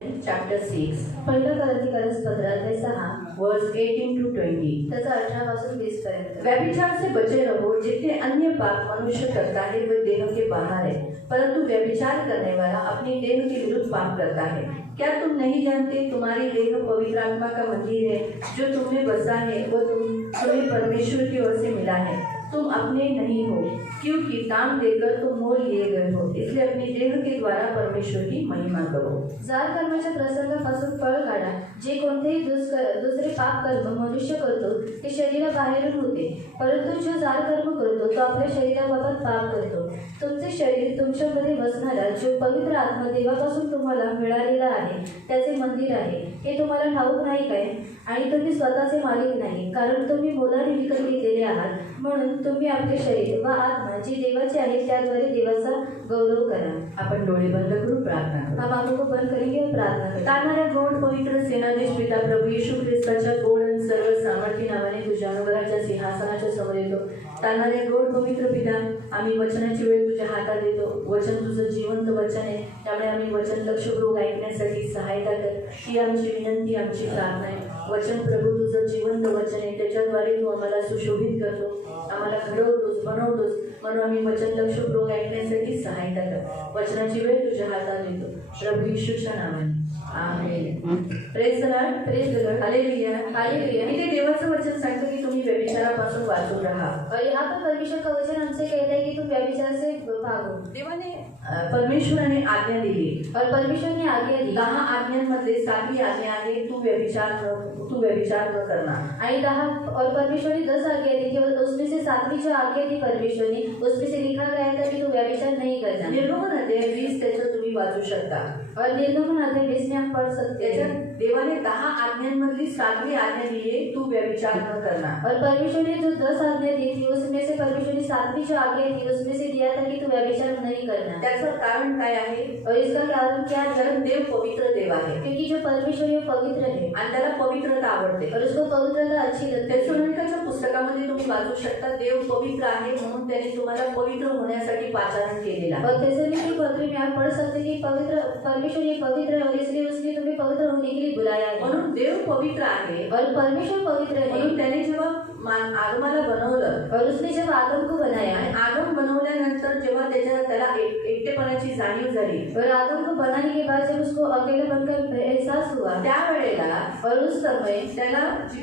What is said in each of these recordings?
chapter 6, पहिलं कोरिन्थियस पत्र अध्याय 6 verse 18 to 20. त्याचा 18 पासून 20 पर्यंत। व्यभिचार से बचे रहो, जितने अन्य पाप मनुष्य करता है वह देह के बाहर है, परंतु व्यभिचार करने वाला अपनी देह के विरुद्ध पाप करता है। क्या तुम नहीं जानते तुम्हारी देह पवित्र आत्मा का मंदिर है, जो तुम्हें बसा है वह तुम्हें परमेश्वर की ओर से मिला है, तुम अपने नहीं हो, क्योंकि दाम देकर तुम मोल लिए गए हो, इसलिए अपनी देह के द्वारा परमेश्वर की महिमा करो। जार कर्माच्या प्रसंगापासून पळ काढा। जे कोणतेही दुसरे पाप कर्म मनुष्य करतो ते शरीराबाहेरून होते, परंतु जो जार कर्म करतो तो आपल्या शरीराबाबत पाप करतो। तुमचे शरीर तुमच्यामध्ये बसणारा जो पवित्र आत्मा देवापासून तुम्हाला मिळालेला आहे त्याचे मंदिर आहे, हे तुम्हाला ठाऊक नाही काय? आणि तुम्ही स्वतःचे मालिक नाही, कारण तुम्ही मोलाने विकत घेतलेले आहात। म्हणून तुम्ही आपले शरीर व आत्मा जी देवाची आहे त्याद्वारे देवाचा गौरव करा। आपण डोळे बंद करून प्रार्थना करू। हम आंखों को बंद करेंगे और प्रार्थना करेंगे। तारणाऱ्या गोड पवित्र सेनाधीश पिता प्रभू येशू ख्रिस्ताच्या गोड आणि सर्व सामर्थ्य नावाने तुझ्या अनुग्रहाच्या सिंहासनाच्या समोर येतो। तारणाऱ्या गोड पवित्र पिता, आम्ही वचनाची वेळ तुझ्या हातात देतो। वचन तुझं जिवंत वचन आहे, त्यामुळे आम्ही वचन लक्षपूर्वक ऐकण्यासाठी सहायता कर, ही आमची विनंती, आमची प्रार्थना आहे। वचन प्रभू तुझं जिवंत वचन आहे, त्याच्याद्वारे तू आम्हाला सुशोभित करतो, आम्हाला घडवतोस, बनवतोस, म्हणून आम्ही वचन लक्षपूर्वक ऐकण्यासाठी सहायता कर। वचनाची वेळ तुझ्या हातात देतो, प्रभू येशूच्या नावाने, आमेन। Praise the Lord, praise the Lord, hallelujah, hallelujah. इथे देवाचं वचन सांगतं की तुम्ही व्यभिचारापासून वाचून राहा। और यहाँ पर परमेश्वर का वचन हमसे कहता है कि तुम व्यभिचार से भागो। देवाने परमेश्वराने आज्ञा दिली, और परमेश्वर ने आज्ञा दी। 10 आज्ञांमध्ये 7वी आज्ञा आहे तू व्यभिचार न करना। आई 10 और परमेश्वर ने 10 आज्ञा दी थी, और उसमें से 7वीं जो आज्ञा दी परमेश्वर ने, उसमें से लिखा गया था कि तू व्यभिचार नहीं करना। निर्गमन अध्याय 20 त्याचं तुम्ही वाचू शकता, और निर्गमन अध्याय 20 में हम पढ़ सकते हैं। त्याच्यात देवाने 10 आज्ञांमधली 7वी आज्ञा दिली आहे तू व्यभिचार न करना। और परमेश्वर ने जो 10 आज्ञा दी थी उसमें से परमेश्वर ने 7वीं जो आज्ञा थी उसमें से दिया था कि तू व्यभिचार नहीं करना। त्याचं कारण काय आहे? और इसका कारण क्या है? कारण देव पवित्र देव आहे, क्योंकि जो परमेश्वर है पवित्र है आणि त्याला पवित्रता आवडते। और उसको पवित्रता अच्छी लगती है। तेसलोनिकाच्या पुस्तकामध्ये तुम्ही वाचू शकता, देव पवित्र आहे म्हणून त्याने तुम्हाला पवित्र होण्यासाठी पाचारण केलेला आहे। और तेसलोनिकी पत्र में आप पढ़ सकते हैं कि पवित्र परमेश्वर ये पवित्र है और इसलिए उसने तुम्हें पवित्र होने के लिए बुलाया है। म्हणून देव पवित्र आहे और परमेश्वर पवित्र है, म्हणून त्याने जेव्हा आगमाला बनवलं और उसने जब आदम को बनाया आणि आगम बनवल्यानंतर जेव्हा त्याला एकटेपणाची जाणीव झाली, और आदम को बनाने के बाद जब उसको अकेलापन का एहसास हुआ, त्यावेळेला और उस समय त्याला जी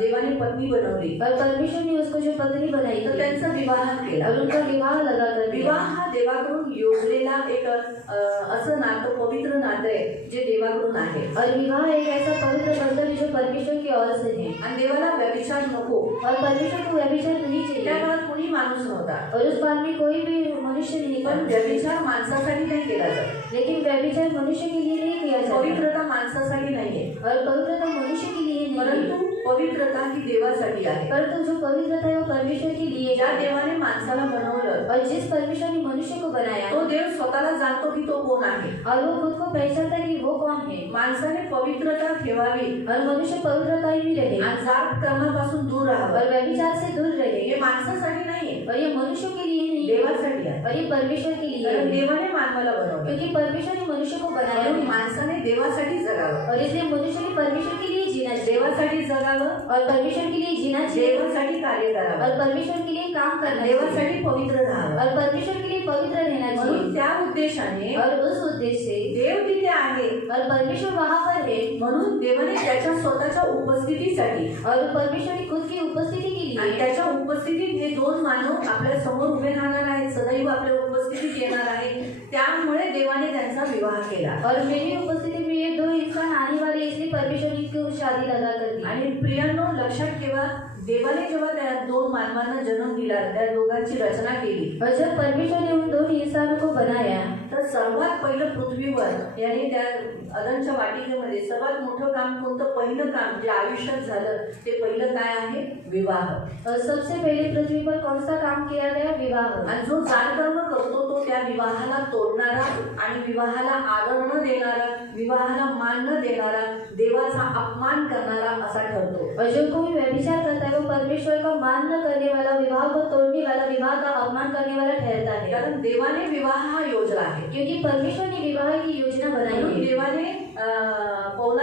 देवाने पत्नी बनवली और परमेश्वर ने उसको जो पत्नी बनाई तर त्यांचा विवाह केला। और उनका विवाह लगा कर विवाह हा देवाकडून योजलेला एक असं नातं, पवित्र नातं आहे जे देवाकडून आहे। और विवाह एक ऐसा पवित्र बंधन है जो परमेश्वर की ओर से है। आणि देवाला व्यभिचार नको, और परमेश्वर को व्यभिचार नहीं त्या चाहिए, काळात कोणी माणूस नव्हता, और उस काल में कोई भी मनुष्य नहीं पण था। व्यभिचार माणसासाठी नाही केला जात। लेकिन व्यभिचार मनुष्य के लिए नहीं किया जाता, पवित्रता माणसासाठी नाहीये, और पवित्रता मनुष्य के लिए नहीं है, परंतु पवित्रता ही देवासाठी आहे। परंतु जो पवित्रता है वो परमेश्वर के लिए ज्या है। देवाने माणसाला बनवलं और जिस परमेश्वर ने मनुष्य को बनाया, तो देव स्वतःला जाणतो की तो कोण आहे। और वो खुद को पहचानता है कि वो कौन है, माणसाने पवित्रता ठेवावी और मनुष्य पवित्रता ही रहे आणि जात कर्मापासून दूर राहावं, और व्यभिचार से दूर रहे। हे माणसासाठी नाहीये, और ये मनुष्य के लिए नहीं, देवासाठी आहे। और ये परमेश्वर के लिए कारण है, देवाने मानवाला बनवलं, क्योंकि परमेश्वर ने मनुष्य को बनाया म्हणून है, माणसाने देवासाठी जगावं, और इसलिए मनुष्य ने परमेश्वर के लिए जीना चाहिए, देवासाठी जगावं, और परमेश्वर के लिए जीना चाहिए, देवासाठी कार्य करावं, और परमेश्वर के लिए काम करना चाहिए, देवासाठी पवित्र राहावं। और परमेश्वर के लिए पवित्र रहना म्हणून चाहिए। त्या उद्देशाने और उस उद्देश्य से देव तिथे आहे, और परमेश्वर वहाँ पर है, म्हणून देवाने त्याच्या स्वतःच्या उपस्थितीसाठी और परमेश्वर की खुद की उपस्थिति के आणि लिए, त्याच्या उपस्थितीत हे 2 मानव आपल्या समोर उभे राहणार आहेत, सदैव आपल्या उपस्थितीत येणार आहे, त्यामुळे देवाने त्यांचा विवाह केला। और मेरी उपस्थिति में ये 2 इंसान आने वाले, इसलिए परमेश्वर ने इनको शादी लगा कर दी। आणि प्रियांनो लक्षात ठेवा, देवाने जेव्हा त्या 2 मानवांना जन्म दिला, त्या दोघांची रचना केली, और जब परमेश्वर ने उन 2 इंसानों को बनाया, तर सर्वात पहिलं पृथ्वीवर याने त्या अदनच्या वाटिकेमध्ये सर्वात मोठं काम कोणतं? पहिलं काम जे आयुष्यात झालं ते पहिलं काय आहे? विवाह। और सबसे पहले पृथ्वी पर कौन सा काम किया गया? विवाह। आणि जो जाणकर्म करतो तो त्या विवाहाला तोडणारा आणि विवाहाला आदर न देणारा, विवाहाला मान न देणारा, देवाचा अपमान करणारा असा ठरतो। और जो कोई व्यभिचार करता है वो परमेश्वर का मान न करने वाला, विवाह को तोड़ने वाला, विवाह का अपमान करने वाला ठहरता है। कारण देवाने विवाह हा योजना आहे, क्योंकि परमेश्वर ने विवाह की योजना बनाई म्हणून है, देवाने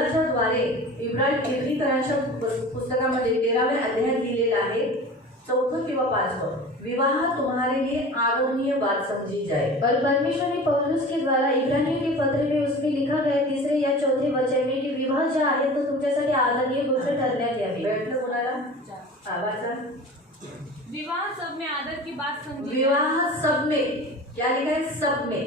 देवाच्या द्वारे इब्राणीकरांच्या पुस्तकामध्ये 13व्या अध्यायात लिहिलेलं आहे, 4 किंवा 5, विवाह तुम्हारे लिए आदरणीय बात समझी जाए। और परमेश्वर ने पौलुस के द्वारा इब्रानियों के पत्र में उसमें लिखा गया 3 या 4 वचन में कि विवाह जो आहे तो तुमच्यासाठी आदरणीय गोष्ट ठरण्यात यावी। बैठलं बोलायला आवाजा। विवाह सब में आदर की बात समझी विवाह सब में, क्या लिखा है? सब में।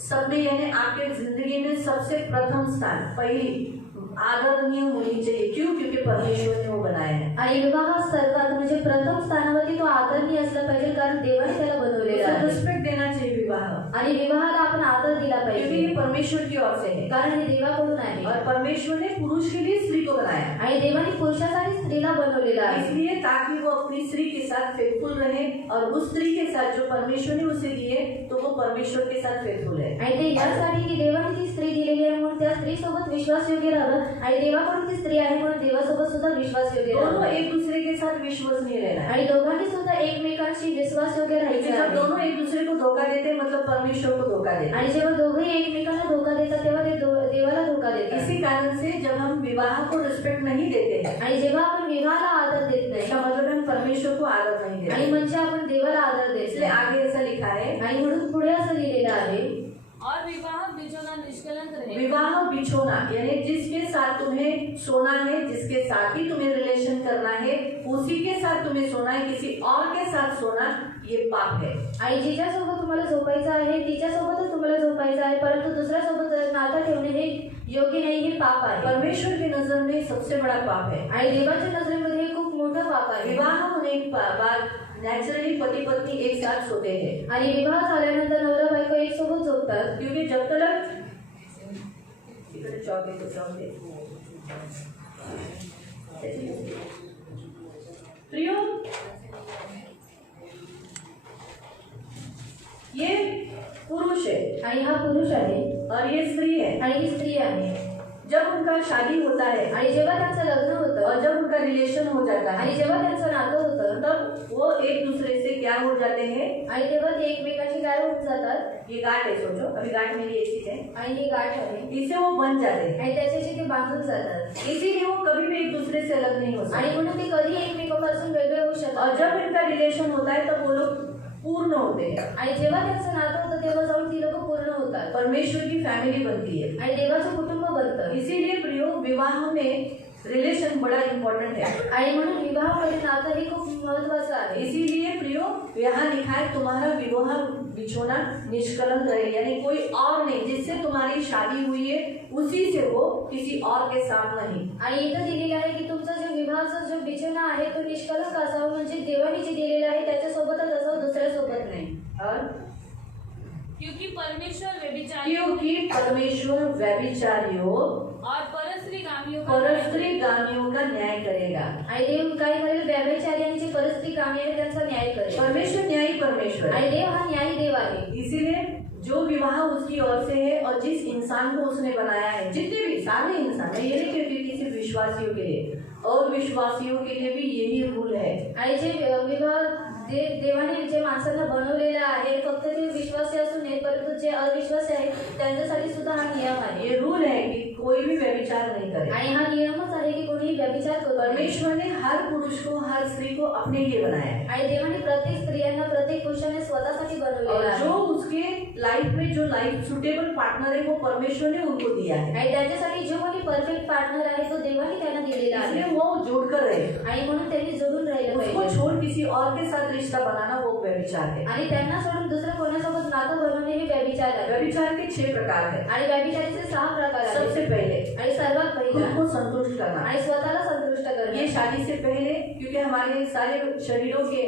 सब में यानी आपके जिंदगी में सबसे प्रथम स्थान, पहली आदरणीय होनी चाहिए। क्यों? क्योंकि परमेश्वर ने वो बनाया है। आणि विवाह सर्वात म्हणजे प्रथम स्थानावरती तो आदरणीय असला पाहिजे, कारण देवाने त्याला बनवलेला आहे। रिस्पेक्ट देना चाहिए विवाह, आणि विवाहाला आपण आदर दिला क्योंकि पाहिजे, ये परमेश्वर की ओर से है। कारण हे देवाकडून आहे। और परमेश्वर ने पुरुष के लिए स्त्री को बनाया, आणि देवाने पुरुषासाठी स्त्रीला बनवलेला आहे, इसलिए ताकि वो अपनी स्त्री के साथ फेथफुल रहे, और उस स्त्री के साथ जो परमेश्वर ने उसे दिए तो वो परमेश्वर के साथ फेथफुल है। आणि ते यासाठी की देवाने ती स्त्री दिलेली आहे म्हणून त्या स्त्री सोबत विश्वासयोग्य राहावं, आणि देवाकडून ती स्त्री आहे म्हणून देवासोबत सुद्धा विश्वासयोग्य दोनों राहावं, एक दूसरे के साथ विश्वसनीय रहना है। आणि दोघांनी सुद्धा एकमेकांशी विश्वासयोग्य राहायचं जब आहे। दोनों एक दूसरे को धोखा देते मतलब परमेश्वर को धोखा देते। आणि जेव्हा दोघेही एकमेकांना धोका देतात तेव्हा ते देवाला धोका देतात। इसी कारण से जब हम विवाह को रिस्पेक्ट नहीं देते हैं, आणि जेव्हा आपण विवाहाला आदर देत नाही, इसका मतलब हम परमेश्वर को आदर नहीं देते। आणि म्हणजे आपण देवाला आदर देत इसलिए नाही। आगे ऐसा लिखा है, आणि म्हणून पुढे असं लिहिलेलं आहे, और विवाह बिछोना निष्कलंक रहे। विवाह बिछोना यानी जिसके साथ तुम्हें सोना है, जिसके साथ ही तुम्हें रिलेशन करना है, उसी के साथ तुम्हें सोना है, किसी और के साथ सोना ये पाप है। आणि जिच्यासोबत तुम्हाला झोपायचं आहे तिच्यासोबतच तुम्हाला झोपायचं आहे, परंतु दुसऱ्यासोबत नातं ठेवणे हे योग्य नाही, हे पाप आहे। परमेश्वर की नजर में सबसे बड़ा पाप है। आणि देवाच्या नजरेमध्ये हे खूप मोठं पाप आहे। विवाह होने के बाद नेचुरली पति पत्नी एक साथ सोते हैं, आणि विवाह झाल्यानंतर नवरा बायको एक सोबत झोपतात, क्योंकि जब तक इकडे चौके तो चौके प्रियो, ये पुरुष है आणि हा पुरुष आहे और ये स्त्री है। आणि ही स्त्री आहे। जब उनका शादी होता है आणि जेव्हा त्यांचं लग्न होतं और जब उनका रिलेशन हो जाता है, आणि जेव्हा त्यांचं नातं होतं तब वो एक दूसरे से क्या हो जाते हैं? आणि तेव्हा ते एकमेकांशी काय होऊन जातात, ये गांठ है, सोचो अभी गांठ मेरी ऐसी है, आणि ही गाठ आहे इससे वो बन जाते हैं। आणि त्याच्याशी ते बांधून जातात, इसीलिए वो कभी भी एक दूसरे से अलग नहीं हो आणि सकते। म्हणून ते कधी एकमेकांपासून वेगळे होऊ और शकतात। जब इनका रिलेशन होता है तब वो लोग पूर्ण होते हैं, आणि जेव्हा त्यांचं नातं होतं तेव्हा जाऊन ती लोक पूर्ण होतात परमेश्वर की फैमिली बनती है। आणि देवाचं कुटुंब बनतं। इसीलिए प्रियो, विवाह में रिलेशन बड़ा इम्पोर्टेंट है। आणि म्हणून विवाहामध्ये नातं हे खूप महत्वाचं आहे। इसीलिए प्रियो, यहाँ लिखा है तुम्हारा विवाह बिछोना निष्कलंक रहे, यानी कोई और नहीं, जिससे तुम्हारी शादी हुई है उसी से हो, किसी और के साथ नहीं। आणि इथं दिलेलं आहे की तुमचा जो विवाहाचा जो बिछोना आहे तो निष्कलंक असावा, म्हणजे देवाने जे दिलेलं आहे त्याच्यासोबतच असावं, दुसऱ्यासोबत नाही। और क्योंकि परमेश्वर व्यभिचारी क्योंकि परमेश्वर व्यभिचारियों और परस्त्रीगामियों का परस्त्रीगामियों का न्याय करेगा। आणि देव काय करेल, व्यभिचारी आणि जी परस्त्री कामे आहे त्यांचा न्याय करेल। परमेश्वर न्यायी परमेश्वर है। आणि देव हा न्यायी देव आहे। इसीलिए जो विवाह उसकी ओर से है और जिस इंसान को उसने बनाया है, जितने भी सारे इंसान है, ये नहीं कि किसी विश्वासियों के लिए और विश्वासियों के लिए भी यही रूल है। आणि जे विवाह देवाने जे माणसांना बनवलेलं आहे फक्त ते विश्वासी असून नये, परंतु जे अविश्वासी आहेत त्यांच्यासाठी सुद्धा हा नियम आहे। ये रूल है कि कोई भी व्यभिचार नहीं करे। आणि हा नियमच आहे की कोणी व्यभिचार करू नये। परमेश्वर ने हर पुरुष को, हर स्त्री को अपने लिए बनाया है, आणि देवाने प्रत्येक स्त्रियांना, प्रत्येक पुरुषाने स्वतःसाठी बनवलेलं और आहे। जो उसके लाइफ में जो लाइफ सुटेबल पार्टनर है वो परमेश्वर ने उनको दिया है। आणि त्याच्यासाठी जो कोणी परफेक्ट पार्टनर आहे तो देवाने त्यांना दिलेला आहे। इसलिए वो जोड़कर रहे, आणि म्हणून त्यांनी जोडून राहिलं उसको पाहिजे। छोड़ किसी और के साथ रिश्ता बनाना वो व्यभिचार है। आणि त्यांना सोडून दुसऱ्या कोणासोबत नातं बनवणे हे व्यभिचार आहे। व्यभिचार के 6 प्रकार है। आणि व्यभिचाराचे 6 प्रकार आहेत। सबसे पहले आणि सर्वात खुद पहिला को संतुष्ट करना। आणि स्वतःला संतुष्ट करणे। ये शादी से पहले, क्योंकि हमारे सारे शरीरों के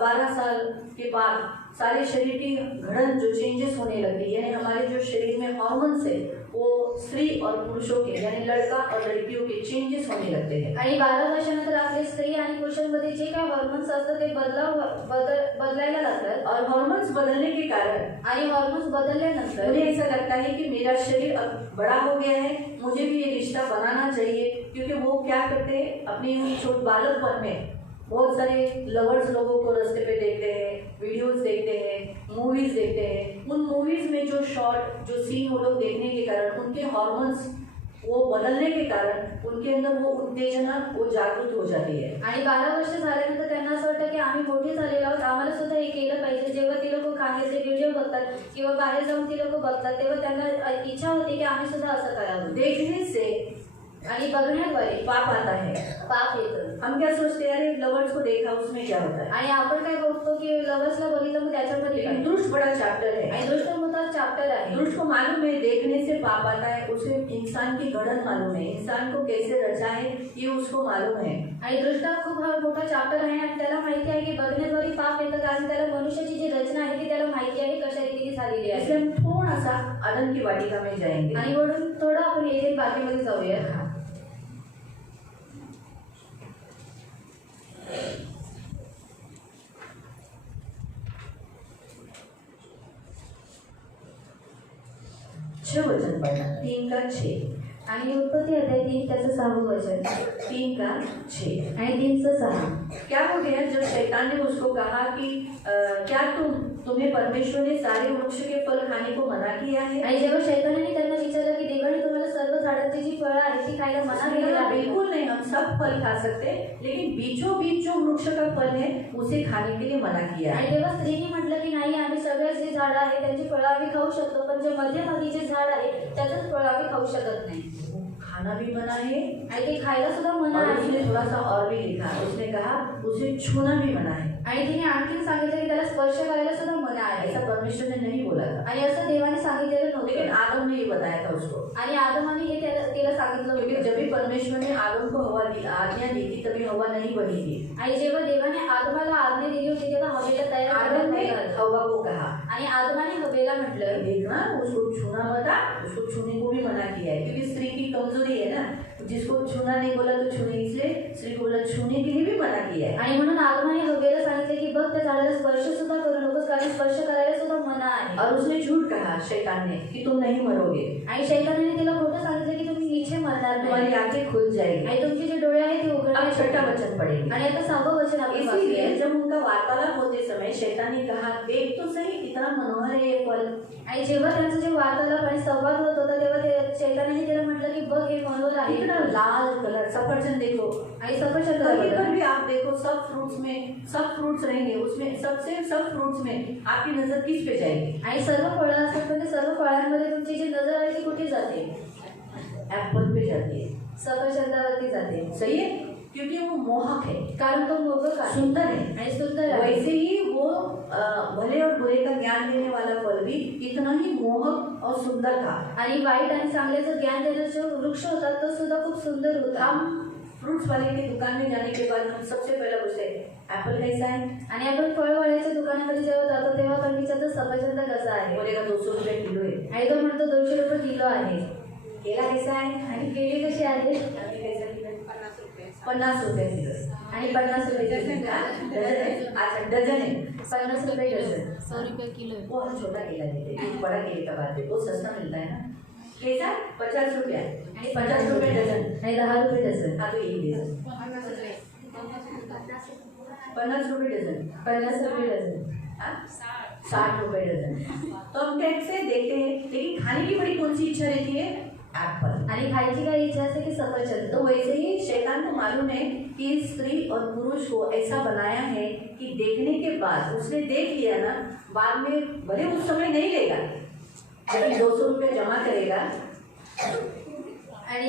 12 साल के बाद सारे शरीर की घड़न जो चेंजेस होने लगती है, यानी हमारे जो शरीर में हॉर्मोन्स है वो स्त्री और पुरुषों के, यानी लड़का और लड़कियों के चेंजेस होने लगते हैं। आणि 12 वर्षानंतर आपले स्त्री आणि पुरुषांमध्ये जे काही हॉर्मोन्स असतात ते बदलायला लागतात। और हॉर्मोन्स बदलने के कारण आणि हॉर्मोन्स बदलल्यानंतर मुझे ऐसा लगता है कि मेरा शरीर अब बड़ा हो गया है, मुझे भी ये रिश्ता बनाना चाहिए। क्योंकि वो क्या करते हैं, अपनी छोटे बालकपन में बहुत सारे लवर्स लोगों को रास्ते पे देखते हैं, वीडियोस देखते हैं, मूवीज देखते हैं। उन मूवीज में जो शॉर्ट, जो सीन वो लोग देखने के कारण उनके हॉर्मोन्स वो बदलने के कारण उनके अंदर वो उत्तेजना वो जागृत हो जाती है। आणि 12 वर्ष झाल्यानंतर त्यांना असं वाटतं की आम्ही मोठे झालेलो आहोत, आम्हाला सुद्धा हे केलं पाहिजे. जेव्हा ती लोक खाण्याचे व्हिडिओ बघतात किंवा बाहेर जाऊन ती लोक बघतात तेव्हा त्यांना इच्छा होते की आम्ही सुद्धा असं करावं. देखने से आणि बघण्याद्वारे पाप आता है। पाप येतं. हम क्या सोचते हैं, अरे लवर्स को देखा उसमें क्या होता है, आणि आपण काय बघतो की लवर्सला बघितलं मग त्याच्यामध्ये काय. लेकिन दुष्ट बड़ा चैप्टर है। आणि दुष्ट मोठा चॅप्टर आहे. दुष्ट को मालूम है देखने से पाप आता है, उसे इंसान की गढ़न मालूम है, इंसान को कैसे रचा है ये उसको मालूम है। आणि दृष्टा खूप हा मोठा चॅप्टर आहे आणि त्याला माहिती आहे की बघण्याद्वारे पाप येतं, कारण त्याला मनुष्याची जी रचना आहे ती त्याला माहिती आहे कशा रीतीने झालेली आहे. इसलिए हम थोड़ा सा अदन की वाटिका में जाएंगे। आणि म्हणून थोडं आपण येथे बागेमध्ये जाऊया. छह वचन पढ़ना, 3 का 6, आणि उत्पत्ती अध्याय 3 त्याचं 6वं वचन 3 का 6। आणि 3चं 6. क्या हो गया जब शैतान ने उसको कहा कि क्या तुम्हें परमेश्वर ने सारे वृक्ष के फल खाने को मना किया है? आणि जेव्हा शैतानाने त्यांना विचारलं की देवाने तुम्हाला सर्व झाडांची जी फळं आहेत ती खायला मना उसने केलेलं कहा, आहे. बिल्कुल नहीं, हम सब फल खा सकते हैं, लेकिन बीचों बीच जो वृक्ष का फल है उसे खाने के लिए मना किया है। आणि तेव्हा स्त्रीने म्हटलं की नाही, आम्ही सगळे जे झाडं आहेत त्यांची फळं आम्ही खाऊ शकतो, पण जे मध्यभागी जे झाड आहे त्याचंच फळं आम्ही खाऊ शकत नाही. खाना भी मना है आणि ते खायला सुद्धा मना और आहे. उसने थोड़ा सा और भी लिखा, उसने कहा उसे छूना भी मना है। आणि तिने आणखीन सांगितलं की त्याला स्पर्श करायला सुद्धा मना आहे. ऐसा परमेश्वर ने नहीं बोला था, आणि असं देवाने सांगितलेलं लेकिन नव्हतं. आदम ने ये बताया था उसको। आणि आदमाने हे तिला सांगितलं क्योंकि होतं. जब भी परमेश्वर ने आदम को आज्ञा दी थी तभी हवा नहीं बनी थी। आणि जेव्हा देवाने आदमाला आज्ञा दिली होती तेव्हा हवेला तयार आदम ने करायला लावलं. हवा को कहा, आणि आदमाने हवेला म्हटलं देखना उसको छूना मत, उसको छूने को भी मना किया है, क्योंकि स्त्री की कमजोरी है ना, जिसको छूना नहीं बोला तो छूने, इसलिए स्त्री को बोला छूने के लिए भी मना किया है। आणि म्हणून आदमाने हवेला सांगितले की बघ त्या झाडाला स्पर्श सुद्धा करू नकोस, कारण स्पर्श करायला सुद्धा मना आहे. और उसने झूठ कहा शैतान ने कि तुम नहीं मरोगे, आणि शैतानाने तिला खोटं सांगितलं की तुम्ही नीचे मरणार तुम्हारी नाही आंखें खुल जाएगी। आणि तुमचे जे डोळे आहेत ते अब उघडणार. छठा वचन पढ़ेंगे। आणि आता 6वं वचन आपण इसीलिए वाचूया. जब उनका वार्तालाप होते समय शैतान ने कहा, देख तो सही कितना मनोहर है ये फल। आणि जेव्हा त्यांचं जे वार्तालाप आणि संवाद होत होता तेव्हा ते शैतानाने तिला म्हटलं की बघ हे मनोहर आहे. इतना लाल कलर, सफरचंद देखो, आणि सफरचंद कहीं बघा. पर भी आप देखो सब फ्रूट्स रहेंगे, उसमें सब फ्रूट्स में आपकी नजर किस पे जाएगी? आणि सर्व फळं असतात पण ते सर्व फळांमध्ये तुमची जी नजर आहे ती कुठे जाते? एप्पल पे जाती है। सफरचंदावरती जाते. सही है, क्योंकि वो मोहक है, कारण तो मोहक आहे सुंदर है। आणि सुंदर आहे. वैसे ही वो भले और बुरे का ज्ञान देने वाला फल भी इतना ही मोहक और सुंदर था। आणि वाईट आणि चांगल्याचं ज्ञान देणारा जो वृक्ष होता तो सुद्धा खूप सुंदर होता. हम फ्रूट्स वाले की दुकान में जाने के बाद हम सबसे पहले पूछते हैं एप्पल कैसा है? आणि आपण फळवाल्याच्या दुकानामध्ये जेव्हा जातो तेव्हा आपण विचारतो सफरचंद कसा आहे. बोलेगा 200 रुपये किलो है। आणि तो म्हणतो 200 रुपये किलो आहे. केला कैसा है? आणि केळी कशी आहे? केला कैसा किलो है? 50 रुपये किलो है। आणि 50 रुपये डझन. डजन है, अच्छा डजन है, 50 रुपये डझन. 100 रुपये किलो है. वो हम छोटा केला लेते हैं, एक बड़ा केले का बात है, वो सस्ता मिलता है ना। कैसा? 50 रुपया आणि 50 रुपये डजन। आणि 10 रुपये डझन. हाँ तो यही दे दो। 50 रुपये डजन, 50 रुपये डझन. हाँ? 60 रुपये डजन। तो हम कैसे देखते हैं, लेकिन खाने की बड़ी कौन सी इच्छा रहती है? एप्पल। आणि खायची काय इच्छा असते की सफरचंद. तो वैसे ही शैतान को मालूम है कि स्त्री और पुरुष को ऐसा बनाया है कि देखने के बाद उसने देख लिया ना, बाद में भले उस समय नहीं लेगा, लेकिन 200 रुपये जमा करेगा। आणि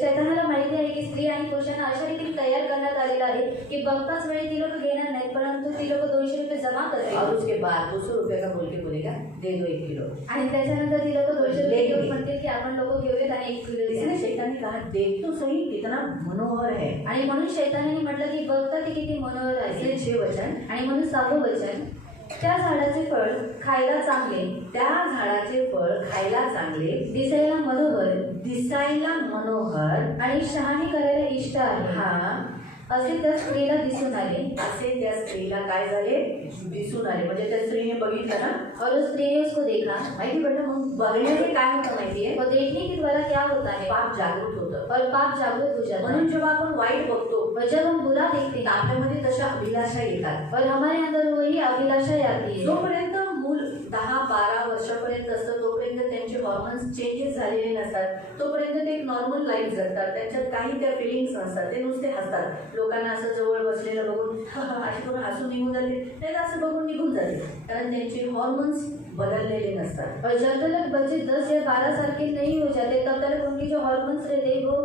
शैतानाला माहिती आहे की स्त्री आणि पुरुषांना अशा रीतीने तयार करण्यात आलेलं आहे की बघताच वेळी ती लोक घेणार नाहीत, परंतु ती लोक 200 रुपये जमा करतील. और उसके बाद 200 रुपये का बोल के बोलेगा दे दो 1 किलो। आणि त्याच्यानंतर ती लोक 200 रुपये घेऊन म्हणतील की आपण लोक घेऊयात आणि 1 किलो इसलिए द्या. शैतान ने कहा देख तो सही कितना मनोहर है। आणि म्हणून शैतानाने म्हटलं की बघता ती किती मनोहर आहे. इसलिए 6 वचन, आणि म्हणून 6वं वचन, त्या झाडाचे फळ खायला चांगले, त्या झाडाचे फळ खायला चांगले, दिसायला मनोहर दिसायला मनोहर, आणि शहाणी करायला इष्ट आहे, हा असे त्या स्त्रीला दिसून आले. असे त्या स्त्रीला काय झाले? दिसून आले, म्हणजे त्या स्त्रीने बघितलं ना, और उस स्त्री ने उसको देखा. माहिती पडलं. मग बघण्याने काय होतं माहितीये? और देखने के द्वारा क्या होता है? पाप जागृत होतं। और पाप जागृत हो जाता म्हणून है. जेव्हा आपण वाईट बघतो और जब हम बुरा देखते तर हैं आपल्यामध्ये तशा अभिलाषा येतात। और हमारे अंदर वही अभिलाषा आती है. जोपर्यंत मूल 10-12 वर्षापर्यंत असतं तोपर्यंत त्यांचे हॉर्मोन्स चेंजेस झालेले नसतात, तोपर्यंत एक नॉर्मल लाईफ जगतात, त्यांच्यात काही त्या फिलिंग्स नसतात, ते नुसते हसतात. लोकांना असं जवळ बसलेलं बघून असे करून हसून निघून जाते, नाही असं बघून निघून जाते, कारण त्यांचे हॉर्मोन्स बदललेले नसतात. और जब तक बच्चे 10 या 12 साल के नहीं हो जाते तब तक उनके जो हॉर्मोन्स रहते हैं वो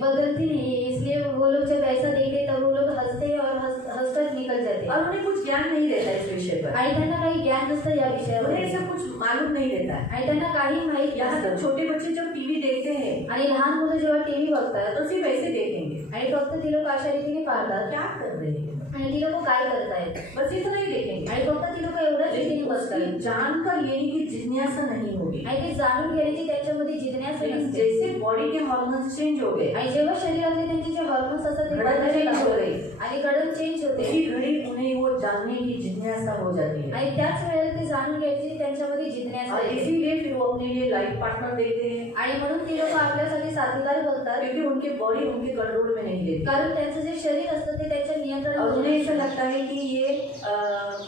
बदलती नहीं है, इसलिए वो लोग जब ऐसा देखते तब वो लोग हंसते हैं और हंसकर निकल जाते हैं. और उन्हें कुछ ज्ञान नहीं रहता इस विषय पर, आणि त्यांना काही ज्ञान नसतं या विषयावर, उन्हें ऐसा कुछ मालूम नहीं रहता. आणि त्यांना काही माहित यहाँ तक नसतं. छोटे बच्चे जब टीवी देखते हैं आणि लहान मुलं जेव्हा टीव्ही बघतात तो सिर्फ ऐसे देखेंगे, आणि फक्त ती लोक अशा रीतीने पाहतात क्या कर रहे हैं, आणि ती लोक काय करतायत बस इतना ही देखेंगे. आणि फक्त ती लोक एवढ्याच रीतीने बसतात उसकी जानकर लेने की जिज्ञासा नहीं होगी. आणि ते जाणून घेण्याची त्यांच्यामध्ये जिज्ञासा लेकिन नसते. जैसे बॉडी के हॉर्मोन्स चेंज हो गए, आणि जेव्हा शरीरातले त्यांचे जे हॉर्मोन्स असतात ते घडण बदलायला change हो लागतात गई, आणि घडण चेंज होते उसी घड़ी उन्हें वो जानने की जिज्ञासा हो जाती है. आणि त्याच वेळेला ते जाणून घ्यायची त्यांच्यामध्ये जिज्ञासा और येते. इसीलिए फिर वो अपने लिए लाइफ पार्टनर देखते हैं, आणि म्हणून ती लोक आपल्यासाठी साथीदार बघतात, क्योंकि उनके बॉडी उनके कंट्रोल में नहीं रहती. कारण त्यांचं जे शरीर असतं ते त्यांच्या और नियंत्रणात उन्हें ऐसा नसतं. लगता है कि ये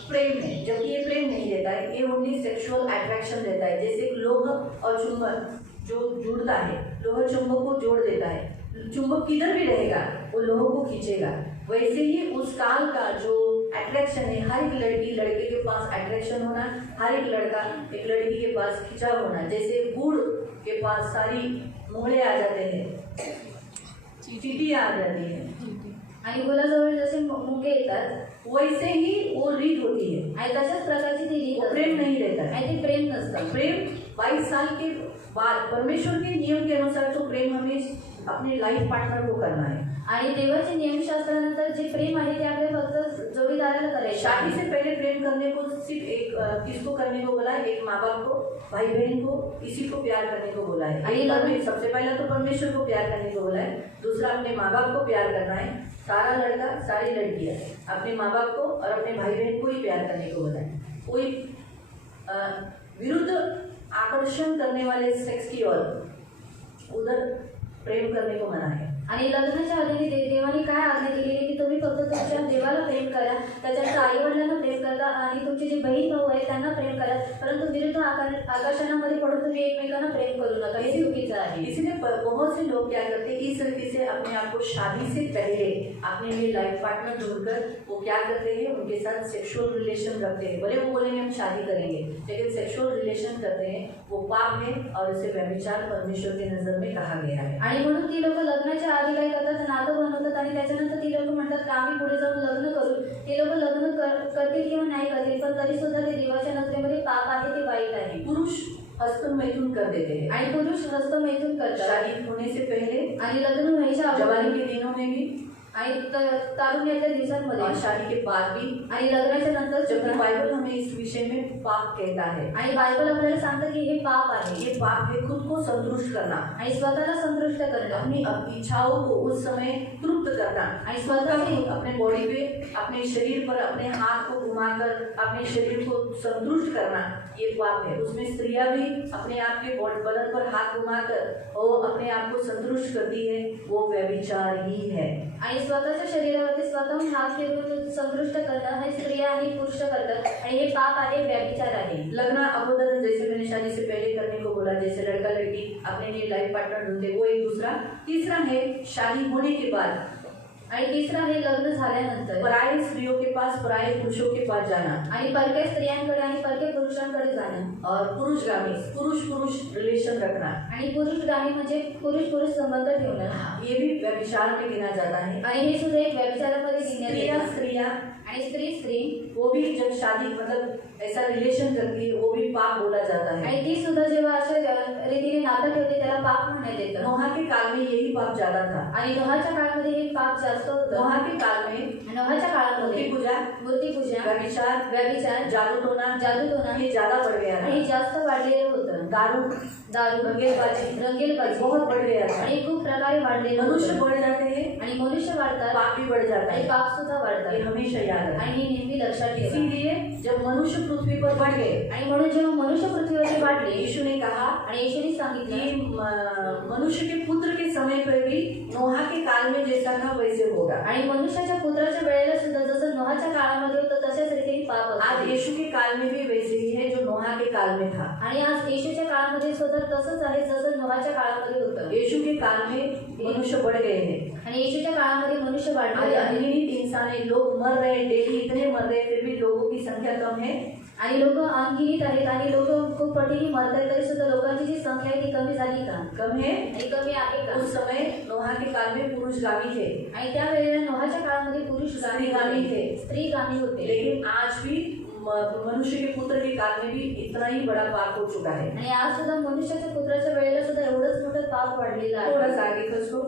प्रेम है, जबकि ये प्रेम नहीं रहता है, ये ओनली सेक्सुअल अट्रैक्शन रहता है. जैसे लोह और चुंबक जो जुड़ता है, लोह चुंबक को जोड़ देता है, चुंबक किधर भी रहेगा वो लोह को खींचेगा. वैसे ही उस काल का जो अट्रैक्शन है, हर एक लड़की लड़के के पास अट्रैक्शन होना, हर एक लड़का एक लड़की के पास खिंचाव होना. जैसे गुड़ के पास सारी मोहरे आ जाते हैं, चींटियां आ जाती हैं, आणि गुलाजवळ जसे मुंगे येतात वैसे ही वो रीत होती है. आणि तशाच प्रकारची ती रीत वो असते. प्रेम नहीं रहता है. आणि ते प्रेम नसतं. प्रेम 22 साल के बाद परमेश्वर के नियम के अनुसार तो प्रेम हमें अपने लाइफ पार्टनर को करना है. आणि देवाचे नियमशास्त्रानंतर जे प्रेम आहे ते आपल्या फक्त जोडीदाराला करायचे शादी आहे. से पहले प्रेम करने को सिर्फ एक किसको करने को बोला है? एक माँ बाप को, भाई बहन को, इसी को प्यार करने को बोला है. अरे लड़के- सबसे पहला तो परमेश्वर को प्यार करने को बोला है, दूसरा अपने माँ बाप को प्यार करना है. सारा लड़का सारी लड़कियां अपने माँ बाप को और अपने भाई बहन को ही प्यार करने को बोला है. कोई विरुद्ध आकर्षण करने वाले सेक्स की ओर उधर प्रेम करने को मना है. आणि लग्नाच्या आधी देवाने काय आज्ञा दिली आहे की तुम्ही फक्त तुमच्या देवाला प्रेम करा, त्याच्या आई वडिलांना प्रेम करा आणि तुमचे जे बहीण भाऊ आहेत त्यांना प्रेम करा, परंतु विरुद्ध आकर्षणामध्ये पडून तुम्ही एकमेकांना प्रेम करू नका. हे चुकीचं आहे. इसलिए बहुत से लोग क्या करते हैं, इस तरीके से अपने आप को शादी से पहले अपने लिए लाइफ पार्टनर ढूंढकर वो क्या करते हैं, उनके साथ सेक्सुअल रिलेशन रखते हैं. भले वो बोलेंगे हम शादी करेंगे, लेकिन सेक्सुअल रिलेशन करते हैं वो पाप है और इसे व्यभिचार परमेश्वर की नजर में कहा गया है. आणि म्हणून ती लोक लग्नाच्या आधी काय करतात, नातं बनवतात आणि त्याच्यानंतर ती लोक म्हणतात की आम्ही पुढे जाऊन लग्न करू. ते लोक लग्न करतील किंवा नाही करतील, पण तरी सुद्धा ते देवाच्या नजरेमध्ये पाप आहे, ते वाईट आहे. पुरुष हस्तमैथुन कर देते हैं. आणि पुरुष हस्तमैथुन करतात शादी होने से पहले, आणि लग्न व्हायच्या जवानी अगोदर के दिनों में भी आणि तारुण्याच्या दिवसांमध्ये और शादी के बाद भी, आणि लग्नाच्या नंतर जबकि सुद्धा. बाइबल हमें इस विषय में पाप कहता है. आणि बायबल आपल्याला सांगतं की हे पाप आहे. ये पाप है खुद को संतुष्ट करना, आणि स्वतःला संतुष्ट करणं अपनी इच्छाओं को उस समय तृप्त करना, आणि स्वतःची अपने बॉडी पे, अपने शरीर पर अपने हाथ को घुमाकर अपने शरीर को संतुष्ट करना, ये पाप है. उसमें स्त्रियां भी अपने आप के बदन पर हाथ घुमाकर और अपने आप को संतुष्ट करती है, वो व्यभिचार ही है. आणि स्वतःच्या शरीरावरती स्वतःहून हात फिरवून संतुष्ट करणं हे स्त्रिया आणि पुरुष करतात आणि हे पाप आहे, व्यभिचार आहे. लगना अगोदर जैसे मैंने शादी से पहले करने को बोला, जैसे लड़का लड़की अपने लिए लाइफ पार्टनर ढूंढते, वो एक दूसरा. तीसरा है शादी होने के बाद आणि तिसरं हे लग्न झाल्यानंतर पराये स्त्रियों के पास, पराये पुरुषों के पास जाना. आणि परक्या स्त्रियांकडे आणि परक्या पुरुषांकडे जाणं. और पुरुषगामी, पुरुष पुरुष रिलेशन रखना, आणि पुरुषगामी म्हणजे पुरुष पुरुष संबंध ठेवणं. ये भी व्यभिचार में गिना जाता है. आणि हे सुद्धा एक व्यभिचारामध्ये गिनण्यात स्त्रियां येतं. स्त्रियां आणि स्त्री वो भी जब शादी मतलब ऐसा रिलेशन करती है वो भी पाप बोला जाता है. आणि ती सुद्धा जेव्हा अशा रीतीने नातं ठेवते त्याला पाप म्हणण्यात येतं. नोहा के काल में यही पाप ज्यादा था. आणि नोहाच्या काळामध्ये हे पाप जास्त होतं. नोहा के काल में नोहाच्या काळामध्ये मूर्ति पूजा, मूर्तिपूजा, व्यभिचार, व्यभिचार, जादू टोना, जादूटोणा ये ज्यादा बढ़ गया हे था. जास्त वाढलेलं होतं. दारू, रंगेलबाजी रंगेलबाजी बहुत बढ़ गया था. आणि खूप प्रकारे वाढलेलं मनुष्य होतं. बढ़ जाते हैं, आणि मनुष्य वाढतात, पाप भी बढ़ जाता आणि है. पाप सुद्धा ये वाढतात. हमेशा याद रखें. आणि हे नेहमी लक्षात ठेवा. इसीलिए जब मनुष्य पृथ्वी पर बढ़ गए, आणि म्हणून जेव्हा मनुष्य पृथ्वीवरती वाढले यीशु ने कहा आणि येशूने कि सांगितलं मनुष्य के पुत्र के समय पर भी नोहा के काल में जैसा था वैसे होगा. आणि मनुष्याच्या पुत्राच्या वेळेला सुद्धा जसं नोहाच्या काळामध्ये होतं तशाच रीतीने पाप आज असतात. यीशु के काल में भी वैसे ही है जो नोहा के काल में था. आणि आज येशूच्या काळामध्ये सुद्धा तसंच आहे जसं नोहाच्या काळामध्ये होतं. यीशु के काल में मनुष्य बढ़ गए हैं। आणि येशूच्या काळामध्ये मनुष्य आज वाढलेले आहे अनगिनत इंसान है, लोग मर रहे हैं, डेली इतने मर रहे हैं, फिर भी लोगों की संख्या कम है। आणि लोक अनगिनित आहेत आणि लोक खूप पटीने मरतात तरी सुद्धा लोकांची जी संख्या आहे ती कमी झाली का? कम है। आणि कमी आहे का? उस समय नोहा के काल में पुरुषगामी थे, आणि त्या वेळेला नोहाच्या काळामध्ये पुरुष स्त्रीगामी थे। स्त्रीगामी होते। लेकिन आज भी मनुष्य के पुत्र के काल में भी इतना ही बड़ा पाप हो चुका है। आणि आज सुद्धा मनुष्याच्या पुत्राच्या वेळेला सुद्धा एवढंच मोठं पाप वाढलेलं आहे। थोड़ा सा आगे खसो,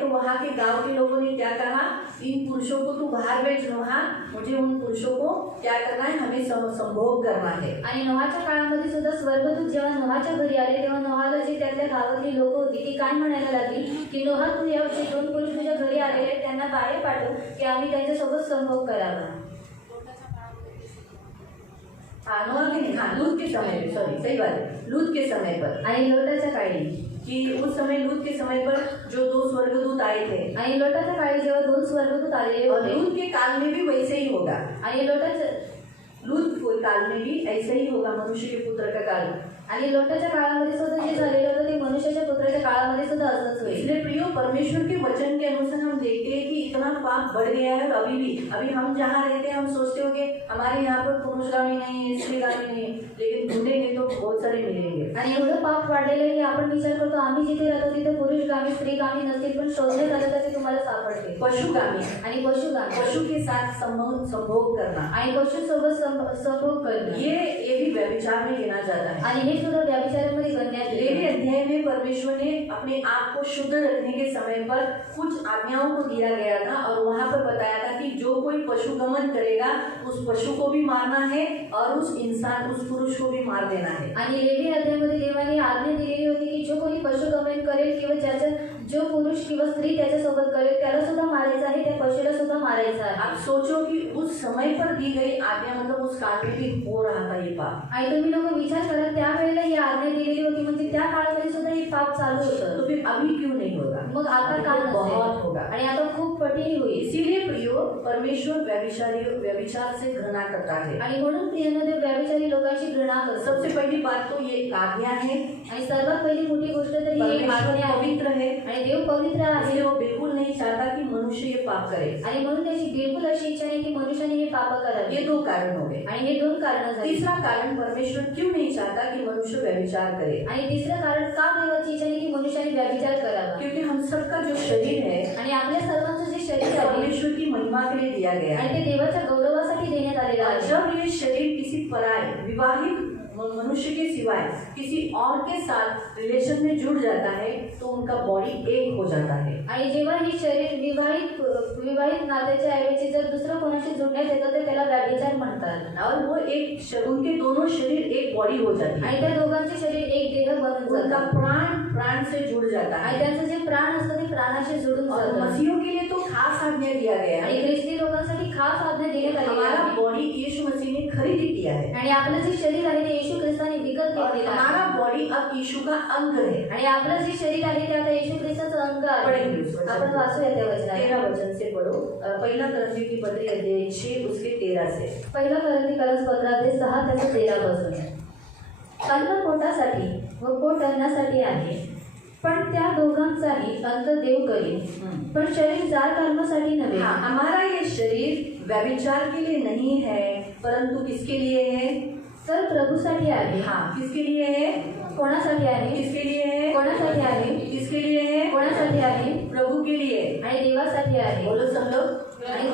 तो वहाँ के गांव के लोगों ने क्या कहा, इन पुरुषों को तू बाहर भेज नोहा, मुझे उन पुरुषों को क्या करना है, हमें संभोग करना है। आणि नोहाच्या काळामध्ये सुद्धा स्वर्गदूत जेव्हा नोहाच्या घरी आले तेव्हा नोहाला जी त्यातल्या गावातली लोक होती ती काय म्हणायला लागली की नोहा तू या जे 2 पुरुष तुझ्या घरी आलेले आहेत त्यांना बाहेर पाठव की आम्ही त्यांच्यासोबत संभोग करावा। लूत के समय, सॉरी सही बात है, लूत के समय पर। आणि लोटाच्या काळी कि उस समय लूत के समय पर जो 2 स्वर्गदूत आए थे, आणि लोटाच्या काळी जेव्हा 2 स्वर्गदूत आलेले और होते लूत के काल में भी वैसे ही होगा। आणि लोटाच्या लूत के काल में भी ऐसे ही होगा, मनुष्य के पुत्र का काल। आणि लोटाच्या काळामध्ये सुद्धा जे झालेलं होतं ते मनुष्याच्या पुत्राच्या काळामध्ये सुद्धा असंच होईल। इसलिए प्रियो, परमेश्वर के वचन के अनुसार हम देखते हैं कि इतना पाप बढ़ गया है। और अभी हम जहाँ रहते हैं हम सोचते होंगे हमारे यहाँ पर पुरुषगामी नहीं है, स्त्रीगामी नहीं है, लेकिन ढूंढेंगे तो बहुत सारे मिलेंगे। आणि एवढं पाप वाढलेलं आहे की आपण विचार करतो आम्ही जिथे राहतो तिथे पुरुषगामी स्त्रीगामी नसतील पण शोधण्यात आलं तर ते तुम्हाला सापडते। पशुगामी, आणि पशुगामी, पशु के साथ संभोग करना, आणि पशुसोबत संभोग करणं ये भी व्यभिचार में गिना जाता है। आणि हे सुद्धा व्यभिचारामध्ये गणण्यात येते। लेवी अध्याय में परमेश्वर ने अपने आप को शुद्ध रखने के समय पर कुछ आज्ञाओं को दिया गया था, और वहाँ पर बताया था कि जो कोई पशुगमन करेगा उस पशु को भी मारना है और उस पुरुष को भी मार देना है। आणि लेवी अध्यायामध्ये देवाने आज्ञा दिलेली होती की जो कोणी पशुगमन करेल किंवा ज्याचा जो पुरुष किंवा स्त्री त्याच्यासोबत करेल त्याला सुद्धा मारायचं आहे, त्या पशुला सुद्धा मारायचं आहे। आप सोचो कि उस समय पर दी गई आज्ञा, मतलब उस काल में भी हो रहा था ये पाप। आणि तुम्ही लोक विचार करा त्यावेळेला ही आज्ञा दिलेली होती म्हणजे त्या काळामध्ये सुद्धा हे पाप चालू होतं, तो फिर अभी क्यों नहीं होगा? मग आता का नसेल? बहुत होगा। आणि आता खूप पटीने होईल। इसीलिए प्रियो, परमेश्वर व्यभिचार से घृणा करता है। आणि म्हणून प्रियमध्ये व्यभिचारी लोकांची घृणा करतो। सबसे पहली बात तो ये आज्ञा है, आणि सर्वात पहिली मोठी गोष्ट तर ही परमेश्वर आज्ञा आहे पवित्र है, आणि देव पवित्र आहे। इसलिए वो बिल्कुल नहीं चाहता कि मनुष्य ये पाप करे। आणि म्हणून त्याची बिलकुल अशी इच्छा नाही की मनुष्याने हे पाप करावे। ये 2 कारण हो गए। आणि हे 2 कारण झाली। तीसरा कारण, परमेश्वर क्यों नहीं चाहता कि मनुष्य व्यभिचार करे? आणि तिसरं कारण का देवाची इच्छा नाही की मनुष्याने व्यभिचार करावा? क्योंकि हम सबका जो शरीर है, आणि आपल्या सर्वांचं जे शरीर आहे परमेश्वर की महिमा के लिए दिया गया आणि है। ते देवाच्या गौरवासाठी देण्यात आलेलं और आहे। जब ये शरीर किसी पराये विवाहित मनुष्य के सिवाय किसी और के साथ रिलेशन में जुड़ जाता है तो उनका बॉडी एक हो जाता है। आणि जेव्हा हे शरीर विवाहित नात्याच्या ऐवजी जर दुसरं कोणाशी जोडण्यात येतं तर त्याला व्यभिचार म्हणतात। और वो उनके दोनों शरीर एक बॉडी हो जाती है। आणि त्या दोघांचे शरीर एक देह बनून उनका जातं प्राण से जुड़ जाता आणि है। त्यांचं जे प्राण असतं ते प्राणाशी जोडून और जातं। मसीहों के लिए तो खास आज्ञा दिया गया आणि है। ख्रिस्ती लोकांसाठी खास आज्ञा देण्यात आलेली हमारा आहे। बॉडी यीशु मसीह ने खरीद किया है, आणि आपलं जे शरीर आहे ते येशू ख्रिस्ताने विकत और घेतलेलं आहे। हमारा बॉडी अब यीशु का अंग है। आणि आपलं जे शरीर आहे ते आता येशू ख्रिस्ताचं अंग आहे। पढ़ेंगे उस वचन आपण को। वाचूया त्या वचनात। 13 वचन से पढ़ो। पहला करंथी की पत्री अध्याय 6 उसके 13 से। पहिला करंथी पत्रामध्ये 6 त्याचं 13 पासून। अन्न पोटासाठी व पोट अन्नासाठी आहे, पण त्या दोघांचाही अंत देव करील, पण शरीर जार कर्मासाठी नव्हे। हाँ, हमारा ये शरीर व्यभिचार के लिए नहीं है, परंतु किसके लिए है? तर प्रभूसाठी आहे। हाँ, किसके लिए है? कोणासाठी आहे? किसके लिए है? कोणासाठी आहे? किसके लिए है? कोणासाठी आहे? प्रभु के लिए। आणि देवासाठी आहे। बोलो सब लोग। आणि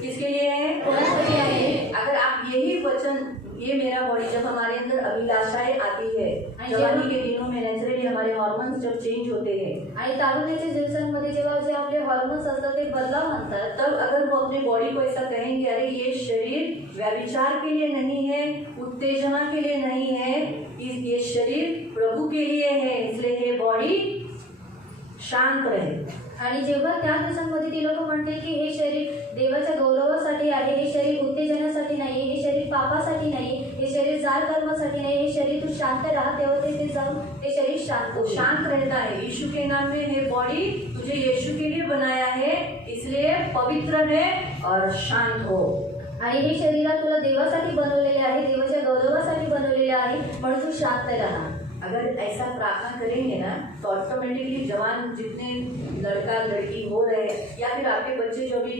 किसके लिए है? कोणासाठी आहे? अगर आप यही वचन, ये मेरा बॉडी, जब हमारे अंदर अभिलाषाएं आती है, जवानी के दिनों में नेचुरली हमारे हार्मोन्स जब चेंज होते हैं, आणि तारुण्याच्या दिवसांमध्ये जेव्हा जे आपले हॉर्मोन्स असतात ते बदलाव म्हणतात, तब अगर वो अपने बॉडी को ऐसा कहेंगे, अरे ये शरीर व्यभिचार के लिए नहीं है, उत्तेजना के लिए नहीं है, ये शरीर प्रभु के लिए है, इसलिए ये बॉडी शांत रहे। आणि जेव्हा त्या दिवसांमध्ये ती लोक म्हणते की हे शरीर देवाच्या गौरवासाठी आहे, हे शरीर उत्तेजनासाठी नाही, हे शरीर पापासाठी नाही, हे शरीर जार कर्मासाठी नाही, हे शरीर तू शांत राहा, तेव्हा ते जाऊन ते शरीर शांत रहता है। यीशु के नाम में है बॉडी, तुझे यीशु के लिए बनाया है, इसलिए पवित्र है और शांत हो। आणि हे शरीर तुला देवासाठी बनवलेले आहे, देवाच्या गौरवासाठी बनवलेले आहे, म्हणून तू शांत राहा. अगर ऐसा प्रार्थना करेंगे ना तो ऑटोमेटिकली जवान जितने लड़का लड़की हो रहे हैं या फिर आपके बच्चे जो भी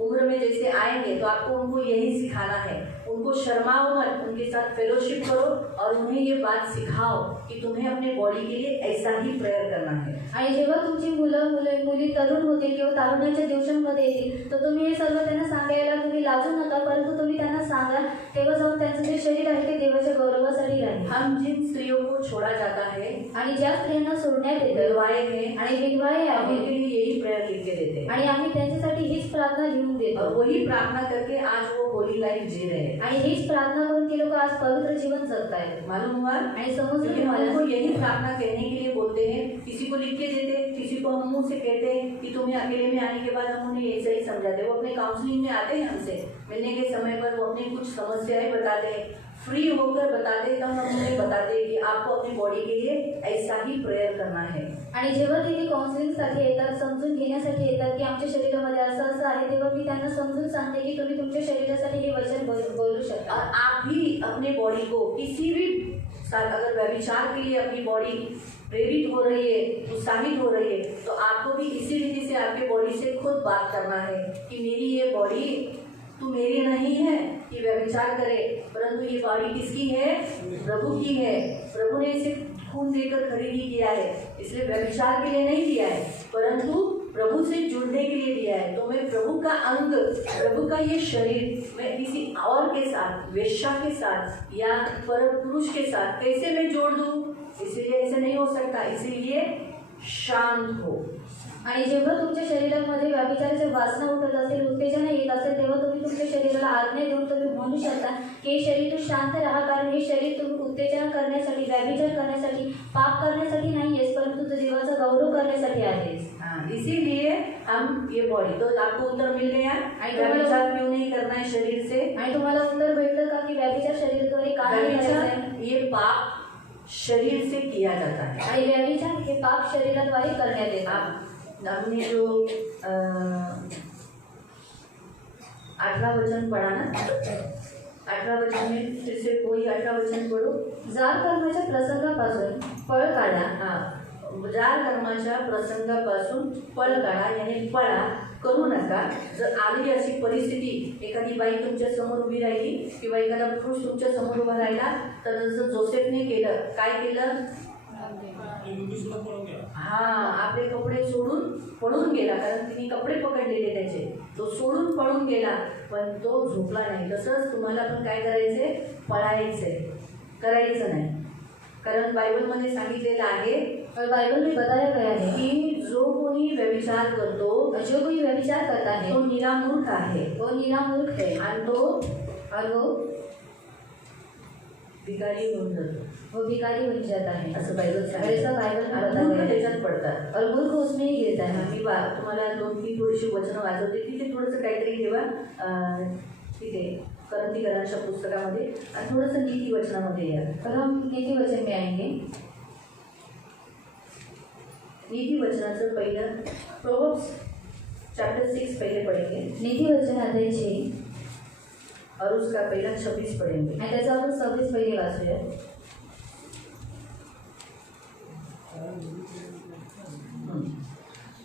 उम्र में जैसे आएंगे तो आपको उनको यही सिखाना है. उनको शर्माओ मत, उनके साथ फेलोशिप करो और उन्हें ये बात सिखाओ कि तुम्हें अपने बॉडी के लिए ऐसा ही प्रेयर करना है. आणि जेव्हा तुमची मुली तरुण होतील किंवा तारुण्याच्या दिवसांमध्ये येतील तर तुम्ही हे सर्व त्यांना सांगायला तुम्ही लाजू नका, परंतु तुम्ही त्यांना सांगा, तेव्हा जाऊन त्यांचं जे शरीर आहे ते देवाच्या गौरवासाठी राहील. हम जिन स्त्रियों को छोड़ा जाता है, आणि ज्या स्त्रियांना सोडण्यात येते विधवाएं हैं, आणि विधवाए हम आहेत उनके लिए यही प्रेयर लिख के देते हैं आणि आम्ही त्यांच्यासाठी हीच प्रार्थना लिहून देतो. और वही प्रार्थना करके आज वो होली लाइफ जी रहे हैं. आणि हीच प्रार्थना करून ते लोक आज पवित्र जीवन जगतायत. मालूम हुआ? आणि समजलं लेकिन तुम्हाला? हमको यही प्रार्थना कहने के लिए बोलते हैं, किसी को लिख के देते, किसी को हम मुंह से कहते हैं कि तुम्हें अकेले में आने के बाद हम उन्हें ऐसे ही समझाते. वो अपने काउंसलिंग में आते हैं, हमसे मिलने के समय पर वो अपनी कुछ समस्याएं बताते हैं, फ्री होकर बताते हैं, तब हम उन्हें बताते हैं कि आपको अपनी बॉडी के लिए ऐसा ही प्रेयर करना है. आणि जेव्हा ते काउन्सिलिंगसाठी येतात, समजून घेण्यासाठी येतात की आमच्या शरीरामध्ये असं आहे, तेव्हा मी त्यांना समजून सांगते की तुम्ही तुमच्या शरीरासाठी हे वचन बोलू शकता. और आप भी अपने बॉडी को किसी भी साथ अगर व्यभिचार के लिए अपनी बॉडी प्रेरित हो रही है, उत्साहित हो रही है, तो आपको भी इसी रीति से आपके बॉडी से खुद बात करना है कि मेरी ये बॉडी तू मेरी नहीं है कि व्यभिचार करे, परंतु ये बॉडी किसकी है? प्रभु की है. प्रभु ने इसे खून देकर खरीदी किया है, इसलिए व्यभिचार के लिए नहीं दिया है, परंतु प्रभु से जुड़ने के लिए दिया है. तो मैं प्रभु का अंग, प्रभु का ये शरीर मैं किसी और के साथ, वेश्या के साथ या पर पुरुष के साथ कैसे मैं जोड़ दूं? इसलिए ऐसे नहीं हो सकता. इसीलिए शांत हो. आणि जेव्हा तुमच्या शरीरामध्ये व्यभिचाराची वासना उठत असेल, उत्तेजना येत असेल, तेव्हा तुम्ही तुमच्या शरीराला आज्ञा देऊन तुम्ही म्हणू शकता की हे शरीर तू शांत राहा, कारण हे शरीर तुम्ही उत्तेजना करण्यासाठी, व्यभिचार करण्यासाठी, पाप करण्यासाठी नाही आहेस, परंतु तू देवाचा गौरव करण्यासाठी आहेस. हाँ, इसीलिए हम ये बॉडी, तो आपको उत्तर मिल गया. व्यभिचार क्यों नहीं करना है शरीर से? आणि तुम्हाला उत्तर भेटलं का की व्यभिचार शरीराद्वारे का नाही करायचं आहे? व्यभिचार ये पाप शरीर से किया जाता है. आणि व्यभिचार हे पाप शरीराद्वारे करण्यात येतात. आपने जो 18 वचन पढ़ा ना, 18 वचन में फिर से कोई 18 वचन पढ़ो. जार कर्माच्या प्रसंगापासून पळ काढा. हाँ, जार कर्माच्या प्रसंगापासून पळ काढा, यानी पळा करू नका. जर आली अशी परिस्थिती, एखादी बाई तुमच्या समोर उभी राहिली किंवा एखादा पुरुष तुमच्या समोर उभा राहिला, तर जसं जोसेफने केलं, काय केलं? हाँ, आपले कपडे सोडून पळून गेला, कारण तिने कपडे पकडलेले त्याचे. तो सोडून पळून गेला, पण तो झोपला नाही. तसंच तुम्हाला पण काय करायचंय? पळायचंय, करायचं नाही. कारण बायबलमध्ये सांगितलेलं आहे, और बाइबल में बताया गया है की जो कोणी व्यभिचार करतो, जो कोई व्यभिचार करता है तो निरामूर्ख आहे, वो निरामूर्ख है आणि तो और वो भिकारी होऊन जातो. वो भिखारी बन जाता है. असं बायबल और सांगितलं. ऐसा बाइबल में आणि बताया मूर्ख गया है. त्याच्यात पडतात. और मूर्ख उसमें ही गिरता है. मी तुम्हाला 2-3 थोडीशी वचनं वाचवते, तिथे थोडंसं काहीतरी ठेवा. तिथे करंतीकरांच्या पुस्तकामध्ये आणि थोडंसं नीती वचनामध्ये या. और हम नीति वचन में आएंगे. नीति वचनाचं पहिलं प्रोव्हर्ब्स चैप्टर 6 पहिले पढ़ेंगे नीति वचन अध्याय 6 और उसका पहला 26 पढ़ेंगे. आणि त्याचा आपण 26 पहिले वाचूया.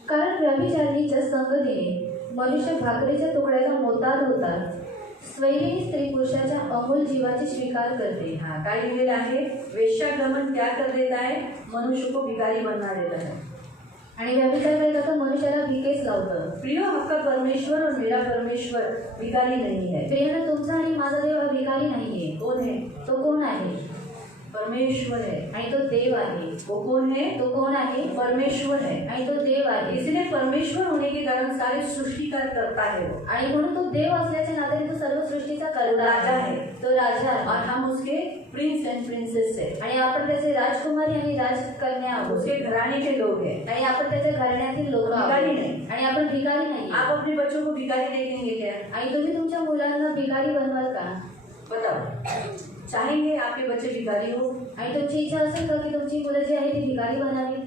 कारण व्यभिचारिणीच्या संगतीने मनुष्य भाकरीच्या तुकड्याचा मोताद होतात. स्वैरिणी स्त्री पुरुषाच्या अमूल जीवाची स्वीकार करते. हाँ, काय लिहिलेलं आहे? वेश्यागमन क्या कर देता है? मनुष्य को भिखारी बना देता है. आणि व्यभिचार करता तर मनुष्याला भिकेच लावतं. प्रियो, आपका परमेश्वर और मेरा परमेश्वर भिखारी नहीं है. प्रियानं तुमचा आणि माझा देव हा भिकारी नाहीये. कौन है? तो कोण आहे? परमेश्वर है. आणि तो देव आहे. वो कौन है? तो कोण आहे? परमेश्वर है. आणि तो देव आहे. इसलिए परमेश्वर होने के कारण सारे सृष्टि का करता है वो. आणि म्हणून तो देव असल्याच्या नात्याने तो सर्व सृष्टीचा कर्ता राजा आहे. तो राजा आहे. और हम उसके प्रिंस एंड प्रिंसेस है. आणि आपण त्याचे राजकुमारी आणि राजकन्या आहोत. उसके घराने के लोग हैं. आणि आपण त्याच्या घराण्यातील लोक आहोत. भिकारी नाही. आणि आपण भिकारी नाही. आप अपने बच्चों को भिखारी देखेंगे क्या? आणि तुम्ही तुमच्या मुलांना भिकारी बनवाल का? बताओ, चाहेंगे आपके बच्चे भिखारी हो? आणि तुमची इच्छा असेल का की तुमची मुलं जी आहे ती भिकारी बनावी?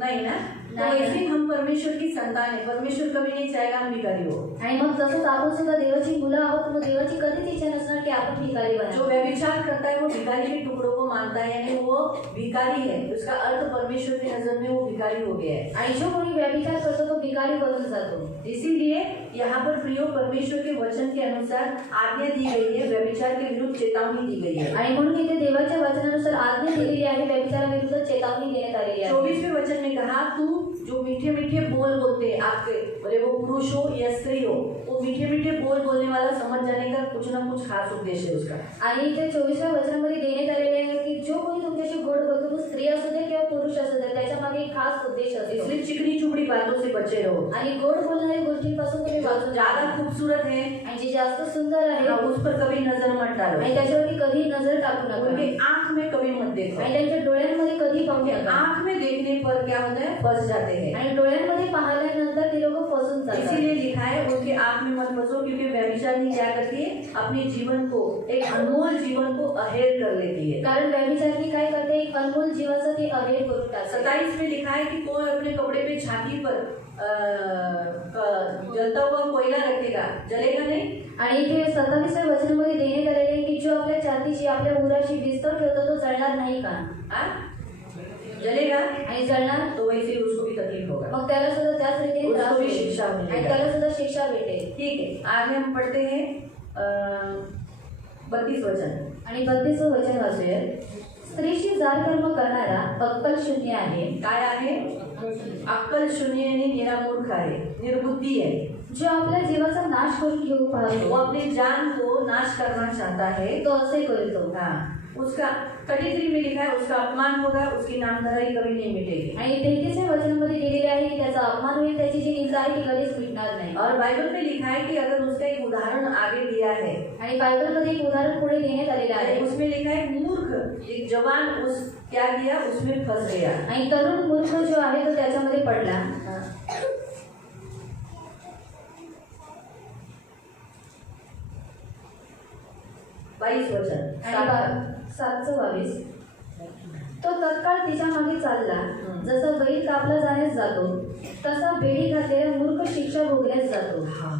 नहीं ना. नाही. ऐसे हम परमेश्वर की संतान है, परमेश्वर कभी नहीं चाहेगा हम भिखारी हो। आणि मग तसंच आपण सुद्धा देवाची मुलं आहोत, मग देवाची कधीच इच्छा नसणार की आपण भिकारी जो बनावं. व्यभिचार करता है वो भिखारी के टुकड़ों को मानता है, यानी वो भिखारी है। उसका अर्थ परमेश्वर की नजर में वो भिखारी हो गया है। आणि जो कोणी व्यभिचार करतो तो भिकारी बनून जातो. इसीलिए यहाँ पर प्रियो परमेश्वर के वचन के अनुसार आज्ञा दी गई है, व्यभिचार के विरुद्ध चेतावनी दी गई है। आणि म्हणून इथे देवाच्या वचनानुसार आज्ञा दिलेली आहे, व्यभिचाराविरुद्ध चेतावणी देण्यात आलेली आहे. 24वें वचन में कहा, तू जो मीठे मीठे बोल बोलते हैं आपके, भले वो पुरुष हो या स्त्री हो, वो मीठे मीठे बोल बोलने वाला समझ जाने का कुछ ना कुछ खास उद्देश्य है उसका। आणि इथे 24व्या वचनामध्ये देण्यात आलेले आहे की जो कोणी तुमच्याशी गोड बोलतो, तो स्त्री असू दे किंवा पुरुष असू दे, त्याच्या मागे एक खास उद्देश असतो. इसलिए चिकनी चुपड़ी बातों से बचे रहो। आणि गोड बोलणाऱ्या गोष्टींपासून तुम्ही जो वाचून ज्यादा खूबसूरत है आणि जे जास्त सुंदर आहे उस पर कभी नजर मत डालो, आणि त्याच्यावरती कधी नजर टाकू नका उनके आंख में कभी मत देखो। आणि त्यांच्या डोळ्यांमध्ये कधी पाहू नका. आंख में देखने पर क्या होता है, फंस जाते हैं। आणि डोळ्यांमध्ये पाहिल्यानंतर ते लोक फसून जातात. इसीलिए लिखा है, उनके आंख में मत फंसो, क्योंकि व्यभिचारिणी क्या करती है, अपने जीवन को, एक अनमोल जीवन को अहेर कर लेती है। कारण व्यभिचारिणी काय करते, एक अनमोल जीवाचं ते अहेर करून टाकते. 27 में लिखा है कि कोई अपने कपड़े पे छाती पर जलता हुआ कोयला रखेगा, जलेगा नहीं। आणि इथे 27व्या वचनामध्ये देण्यात आलेले आहे की जो आपल्या छातीची, आपल्या उराशी विस्तर ठेवतो तो जळणार नाही का, हाँ? जलेगा आणि जळणार तो वैसे ही उसको भी तकलीफ होगा। मग त्याला सुद्धा त्याच रीतीने त्रास उसको भी होईल. शिक्षा मिलेगी. आणि त्याला सुद्धा शिक्षा भेटेल. ठीक है, आगे हम पढ़ते हैं 32 वचन। आणि 32वं वचन वाचूया. स्त्रीशी जार कर्म करणारा अक्कल शून्य आहे. काय आहे, अक्कल शून्य आणि निरामूर्ख आहे, निर्बुद्धी है। जो आपल्या जीवाचा नाश करून घेऊ वो पाहतो अपनी जान को नाश करना चाहता है, तो असे करतो. हाँ, उसका 33 में लिखा है, उसका अपमान होगा, उसकी नामधराई कभी नहीं मिटेगी। आणि 33व्या वचनामध्ये दिलेले आहे की त्याचा अपमान होईल, त्याची जी निंदा आहे ती कधीच मिटणार नाही. और बाइबल में लिखा है कि अगर उसका एक उदाहरण आगे दिया है, आणि बायबलमध्ये एक उदाहरण पुढे देण्यात आलेलं आहे. उसमें लिखा है मूर्ख, एक जवान उस क्या किया, उसमें फंस गया। आणि तरुण मूर्ख जो आहे तो त्याच्यामध्ये पडला. 22 वचन, आणि 7:22 तो तत्काळ तिच्या मागे चालला. जसा बैल कापला जाण्यास जातो तसा बेडी घातलेला मूर्ख शिक्षा भोगल्यास जातो. हाँ,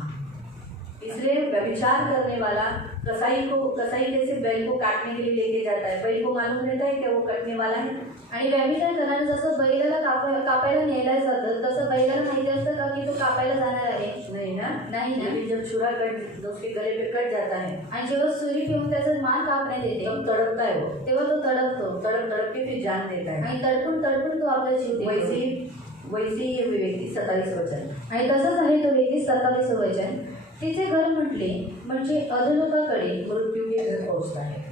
इसलिए व्यभिचार करने वाला कसाई जैसे बैल को काटने के लिए लेके जाता है। बैल को मालूम रहता है कि वो कटने वाला है। आणि व्यभिचार करणारा जसं बैलाला कापायला न्यायला जातं तसं बैलाला माहिती असतं का की तो कापायला जाणार आहे. नहीं ना, नाही ना. लेकिन जब छुरा कट उसके गले पे कट जाता है, आणि जेव्हा सुरी ठेवून त्याचं मान कापण्यात येते तब तड़पता है वो, तेव्हा तो तडपतो. तड़प तड़प के फिर जान देता है। आणि तडपून तडपून तो आपला जीव वैसे ही ये व्यक्ति 27 वचन, आणि तसंच आहे तो व्यक्ती 27वं वचन. तिचे घर म्हटले म्हणजे अधोलोकाकडे मृत्यु के घर पहुंचता है,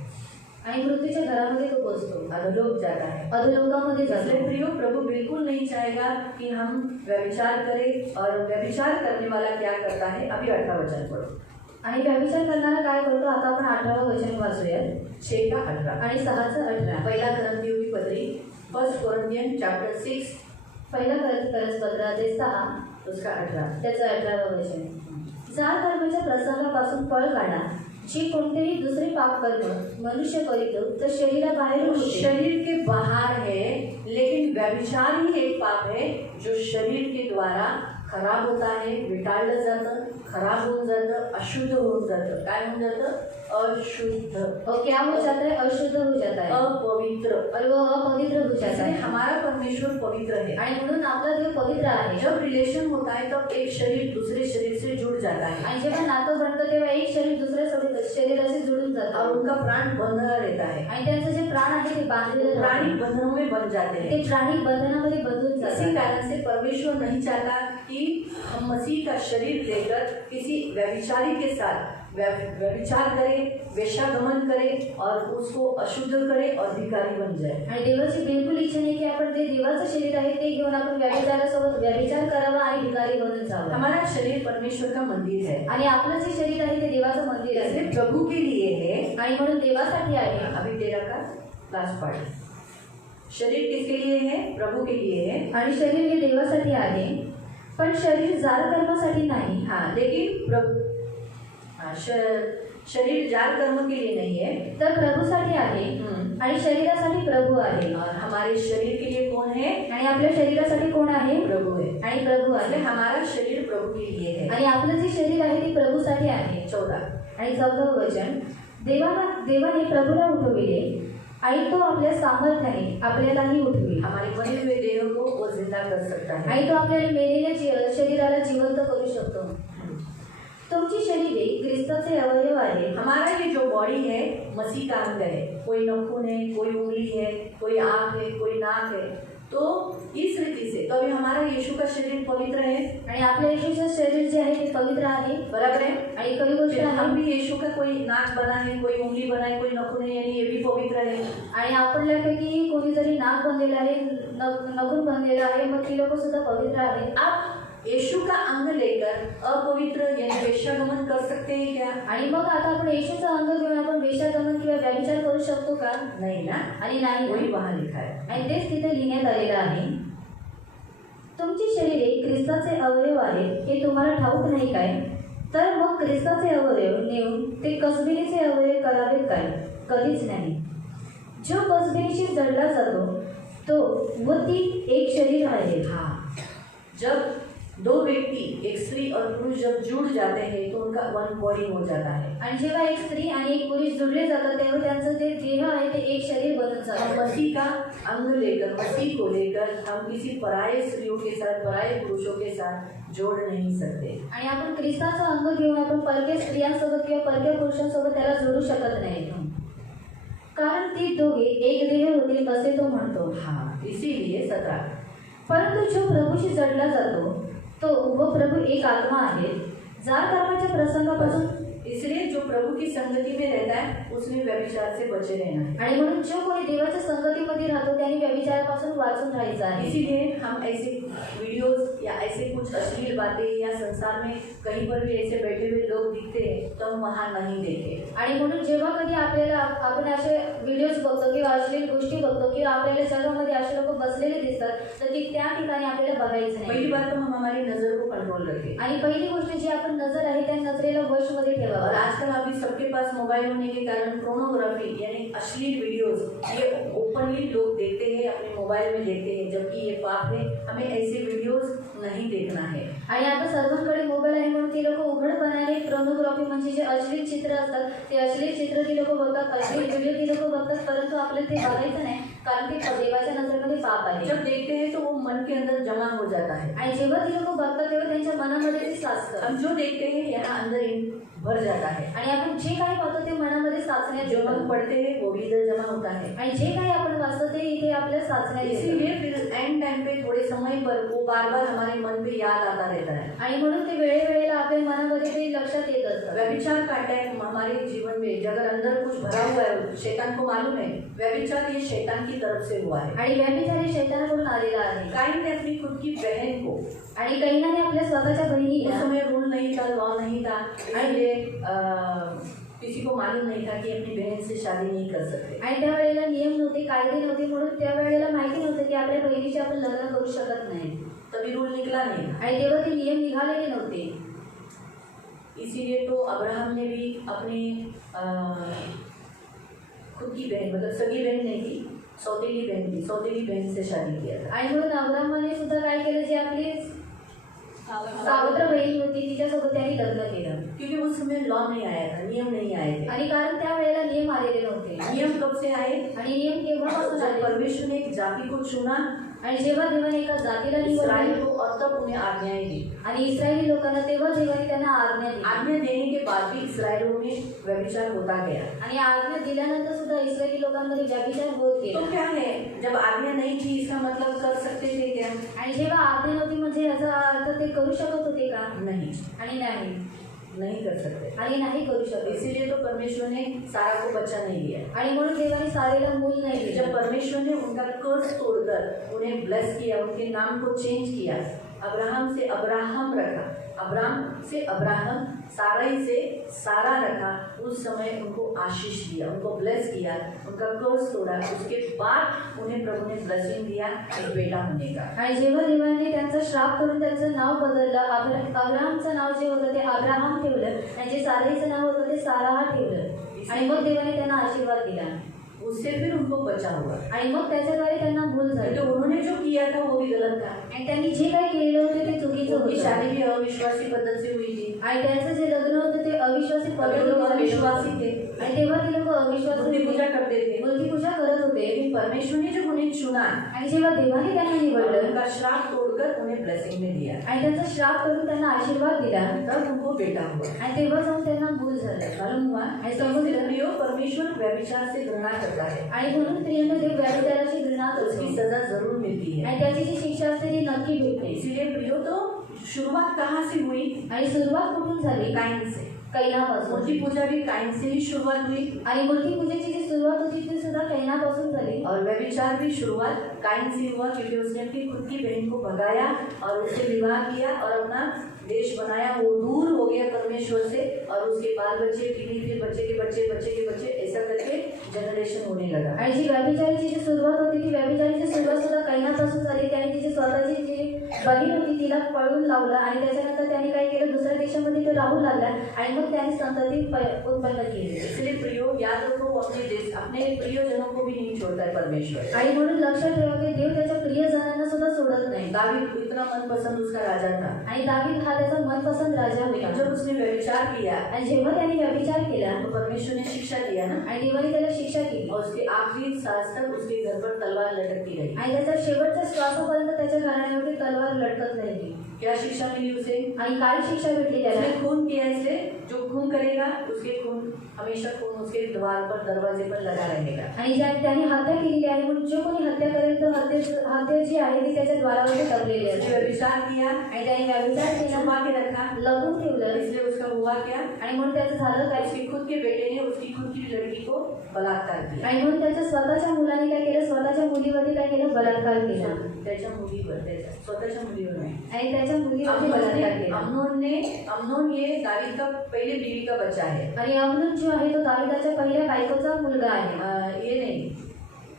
आणि मृत्यूच्या घरामध्ये तो पोहोचतो, अधोलोक जाता है। अधोलोकामध्ये इसलिए जातो. प्रियो, प्रभु बिल्कुल नहीं चाहेगा कि हम व्यभिचार करें। और व्यभिचार करने वाला क्या करता है, अभी 18 वचन पढ़ो। आणि व्यभिचार करणारा काय करतो, आता आपण 18वं वचन वाचूया. 6 का 18, आणि 6:18. पहला करंथियों की पत्री, 1 कोरिन्थियन चैप्टर 6, पहिला करंथपत्र 6 उसका 18। त्याचं 18वं वचन. जार कर्माच्या प्रसंगापासून पळ काढा. जे कोणतेही दुसरे पाप कर्म मनुष्य करीतो तर शरीराबाहेरून वो होते. शरीर के बाहर है, लेकिन व्यभिचार ही एक पाप है जो शरीर के द्वारा खराब होता है, विटाळलं जातं, खराब होऊन जातं, अशुद्ध होऊन जातं। काय होऊन जातं, अशुद्ध, और क्या हो जाता है, अशुद्ध हो जाता है, अपवित्र। और वो अपवित्र हो जाता इसलिए है. हमारा परमेश्वर पवित्र है। आणि म्हणून आपला देव पवित्र आहे. जब रिलेशन होता है तब एक शरीर दूसरे शरीर से जुड़ जाता है आणि जेव्हा नातं बनतं तेव्हा एक शरीर दुसऱ्या शरीराशी जुळून और जातं. उनका प्राण बंधा रहता है। आणि त्यांचं जे प्राण आहे ते बांधलेलं प्राणिक बंधनों में बन जाते हैं। ते प्राणिक बंधनामध्ये बंधून इसी जातात. कारण से परमेश्वर नहीं चाहता कि हम मसीह का शरीर लेकर किसी व्यभिचारी के साथ व्यभिचार करें, वेश्यागमन करें और उसको अशुद्ध करें और भिखारी बन जाए। आणि देवाची बिलकुल इच्छा नाही की आपण ते देवाचं शरीर आहे ते घेऊन आपण व्यभिचारासोबत व्यभिचार करावा आणि भिकारी बनून जावं. हमारा शरीर परमेश्वर का मंदिर है, आणि आपलं जे शरीर आहे ते देवाचं मंदिर आहे. इसलिए प्रभु के लिए है। आणि म्हणून देवासाठी आहे. अभी 13 का लास्ट पार्ट, शरीर किसके लिए है, प्रभु के लिए है। आणि शरीर हे देवासाठी आहे, पण शरीर जार कर्मासाठी नाही. हाँ, लेकिन प्रभु, हाँ, शरीर जार कर्म के लिए नहीं है, तर प्रभूसाठी आहे आणि शरीरासाठी प्रभू आहे. और हमारे शरीर के लिए कौन है? आणि आपल्या शरीरासाठी कोण आहे? प्रभु है। आणि प्रभू इसलिए आहे। हमारा शरीर प्रभु के लिए है। आणि आपलं जे शरीर आहे ते प्रभूसाठी आहे। 14 आणि 14व वचन, देवाने प्रभूला उठविले आणि तो आपल्या सामर्थ्याने आपल्यालाही उठवेल। हमारे बने हुए देह को वो जिंदा कर सकता है। आणि तो आपल्याला मेलेल्या शरीराला जिवंत करू शकतो। तुमची शरीरे ख्रिस्ताचे अवयव आहे। हमारा ये जो बॉडी है मसीह का अंग है। कोई नाखून है, कोई उंगली है, कोई आँख है, कोई नाक है। तो इस रीति से तो अभी हमारा यीशु का शरीर पवित्र है आणि आपल्या येशूचं शरीर जे आहे ते पवित्र आहे। बराबर है। आणि कवी गोष्ट फिर हम आहे, भी यीशु का कोई नाक बना है, कोई उंगली बना है, कोई नाखून है, यानी ये भी पवित्र है। आणि आपल्यापैकी कोणीतरी नाक बनलेलं आहे, नखून बनलेलं आहे, मग ती लोक सुद्धा पवित्र आहे। आप यीशु का अंग लेकर अपवित्र यानी वेश्यागमन कर सकते हैं क्या? आणि मग आता आपण येशूचं अंग घेऊन आपण वेश्यागमन किंवा व्यभिचार करू शकतो का? नहीं ना, आणि नाही वही ना? वहाँ लिखा है। आणि तेच तिथे लिहिण्यात आलेलं आहे, तुमची शरीरे ख्रिस्ताचे अवयव आहेत हे तुम्हाला ठाऊक नाही काय? तर मग ख्रिस्ताचे अवयव नेऊन ते कसबिनीचे अवयव करावेत काय? कधीच नाही। जो कसबिनीशी जडला जातो तो व ती एक शरीर आहे। हाँ, जब दो व्यक्ति एक स्त्री और पुरुष जब जुड़ जाते हैं तो उनका वन बॉडी हो जाता है। आणि जेव्हा एक स्त्री आणि एक पुरुष जुळले जातात तेव्हा त्यांचं जे देह आहे ते एक शरीर बनून हम जातं। मसीह का अंग लेकर, मसीह को लेकर हम किसी पराये स्त्रियों के साथ, पराये पुरुषों के साथ जोड़ नहीं सकते। आणि आपण ख्रिस्ताचं अंग घेऊन आपण परक्या स्त्रियांसोबत किंवा परक्या पुरुषांसोबत त्याला जोडू शकत नाही, कारण ती दोघे एक देह होतील असे तो म्हणतो। हाँ, इसीलिए 17 परंतु जो प्रभूशी जडला जातो तो व प्रभू एक आत्मा आहे। जार कर्माच्या प्रसंगापासून, इसलिए जो प्रभु की संगति में रहता है उसमें व्यभिचार से बचे रहना है। आणि म्हणून जो कोणी देवाच्या संगतीमध्ये राहतो त्याने व्यभिचारापासून वाचून राहायचं आहे। इसीलिए हम ऐसे वीडियोस या ऐसे कुछ अश्लील बातें या संसार में कहीं पर भी ऐसे बैठे हुए लोग दिखते हैं तो हम वहाँ नहीं देखें। आणि म्हणून जेव्हा कधी आपल्याला आपण असे व्हिडिओज बघतो किंवा अश्लील गोष्टी बघतो किंवा आपल्याला जगामध्ये असे लोक बसलेले दिसतात तर ती त्या ठिकाणी आपल्याला बघायचं नाही। पहली बात तो हम हमारी नजर को कंट्रोल रखें। आणि पहिली गोष्ट जी आपण नजर आहे त्या नजरेला वशमध्ये और ठेवावं। आजकल अभी सबके पास मोबाइल होने के कारण पोर्नोग्राफी यानी अश्लील वीडियोस ये ओपनली लोग देखते हैं, अपने मोबाइल में देखते हैं, जबकि ये पाप है। हमें ऐसे वीडियोस नहीं देखना है। आणि आता सर्वांकडे मोबाईल आहे म्हणून ती लोक उघडपणाने पोर्नोग्राफी म्हणजे जे अश्लील चित्र असतात ते अश्लील चित्र ती लोक बघतात, अश्लील व्हिडिओ ती लोक बघतात, परंतु आपल्याला ते बघायचं नाही कारण ते देवाच्या नजरेमध्ये पाप आहे। जब देखते हैं तो वो मन के अंदर जमा हो जाता है। आणि जेव्हा ती लोक बघतात तेव्हा त्यांच्या मनामध्ये ते साचतं। हम जो देखते हैं यहाँ अंदर भर जाता है। आणि आपण जे काही पाहतो ते मनामध्ये साचण्यात जो येतं। हम पढ़ते हैं वो भी इधर जमा होता है। आणि जे काही आपण वाचतो ते इथे आपल्या साचण्यात येतं। इसीलिए फिर एंड टाइम पे थोड़े समय पर वो बार बार हमारे मन पे याद आता रहता है। आणि म्हणून ते वेळेवेळेला आपल्या मनामध्ये ते लक्षात येत असतं। व्यभिचार का अटैक हमारे जीवन में अगर अंदर कुछ भरा हुआ है, शैतान को मालूम है व्यभिचार ये शैतान की तरफ से हुआ है। आणि व्यभिचार हे शैतानाकडून आलेला आहे। काइन ने अपनी खुद की बहन को, आणि कैनाने आपल्या स्वतःच्या उस बहिणीला, समय रूल नहीं था, लॉ नहीं था, इसलिए किसी को मालूम नहीं था कि अपनी बहन से शादी नहीं कर सकते। आणि त्यावेळेला नियम नव्हते, कायदे नव्हते, म्हणून त्यावेळेला माहिती नव्हतं की आपल्या बहिणीशी आपण लग्न करू शकत नाही। तभी रूल निकला नहीं। आणि तेव्हा ते नियम निघालेले नव्हते। इसीलिए तो अब्राहम ने भी अपनी खुद की बहन, मतलब सगी बहन नहीं थी, सौतेली बहन थी, सौतेली बहन से शादी किया था। आणि म्हणून अब्राहमाने सुद्धा काय केलं, जे आपली सावत्र बहीण होती तिच्यासोबत त्यांनी लग्न केलं। क्योंकि उस समय लॉ नहीं आया था, नियम नहीं आए थे। आणि कारण त्यावेळेला नियम आलेले नव्हते। नियम कब से आए? आणि नियम केव्हापासून जब आले? परमेश्वर ने एक जाति को चुना, आणि जेव्हा देवाने एका जातीला निवडले इस्राएल को, और तब उन्हें आज्ञाएं दी। आणि इस्रायली लोकांना तेव्हा देवाने त्यांना आज्ञा दिली। आज्ञा देने के बाद भी इसराइलों में व्यभिचार होता गया। आणि आज्ञा दिल्यानंतर सुद्धा इस्रायली लोकांमध्ये व्यभिचार होत गेला। तो क्या है, जब आज्ञा नहीं थी इसका मतलब कर सकते थे क्या? आणि जेव्हा आज्ञा नव्हती म्हणजे याचा अर्थ ते करू शकत होते का? नहीं, आणि नाही, नहीं कर सकते। आणि नाही करू शकत। इसीलिए तो परमेश्वर ने सारा को बच्चा नहीं दिया। आणि म्हणून देवाने सारेला मूल नाही दिलं। जब परमेश्वर ने उनका कर्ज तोड़कर उन्हें ब्लेस किया, उनके नाम को चेंज किया, अब्राहम से अब्राहम रखा, अब्राम से अब्राहम, साराई से सारा रखा, उस समय उनको आशीष दिया, उनको ब्लेस किया, उनका कर्ज तोड़ा, उसके बाद उन्हें प्रभु ने ब्लेसिंग दिया एक बेटा होने का। आणि जेव्हा देवाने त्यांचा श्राप करून त्यांचं नाव बदललं, अब्राहमचं नाव जे होतं ते अब्राहम ठेवलं आणि जे साराईचं नाव होतं ते सारा ठेवलं। आणि मग देवाने त्यांना आशीर्वाद दिला। उससे फिर उनको बचा हुआ। आणि मग त्याच्याद्वारे त्यांना मूल झालं। झाली तो उन्होंने जो किया था वो भी गलत था। आणि त्यांनी जे काही केलेलं होतं ते चुकीचं उनकी होतं शादी भी अविश्वासी पद्धत से हुई थी। आणि त्यांचं जे लग्न होतं ते अविश्वासी और वो लोग अविश्वासी थे, आणि तेव्हा ते लोक अविश्वासी मूर्ति पूजा करते थे। मूर्ती पूजा करत होते लेकिन परमेश्वर ने जब उन्हें चुना आणि जेव्हा देवाने त्यांना निवडलं उनका श्राप तोड़कर उन्हें ब्लेसिंग में दिया, आणि त्यांचा श्राप करून त्यांना आशीर्वाद दिला तब उनको बेटा हुआ। आणि तेव्हा जाऊन त्यांना मूल झालं मालूम हुआ आणि समझ समजलं लियो परमेश्वर व्यभिचार से घृणा करता है, आणि म्हणून स्त्रियांना देव व्यभिचाराची घृणा उसकी करतो सजा जरूर मिलती है। आणि त्याची जी शिक्षा असते ती नक्की भेटते इसीलिए प्रियो तो शुरुआत कहाँ से हुई? आणि सुरुवात कुठून झाली काइन से। कैनापासून मूर्ति पूजा भी काइन से ही शुरुआत हुई आणि मूर्ती पूजेची जी सुरुवात होती ती सुद्धा कैनापासून झाली और व्यभिचार भी शुरुआत काइन से हुआ, क्योंकि उसने अपनी खुद की बहन को भगाया और उससे विवाह किया और अपना देश बनाया। वो दूर हो गया परमेश्वर से और उसके बाल बच्चे, पीढ़ी फिर बच्चे के बच्चे, बच्चे के बच्चे, ऐसा करके जनरेशन होने लगा। आणि जी व्यभिचारीची जी सुरुवात होती ती व्यभिचारीची सुरुवात सुद्धा कैनापासून झाली। त्याने तिची स्वतःची जी बहीण होती तिला पळून लावलं आणि त्याच्यानंतर त्याने काय केलं, दुसऱ्या देशामध्ये तो राहू लागला आणि मग त्याने संतती उत्पन्न केली। इसलिए प्रियो याद रखो, अपने प्रियजनों को भी नहीं छोड़ता है परमेश्वर। आणि म्हणून लक्षात ठेवा की देव त्याच्या प्रियजनांना सुद्धा सोडत नाही। दावीद इतना मनपसंद उसका राजा था, आणि दावीद हा त्याचा मनपसंद राजा लेकिन होता। जब उसने व्यभिचार किया आणि जेव्हा त्याने व्यभिचार केला तो परमेश्वर ने शिक्षा दिया ना, आणि देवाने त्याला शिक्षा केली और उसके आखिरी सांस तक उसके घर पर तलवार लटकती रही। आणि त्याचा शेवटच्या श्वासापर्यंत त्याच्या घराण्यावरती तलवार लटकत राहिली। क्या शिक्षा मिली उसे? आणि काय शिक्षा भेटली त्याला? उसने खून किया, ऐसे जो खून करेगा उसके खून हमेशा खून उसके द्वार पर, दरवाजे पर लगा रहेगा। आणि त्याने हत्या केलेली आहे म्हणून जो कोणी हत्या करेल तर हत्या जी आहे ती त्याच्या द्वारावरती टकलेली उसने असते। व्यभिचार किया, आणि त्याने व्यभिचार केला, छुपा के रखा, लपून ठेवलं इसलिए उसका हुआ क्या? आणि म्हणून त्याचं झालं काय, उसके खुद के बेटे ने उसकी खुद की लड़की को बलात्कार किया। आणि म्हणून त्याच्या स्वतःच्या मुलाने काय केलं, स्वतःच्या मुलीवरती काय केलं, बलात्कार केला। त्याच्या मुलीवर, त्याच्या स्वतःच्या मुलीवर नाही। आणि त्याच्या मुलीवरती बलात्कार केला। अम्नोन ये दावीद का पहले बीवी का बच्चा है। आणि अम्नोन जो आहे तो दाविदाच्या पहिल्या बायकोचा मुलगा आहे। ये नहीं,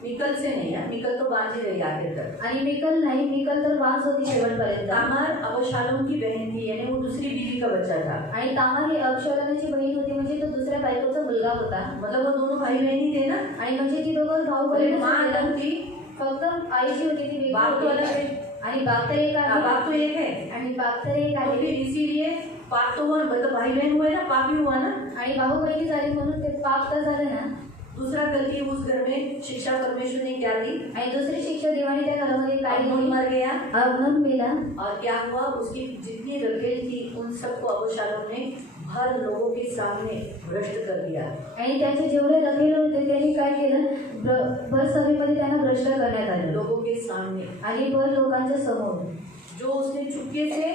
मिकल से नहीं है, मिकल तो बांझी रही आखिर तक। आणि मिकल नाही, मिकल तर वास होती शेवटपर्यंत। तामार अबशालोम की बहन थी, यानी वो दूसरी बीवी का बच्चा था। आणि तामार ही अबशालोमाची बहीण होती, म्हणजे तो दुसऱ्या बायकोचा मुलगा होता। मतलब वो दोनों भाई बहन ही थे ना। आणि म्हणजे ती दोघं भाऊ बहीण माँ अलग थी, फक्त आई जी होती ती वेगळी बाप तो होती। अलग है। आणि बाप तर एक आहे, बाप तो एक है, आणि बाप तर एक तो आहे। फिर इसीलिए पाप तो हुआ, मतलब भाई बहन हुए ना, पाप ही हुआ ना। आणि भाऊ बहिणी झाली म्हणून ते पाप तर झालं ना। दूसरा गलती उस घर में शिक्षा परमेश्वर ने क्या दी? आणि दुसरी शिक्षा देवाने त्या घरामध्ये काय अम्नोन दिली? मर गया अम्नोन मेला और क्या हुआ, उसकी जितनी रखेल थी उन सबको अबशालोम ने हर लोगों के सामने भ्रष्ट कर दिया। आणि त्याचे जेवढे रखेल होते त्यांनी काय केलं, भर सभेमध्ये त्यांना भ्रष्ट करण्यात आलं लोगों के सामने। आणि भर लोकांच्या समोर। जो उसने चुपके से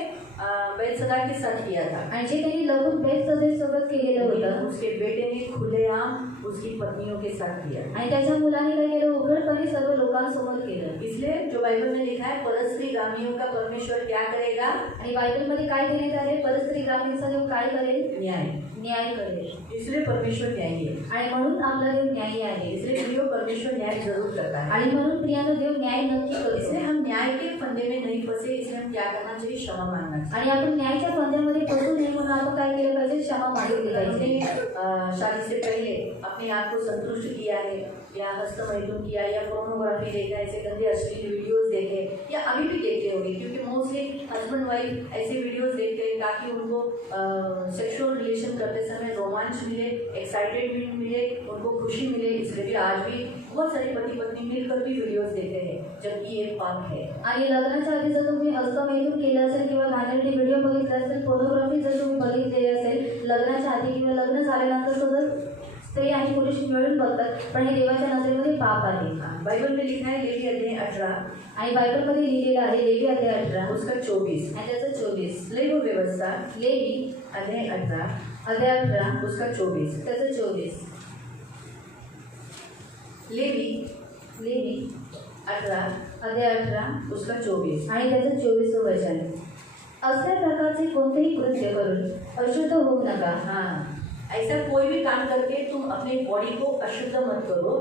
बैतसदा के साथ किया था, आणि जे त्यांनी लपून बेसोबत केलेलं होतं, उसके बेटे ने खुलेआम उसकी पत्नियों के साथ किया। आणि त्याच्या मुलाने काय केलं, उघडपणे सर्व लोकांसमोर केलं। इसलिए जो बाइबल में लिखा है, परस्त्रीगामियों का परमेश्वर क्या करेगा? आणि बायबलमध्ये काय देण्यात आले, परस्त्रीगामींचा देव काय करेल, न्याय। न्याय करेल। इसलिए परमेश्वर न्यायी है। आणि म्हणून आपला देव न्यायी आहे। इसलिए प्रियो परमेश्वर न्याय जरूर करता है। आणि म्हणून प्रियानो देव न्याय नक्की करतो। इसलिए हम न्याय के फंदे में नहीं फंसे, इसलिए हम क्या करना चाहिए? क्षमा मांगना चाहिए। आणि आपण न्यायाच्या फंद्यामध्ये फसू नये म्हणून आपण काय केलं पाहिजे, क्षमा मागितली पाहिजे। हमने शादी से पहले अपने आप को संतुष्ट किया है, या हस्तमैथुन किया, या पोर्नोग्राफी देखा, ऐसे गंदे अश्लील वीडियोस देखे, या अभी भी देखते होंगे, क्योंकि मोस्टली हस्बैंड वाइफ ऐसे वीडियोस देखते हैं ताकि उनको सेक्सुअल रिलेशन करते समय रोमांच मिले, एक्साइटेडमेंट मिले, उनको खुशी मिले। इसलिए भी आज भी बहुत सारे पति पत्नी मिलकर भी वीडियोस देखते हैं, जबकि ये पाप है। आणि लग्नाच्या आधी जर तुम्ही हस्तमैथुन केलं असेल किंवा घाणेरडे व्हिडिओ बघितले असेल, फोटोग्राफी जर तुम्ही बघितलेली असेल लग्नाच्या आधी किंवा लग्न झाल्यानंतर सुद्धा स्त्री आणि पुरुष मिळून बघतात, पण हे देवाच्या नजरेमध्ये पाप आहे। बाइबल में लिखा है लेवी अध्याय 18 आणि बायबलमध्ये लिहिलेलं आहे लेवी अध्याय 18 उसका 24 आणि त्याचं 24। लेवी व्यवस्था लेवी अध्याय 18 अध्याय 18 उसका 24 त्याचं 24। लेवी 18 अध्याय 18 उसका 24 आणि त्याचं 24 वचन। असल्या प्रकारचे कोणतेही कृत्य करून अशुद्ध होऊ नका। हाँ, ऐसा कोई भी काम करके तुम अपने बॉडी को अशुद्ध मत करो,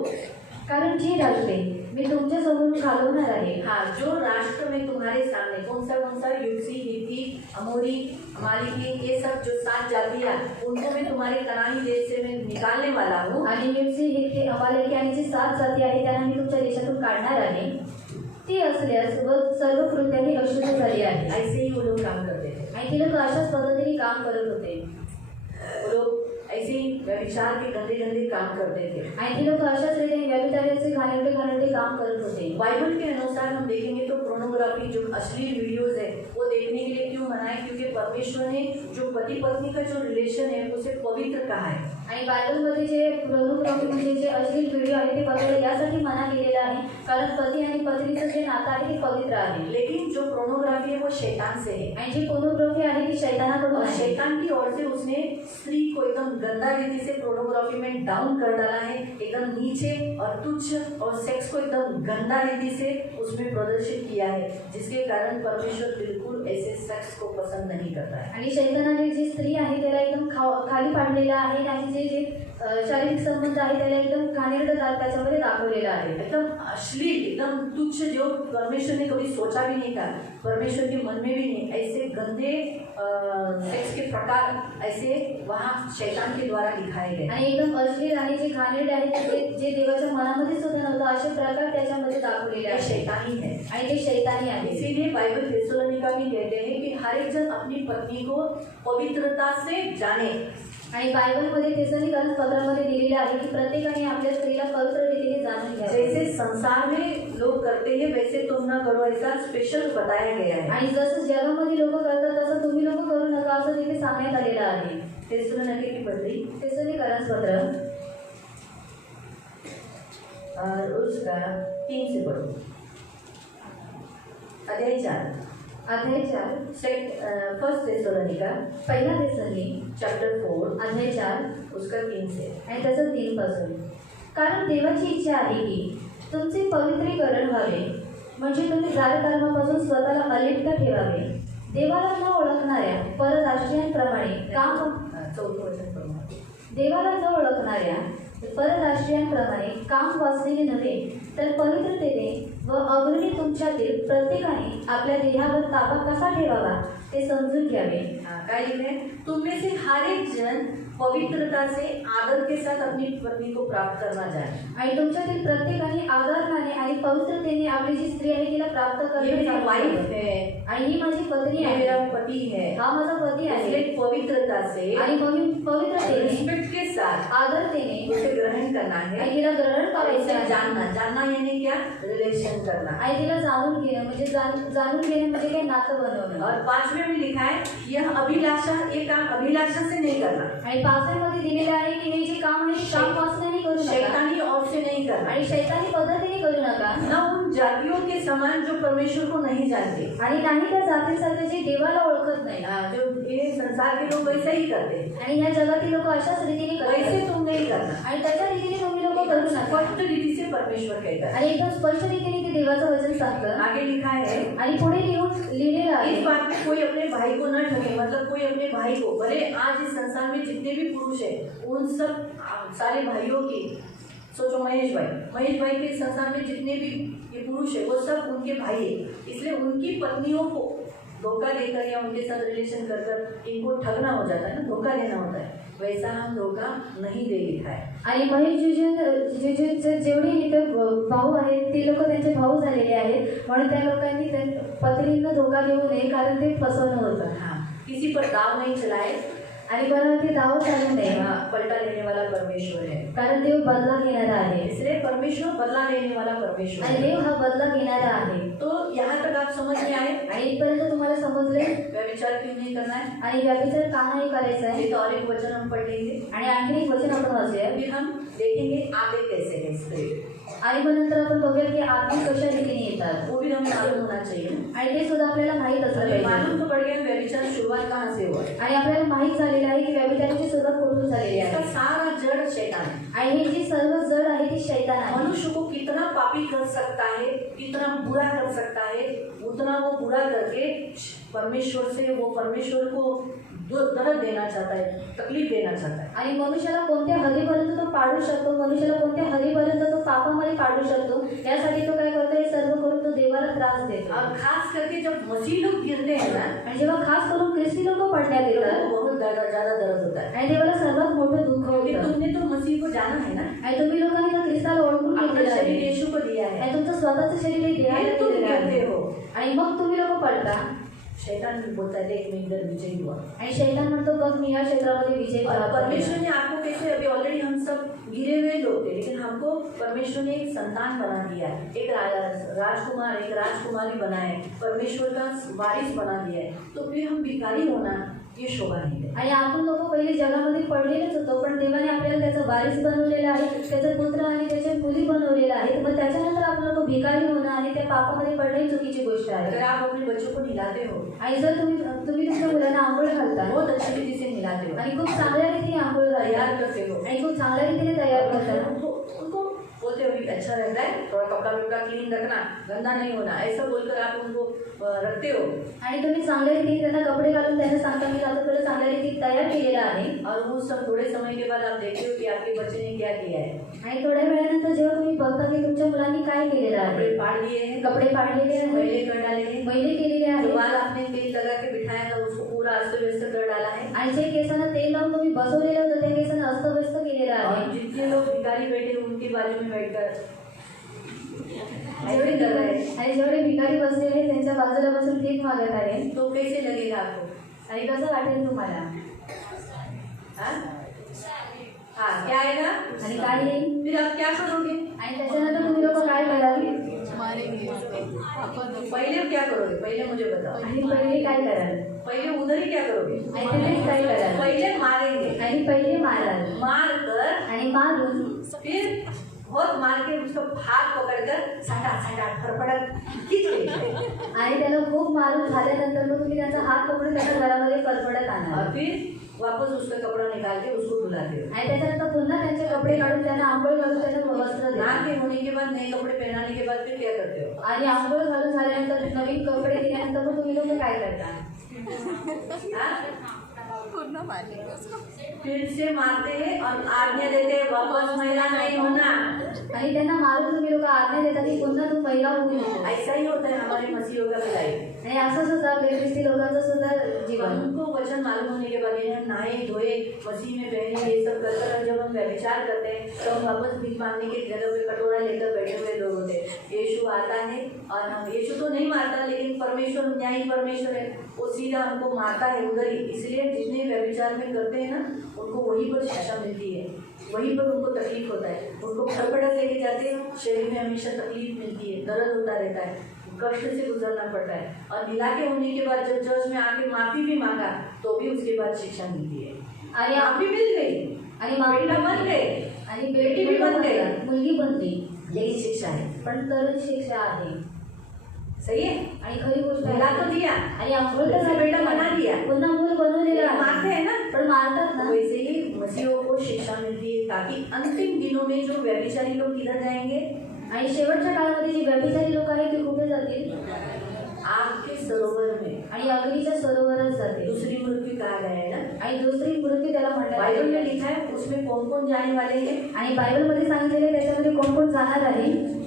कारण जी राष्ट्रे मी तुमच्या समोर घालवणार आहे। हाँ, जो राष्ट्र में तुम्हारे सामने कौन सा युक्सी, हित्ती, अमोरी, अमालेकी, ये सब जो 7 जातियाँ, उनको मैं तुम्हारे कनानी देश से मैं निकालने वाला हूँ। आणि युक्सी, हित्ती, अमालेकी आणि जी 7 जाती आहेत त्यांना मी तुमच्या देशातून काढणार आहे। ती असल्यास व सर्व कृत्याने अशुद्ध झाली आहे. ऐसे ही वो लोग काम करते थे. आणि ती लोक अशाच पद्धतीने काम करत होते. वो लोग ऐसे ही व्यभिचार के गंदे गंदे काम करते थे. आणि ती लोक अशाच रीतीने व्यभिचाराचे घाणेरडे काम करत होते. बाइबल के अनुसार हम देखेंगे तो पोर्नोग्राफी जो अश्लील वीडियोज है वो देखने के लिए क्यों मना है? क्योंकि परमेश्वर ने जो पति पत्नी का जो रिलेशन है उसे पवित्र कहा है. आणि बायबलमध्ये जे पोर्नोग्राफी म्हणजे जे अश्लील व्हिडिओ आहे ते बघायला यासाठी मना केलेला आहे कारण पती आणि पत्नीचं जे नातं आहे ते पवित्र आहे. लेकिन जो पोर्नोग्राफी है वो शैतान से है. आणि जी पोर्नोग्राफी आहे ती शैतानाकडून और आहे. शैतान की ओर से उसने स्त्री को एकदम गंदा रीति से पोर्नोग्राफी में डाउन कर डाला है, एकदम नीचे और तुच्छ, और सेक्स को एकदम गंदा रीति से उसमें प्रदर्शित किया है, जिसके कारण परमेश्वर बिल्कुल ऐसे सेक्स को पसंद नहीं करता है. आणि शैतानाने जी स्त्री आहे त्याला एकदम खाली पाडलेला आहे आणि जे शारीरिक संबंध आहे त्याला एकदम घाणेरडा त्याच्यामध्ये दाखवलेला आहे. एकदम अश्लील, एकदम तुच्छ, जो परमेश्वर ने कभी सोचा भी नहीं था, परमेश्वर के मन में भी नहीं, ऐसे गंदे सेक्स के प्रकार ऐसे वहाँ शैतान के द्वारा दिखाए गए. आणि एकदम अश्लील आणि जे घाणेरडे आहे जे देवाच्या मनामध्ये सुद्धा नव्हतं असे प्रकार त्याच्यामध्ये दाखवलेले ये आहे. शैतानी है. आणि ते शैतानी आहे. इसीलिए बाइबल थेसलोनिका में कहते हैं कि हर एक जन अपनी पत्नी को पवित्रता से जाने. आणि बायबलमध्ये थेसलोनिकन पत्रामध्ये दिलेले आहे की प्रत्येकाने आपल्या स्त्रीला पवित्र रीतीने जाणून घ्यावे. जैसे संसार में लोग करते हैं वैसे तुम ना करो, ऐसा स्पेशल बताया गया है. आणि जसं जगामध्ये लोक करतात तसं तुम्ही लोक करू नका असं तिथे सांगण्यात आलेलं आहे. थेसलोनिके की पत्री थेसलोनिकन पत्र और उसका 3 से पढ़ो. अध्याय 4. अध्याय 4 फर्स्ट थेसलोनिका पहिला थेसलोनी चैप्टर 4 अध्याय 4 उसका 3 से. आणि त्याचं 3 पासून. कारण देवाची इच्छा आहे की तुमचे पवित्रीकरण व्हावे म्हणजे तुम्ही जारकर्मापासून स्वतःला अलिप्त ठेवावे. देवाला न ओळखणाऱ्या परराष्ट्रीयांप्रमाणे काम 4 वचन पढ़ो. देवाला न ओळखणाऱ्या परराष्ट्रीयांप्रमाणे काम वाचलेले नव्हे तर पवित्रतेने व अग्रणी तुमच्यातील प्रत्येकाने आपल्या देहावर ताबा कसा ठेवावा ते समजून घ्यावे. काय लिखे? तुम में से हर एक जन पवित्रता से आदर के साथ अपनी पत्नी को प्राप्त करना जाए. आणि तुमच्यातील प्रत्येकाने आदराने आणि पवित्रतेने आपली जी स्त्री आहे तिला प्राप्त ये मेरी करणे वाइफ है, आणि ही माझी पत्नी ये आहे, मेरा पति है. हा माझा पती आहे. इसलिए पवित्रता से आणि मग पवित्रतेने रिस्पेक्ट के साथ आदरतेने उसे ग्रहण करना है. आणि तिला ग्रहण और करायचं इसे आहे. जानना, जानना यानी क्या? रिलेशन करना. आणि तिला जाणून घेणं म्हणजे जाणून घेणं म्हणजे काय नातं बनवणं. और 5वें में लिखा है यह अभिलाषा, ये काम अभिलाषा से नहीं करना, आणि 5मध्ये दिलेले आहे की हे जे काम आहे ते काम वासनेने करू नका शैतानी और से नहीं करना, आणि शैतानी पद्धतीने करू नका. न उन जातियों के समान जो परमेश्वर को नहीं जानते. आणि नाही त्या जातीसारखे जे देवाला ओळखत नाही. जो ये संसार के लोग वैसे ही करते हैं, आणि या जगातील लोक अशाच रीतीने वैसे करतात तुम नहीं करना. आणि त्याच्या रीतीने तुम्ही लोक करू नका. स्पष्ट रीति से परमेश्वर कहता है. आणि एकदम स्पष्ट रीतीने ते देवाचं वचन सांगतं. आगे लिखा है आणि पुढे लिहिलेलं आहे इस बात में कोई अपने भाई को न ठगे, मतलब कोई अपने भाई को, भले आज इस संसार में जितने भी पुरुष हैं उन सब सारे भाइयों की, सोचो महेश भाई के संसार में जितने भी ये पुरुष है वो सब उनके भाई है. इसलिए उनकी पत्नियों को धोखा देकर या उनके साथ रिलेशन कर कर इनको ठगना हो जाता है ना, धोखा देना होता है. वैसा हम धोखा नहीं दे लिखा है. आणि महेश जुजूचे जेवढे इथे भाऊ आहेत ते लोक त्यांचे भाऊ झालेले आहेत म्हणून त्या लोकांनी पत्नींना धोका देऊ नये कारण ते फसवणं होतं. हाँ, किसी पर दाव नहीं चलाए. आणि बरं ते दाव चालू नये पलटा लेने वाला परमेश्वर है. कारण देव बदला घेणारा आहे. इसलिए परमेश्वर बदला लेने वाला परमेश्वर आणि है. देव हा बदला घेणारा आहे. तो यहाँ तक आप समझ में आए. आणि इथपर्यंत तुम्हाला समजले. व्यभिचार क्यों नहीं करना है? आणि व्यभिचार का नाही करायचा आहे. ये तो और एक वचन हम पढ़ लेंगे. आणि आणखी एक वचन आपण वाचूया. फिर हम देखेंगे आगे कैसे है स्पिरिट. आणि मग नंतर आपण बघूया की आत्मा कशा रीतीने येतात. वो भी हमें मालूम होना चाहिए. आणि ते सुद्धा आपल्याला माहीत असलं हमें पाहिजे. मालूम तो पड़ गया व्यभिचार शुरुआत कहाँ से हुआ. आणि आपल्याला माहीत झालेलं आहे की व्यभिचाराची सुरुवात कुठून झालेली इसका आहे. सारा जड़ शैतान है. आणि हे जी सर्व जड आहे ती शैतान आहे. मनुष्य को कितना पापी कर सकता है, कितना बुरा कर सकता है, उतना वो बुरा करके परमेश्वर से, वो परमेश्वर को दर्द देना चाहता है, तकलीफ देना चाहता है. आणि मनुष्याला कोणत्या हद्दीपर्यंत तो पाडू शकतो, मनुष्याला कोणत्या हद्दीपर्यंत तो पापामध्ये पाडू शकतो, यासाठी तो काय करतो, हे सर्व करून तो देवाला त्रास देतो. और खास करके जब मसीह लोग गिरते हैं ना, आणि जेव्हा खास करून ख्रिस्ती लोक पडण्यात तो येतात बहुत ज्यादा दर्द होता है. आणि देवाला सर्वात मोठं दुःख क्योंकि होतं. तुमने तो मसीह को जाना है ना, आणि तुम्ही लोकांनी त्या ख्रिस्ताला ओळखून अपना घेतलेलं शरीर आहे यीशु को दिया है. आणि तुमचं स्वतःचं शरीर हे देहाला फिर तुम दिलेलं कहते आहे. हो, आणि मग तुम्ही लोक पडता. शैतान बोलता है देख मैं इधर विजयी हुआ. आणि शैतान म्हणतो बघ मी या क्षेत्रामध्ये विजय और प्राप्त परमेश्वर केला. ने आपको कैसे, अभी ऑलरेडी हम सब गिरे हुए लोग थे, लेकिन हमको परमेश्वर ने एक संतान बना दिया है, एक राजकुमार एक राजकुमारी बना है, परमेश्वर का वारिस बना दिया है. तो फिर हम भिखारी होना ये शोभा नहीं है. आणि आपण लोक पहिले जगामध्ये पडलेलेच होतो, पण देवाने आपल्याला त्याचा वारिस बनवलेला आहे, त्याचा पुत्र आणि त्याच्या मुली बनवलेला आहे. मग त्याच्यानंतर आपण लोक भिकारी होणं आणि त्या पापामध्ये पडणं ही चुकीची गोष्ट आहे. अगर आप अपने बच्चों को हिलाते हो, आणि जर तुम्ही तुमच्या मुलांना आंघोळ घालता बहुत अच्छी रीति से हिलाते हो, आणि खूप चांगल्या रीतीने आंघोळ घालता तैयार करते हो, आणि खूप चांगल्या रीतीने तयार करता, उनको बोलते हो कि अच्छा रहता है, थोड़ा कपड़ा वपड़ा क्लीन रखना, गंदा नहीं होना, ऐसा बोलकर आप उनको रखते हो. आणि तुम्ही चांगल्या रीतीने त्यांना कपडे घालून त्यांना सांगता मी आता तुला चांगल्या रीतीने तयार केलेला आहे. और वो सब थोड़े समय के बाद आप देखते हो कि आपके बच्चे ने क्या किया है. आणि थोड्या वेळानंतर जेव्हा तुम्ही बघता की तुमच्या मुलांनी काय केलेलं कपड़े आहे, फाड़ दिए हैं, कपडे फाडलेले आहेत, मैले कर डाले हैं, मैले केलेले जो आहेत, बाल आपने तेल लगा के बिठाया था उसको पूरा अस्त व्यस्त कर डाला है. आणि जे केसांना तेल लावून तुम्ही बसवलेलं होतं त्या केसांना अस्तव्यस्त केलेलं और आहे. जितने लोग भिखारी बैठे उनके बाजू में बैठकर जेवढे ऐसे कर रहे हैं, आणि जेवढे भिकारी बसलेले त्यांच्या बाजूला बसून भीक मागत आहे. तो कैसे लगेगा आपको? आणि कसं वाटेल तुम्हाला? हाँ हाँ, क्या आएगा? आणि काय येईल? फिर आप क्या करोगे? आणि त्याच्यानंतर तुम्ही लोक काय कराल? पहले क्या करोगे? पहले मुझे बताओ. आणि पहिले काय कराल? पहले उधर ही क्या करोगे? आणि तिथेच काय कराल? पहले मारेंगे, आणि पहिले माराल मार कर आणि मारून फिर बहुत मार के उसको हाथ पकड़कर सटा सटा फड़फड़ाट खींच लेंगे. आणि त्याला खूप मारून झाल्यानंतर मग तुम्ही त्याचा हात पकडून त्याच्या घरामध्ये फरफडत आणा और फिर वापस उसका कपड़ा निकाल के उसको धुलाते हो. आणि त्याच्यानंतर पुन्हा त्यांचे कपडे काढून त्यांना आंघोळ घालून त्यांना वस्त्र नहा द्या. के होने के बाद नए कपड़े पहनाने के बाद फिर क्या करते हो? आणि आंघोळ घालून झाल्यानंतर नवीन कपडे दिल्यानंतर मग तुम्ही लोक काय करता? हाँ? फिर से मारते हैं और आज्ञा देते हैं वापस महिला नहीं होना. आणि त्यांना मारून तुम्ही लोक आज्ञा देता की पुन्हा तू महिला होऊ नको. ऐसा ही होता है हमारे मसीहों का लाइफ. आणि असंच होतं ख्रिस्ती लोकांचं सुद्धा जीवन. उनको वचन मालूम होने के बाद ये हम नहाए धोए मसीह में पहने ये सब कर कर जब हम व्यभिचार करते हैं तो हम वापस भीख मांगने के जगह पे कटोरा लेकर बैठे हुए लोग होते हैं. यीशु आता है और हम यीशु तो नहीं मारता, लेकिन परमेश्वर न्यायी परमेश्वर है, वो सीधा हमको मारता है उधर ही. इसलिए जितने व्यभिचार में करते हैं ना उनको वहीं पर शिक्षा मिलती है, वहीं पर उनको तकलीफ होता है. उनको फड़फड़ाहट लेके जाते हैं, शरीर में हमेशा तकलीफ मिलती है, दर्द होता रहता है, कष्ट से गुजरना पड़ता है. और मिला के होने के बाद जब चर्च में आके माफी भी मांगा तो भी उसके बाद शिक्षा मिलती है. आणि माफी मिल गई आणि बेटा बन गए, आणि बेटी भी बन गई, मुलगी बनली, यही शिक्षा है. पण तरुण शिक्षा आहे. सही है. आणि खरी गोष्ट मिला आहे. तो दिया, आणि आंघोळ तर जैसे बेटा बना दिया, पुन्हा मूल बनवलेलं मारते आहे, हैं ना, पण मारतात ना. वैसे ही मसीहों को शिक्षा मिलती है ताकि अंतिम दिनों में जो व्यभिचारी लोग किधर जाएंगे? आणि शेवटच्या काळामध्ये जी व्यभिचारी लोक आहेत ते कुठे जातील? आग के सरोवर में. आणि अग्नीच्या सरोवरात जातील. दूसरी मृत्यु कहा गया है ना. आणि दुसरी मृत्यू त्याला बाइबल म्हणतात. में लिखा है उसमें कौन कौन जाने वाले हैं. आणि बायबलमध्ये सांगितलेलं आहे त्याच्यामध्ये कोण कोण जाणार आहे.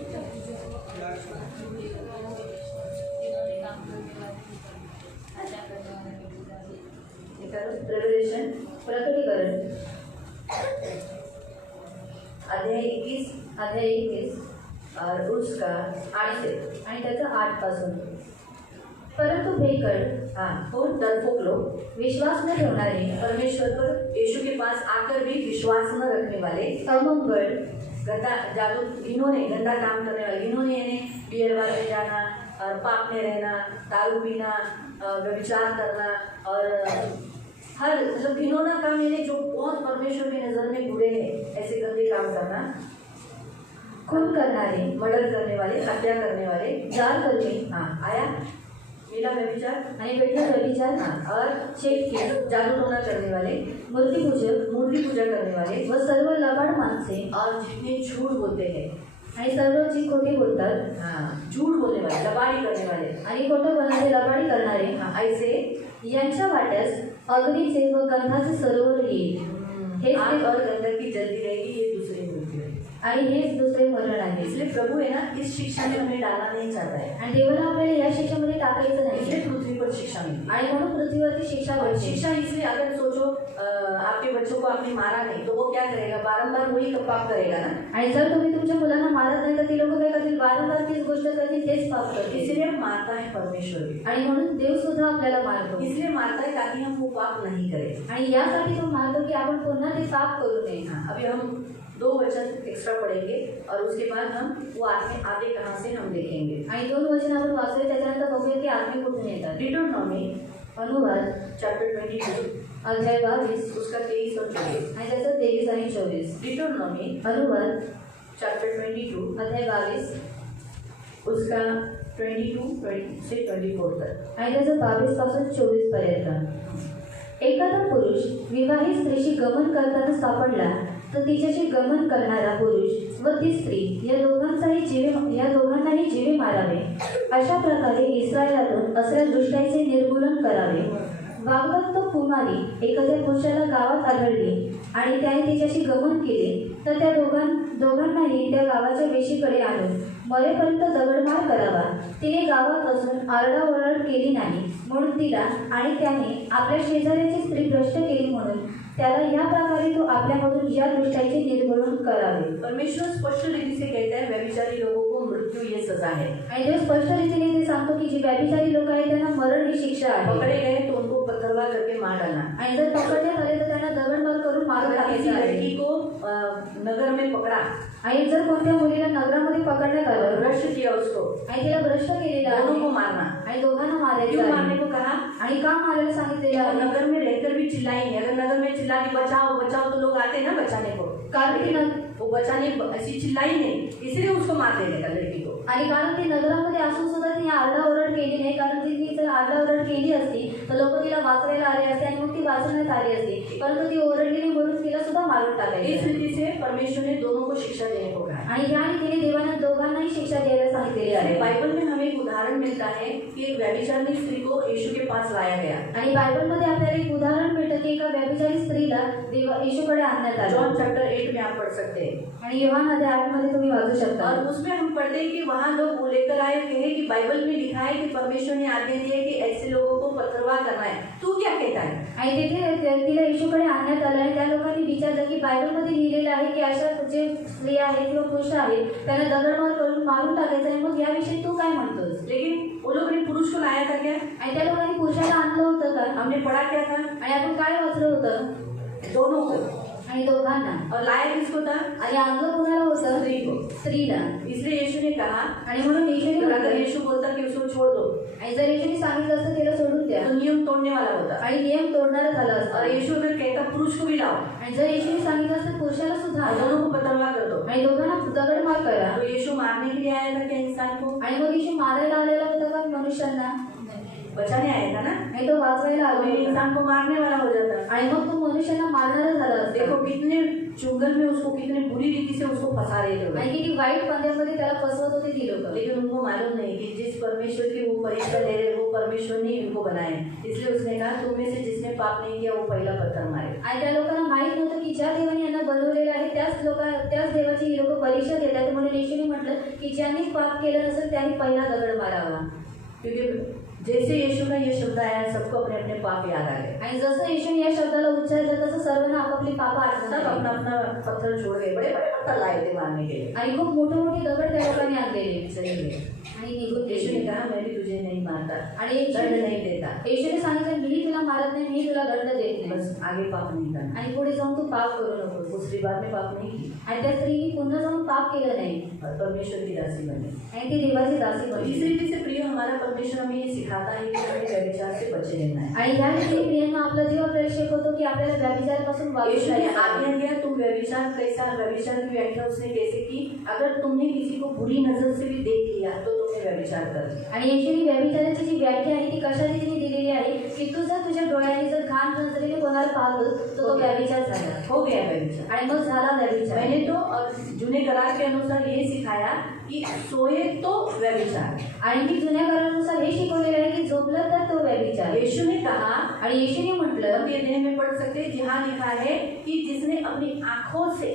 रेवलेशन प्रकटीकरण अध्याय 21 अध्याय 21 और उसका 8 से. आणि त्याचं 8 पासून. परंतु भेकड हाँ, तो डरपोक लोग, विश्वास न ठेवणारे, परमेश्वर पर यीशु के पास आकर भी विश्वास न रखने वाले, अमंगळ, गंदा जादू, इन्होंने गंदा काम करने वाले, इन्होंने इन्हें बियर बार में जाना और पाप में रहना, दारू पीना, व्यभिचार करना और हर मतलब घिनौना काम, इन्हें जो बहुत परमेश्वर की नज़र में बुरे हैं ऐसे गंदे काम करना, खून करणारे, मर्डर करने वाले, हत्या करने वाले, जार करणे, हाँ आया मिला व्यभिचार, आणि भेटला व्यभिचार, हाँ, और शेतकी, जादू टोना करने वाले, मूर्तिपूजक, मूर्ति पूजा करने वाले, व सर्व लबाड माणसे, और जितने झूठ बोलते हैं, आणि सर्व जी खोटे बोलतात, हाँ झूठ बोलने वाले, लबाड़ी करने वाले, आणि खोटं बोलणारे, लबाडी करणारे, हाँ ऐसे यांच्या वाट्यास अग्नीचे व गंधाचे सरोवर येईल. हेच आग ते और गंधक की जलती रहेगी, ये दूसरी मृत्यु है. आणि हेच दुसरे मरण आहे. इसलिए प्रभु है ना इस शिक्षा में हमें डालना नहीं चाहता है, आणि देवाला आपल्याला या शिक्षेमध्ये टाकायचं नाही इसलिए पृथ्वी पर शिक्षा मिलती है। आणि म्हणून पृथ्वीवरती शिक्षा और मिळते. शिक्षा इसलिए अगर सोचो आपके बच्चों को आपने मारा नहीं तो वो क्या करेगा, बारंबार वही पाप करेगा ना। आणि जर तुम्ही तुमच्या मुलांना मारत नाही तर ती लोक काय करतील, वारंवार तीच गोष्ट करतील, तेच पाप करतील. इसलिए मारता है परमेश्वर भी, आणि म्हणून देव सुद्धा आपल्याला मारतो. इसलिए मारता है ताकि हम वो पाप नहीं करें। आणि यासाठी तो मारतो की आपण पुन्हा ते पाप करू नये. हाँ, अभी हम 2 वचन एक्स्ट्रा पढ़ेंगे और उसके बाद हम वो आगे कहाँ से हम देखेंगे। आणि 2 वचन आपण वाचले, त्याच्यानंतर बघूया की आत्मे कुठून येतात. डिटरोनॉमी अनुवाद चैप्टर 22 अध्याय 22 उसका 23 और 24। आणि त्याचं 23 आणि 24. डिटरोनॉमी अनुवाद चैप्टर 22 अध्याय 22 उसका 22 से 24 तक। आणि त्याचं 22 पासून 24 पर्यंत. एखादा पुरुष विवाहित स्त्रीशी गमन करताना सापडला तर तिच्याशी गमन करणारा पुरुष व ती स्त्री या दोघांनाही जीवे मारावे. अशा प्रकारे इस्रायलातून असल्या दुष्टाईचे निर्मूलन करावे. वागवत्त कुमारी एखाद्या पुरुषाला गावात आढळली आणि त्याने तिच्याशी गमन केले तर त्या दोघांनाही त्या गावाच्या वेशीकडे आणून मरेपर्यंत दगडमार करावा. तिने गावात असून आरडाओरड केली नाही म्हणून तिला आणि त्याने आपल्या शेजाऱ्याची स्त्री भ्रष्ट केली म्हणून त्याला या प्रकारे तो आपल्यामधून या दुष्टाईचे निर्मूलन करावे. परमेश्वर स्पष्ट रीति से कहता है व्यभिचारी लोगों को मृत्यु ये सजा है। आणि देव स्पष्ट रीतीने ते सांगतो की जे व्यभिचारी लोक आहेत त्यांना मरण ही शिक्षा आहे. पकड़े गए तो उनको पत्थरवा करके मार डालना। आणि जर पकडण्यात आले तर त्यांना दगडमार करून मारून अगर किसी टाकायचं आहे. लड़की को नगर में पकड़ा आणि जर कोणत्या मुलीला नगरामध्ये पकडण्यात और आलं भ्रष्ट किया उसको, आणि तिला भ्रष्ट केलेला दोनों को आहे मारना। आणि दोघांना मारायचं क्यों आहे. मारने को कहा? आणि का मारायला सांगितलेलं और आहे? नगर में रहकर भी चिल्लाएंगे, अगर नगर में चिल्ला के बचाओ बचाओ तो लोग आते हैं ना बचाने को, कारण की वो बचाने ऐसी चिल्लाई नहीं, इसलिए उसको मार देने का लड़की को। आणि कारण ती नगरामध्ये असून सुद्धा तिने आरडाओरड केली नाही, कारण ती जर आरडाओरड केली असती तर लोक तिला वाचवायला आले असते आणि मग ती वाचवण्यात आली असती, परंतु ती ओरडलेली म्हणून तिला सुद्धा मारून इस टाकायची. रीति से परमेश्वर ने दोनों को शिक्षा देने को कहा है। आणि या रीतीने देवाने दोघांनाही शिक्षा द्यायला सांगितलेली आहे. बाइबल में हमें एक उदाहरण मिलता है कि एक व्यभिचारिणी स्त्री को यीशु के पास लाया गया। आणि बायबलमध्ये आपल्याला एक उदाहरण मिळतं की एका व्यभिचारी स्त्रीला येशूकडे आणण्यात आलं. जॉन चैप्टर 8 में आप पढ़ सकते हैं। आणि योहान अध्याय 8 मध्ये तुम्ही वाचू शकता. और उसमें हम पढ़ते हैं कि वहाँ लोग वो लेकर आए, कहे कि बाइबल में लिखा है कि परमेश्वर ने आज्ञा दी है कि ऐसे लोगों को पत्थरवाह करना है, तू क्या कहता है? आणि तिथे तिला येशूकडे आणण्यात आलं आणि त्या लोकांनी विचारलं की बायबलमध्ये लिहिलेलं आहे की अशा जे स्त्रिया आहेत किंवा पुरुष आहेत त्यांना दगडमार करून मारून टाकायचं आहे, मग याविषयी तू काय म्हणतोस? लेकिन वो लोग ने पुरुष को लाया था क्या? आणि त्या लोकांनी पुरुषाला आणलं होतं का? हमने पढ़ा क्या था? आणि आपण काय वाचलं होतं? दोनों को। आणि दोघांना. और लाया किसको था? आणि आणलं कुणाला होतं? स्त्री को। स्त्रीला. इसलिए यीशु ने कहा, आणि म्हणून येशूने अगर म्हटलं, यीशु बोलता कि उसको छोड़ दो आणि जर येशूने सांगितलं असतं तिला सोडून द्या तो नियम तोड़ने वाला होता। आणि नियम तोडणारा झाला और असता. यीशु अगर कहता पुरुष को भी लाओ आणि जर येशूने सांगितलं असतं पुरुषाला सुद्धा और आणा दोनों को पत्थरवाह कर दो, आणि दोघांना दगडमार करा. तो यीशु मारने के लिए आया था क्या इंसान को? आणि मग येशू मारायला आलेला होता का मनुष्यांना? बचाने आया था ना। आणि तो वाचवायला तो आला ये होता. इंसान को मारने वाला हो जाता। आणि मग तो मनुष्यांना मारणारा झाला असता. देखो कितने चुंगल में उसको कितने बुरी रीति से उसको फंसा रहे थे। आणि किती वाईट पंद्यामध्ये त्याला फसवत होते ती लोक. लेकिन उनको मालूम नहीं कि जिस परमेश्वर की वो परीक्षा ले रहे वो परमेश्वर ने इनको बनाए, इसलिए उसने कहा तुम में से जिसने पाप नहीं किया वो पहला पत्थर मारे। आणि त्या लोकांना माहित नव्हतं की ज्या देवाने यांना बनवलेलं आहे त्याच देवाची ही लोक परीक्षा देतात, म्हणून येशूने म्हटलं की ज्यांनी पाप केलं नसेल त्यांनी पहिला दगड मारावा. क्योंकि जैसे यीशु का ये शब्द आया सबको अपने अपने पाप याद आ गए। आणि जसं येशूने या शब्दाला उच्चारलं तसं सर्वांना आपापली पाप सब आठवण अपना अपना पत्थर छोड़ गए, बड़े बड़े पत्थर लाए थे मारने के लिए। आणि खूप मोठे मोठे दगड त्या लोकांनी आणलेले चले गए। आणि निघून यीशु ने गेले. कहा मैं भी तुझे नहीं मारता, आणि दंड नहीं देता, येशूने सांगितलं मी तुला मारत नाही, मी तुला दंड देत नाही बस आगे पाप नहीं करना। आणि पुढे जाऊन तू पाप करू नको. उस बार में पाप नहीं की आणि त्या स्त्रीने पुन्हा जाऊन पाप केलं नाही और परमेश्वर की दासी बनी। आणि ती देवाची दासी और बनली. इस रीति से प्रिय हमारा परमेश्वर हमें ये सिखाता है कि हमें व्यभिचार से बचे रहना है। आणि ह्या रीतीने प्रियांना आपला जीव आपल्याला शिकवतो की आपल्याला व्यभिचारापासून वाचून यीशु ने राहायचं आहे. आज्ञा दिया तुम व्यभिचार कैसा, व्यभिचार की व्याख्या उसने कैसे की, अगर तुमने किसी को बुरी नजर से भी देख लिया तो तुमने व्यभिचार कर लिया। आणि येशूने व्यभिचाराची जी व्याख्या आहे ती कशा रीतीने दिलेली आहे की तू जर तुझ्या डोळ्याने जर घाण नजरेने कोणाला पाहतोस तर तो व्यभिचार झाला. हो गया व्यभिचार। आणि मग झाला व्यभिचार. मैंने तो जूने करार के अनुसार ये सिखाया कि सोए तो व्यभिचार। आणि मी जुन्या करारानुसार हे शिकवलेलं आहे की झोपलं तर तो व्यभिचार. यीशु ने कहा, आणि येशूने म्हटलं ये देह में पढ़ सकते हैं, जहाँ लिखा है कि जिसने अपनी आंखों से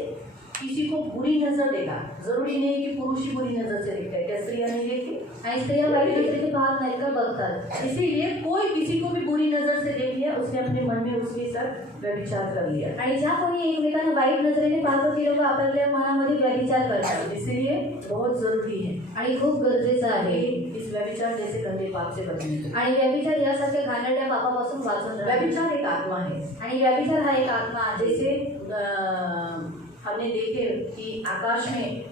किसी को बुरी नजर देगा, जरूरी नहीं है कि पुरुष ही बुरी नजर से देखता है, क्या स्त्रियां नहीं देखती? आणि स्त्रिया वाईट नजरेने पाहत नाहीत का, बघतात. इसीलिए कोई किसी को भी बुरी नजर से देख लिया, उसने अपने मन में उसके साथ व्यभिचार कर लिया. आणि ज्या कोणी एकमेकांना वाईट नजरेने पाहतो ते लोक आपल्या मनामध्ये व्यभिचार करतात. इसलिए बहुत जरूरी है आणि खूप गरजेचं आहे. इस व्यभिचार जैसे गंदे पाप से बचने के लिए. आणि व्यभिचार यासारख्या घाणेरड्या पापापासून वाचून राहावे. व्यभिचार एक आत्मा है. आणि व्यभिचार हा एक आत्मा आहे. जैसे हमने देखे कि आकाश में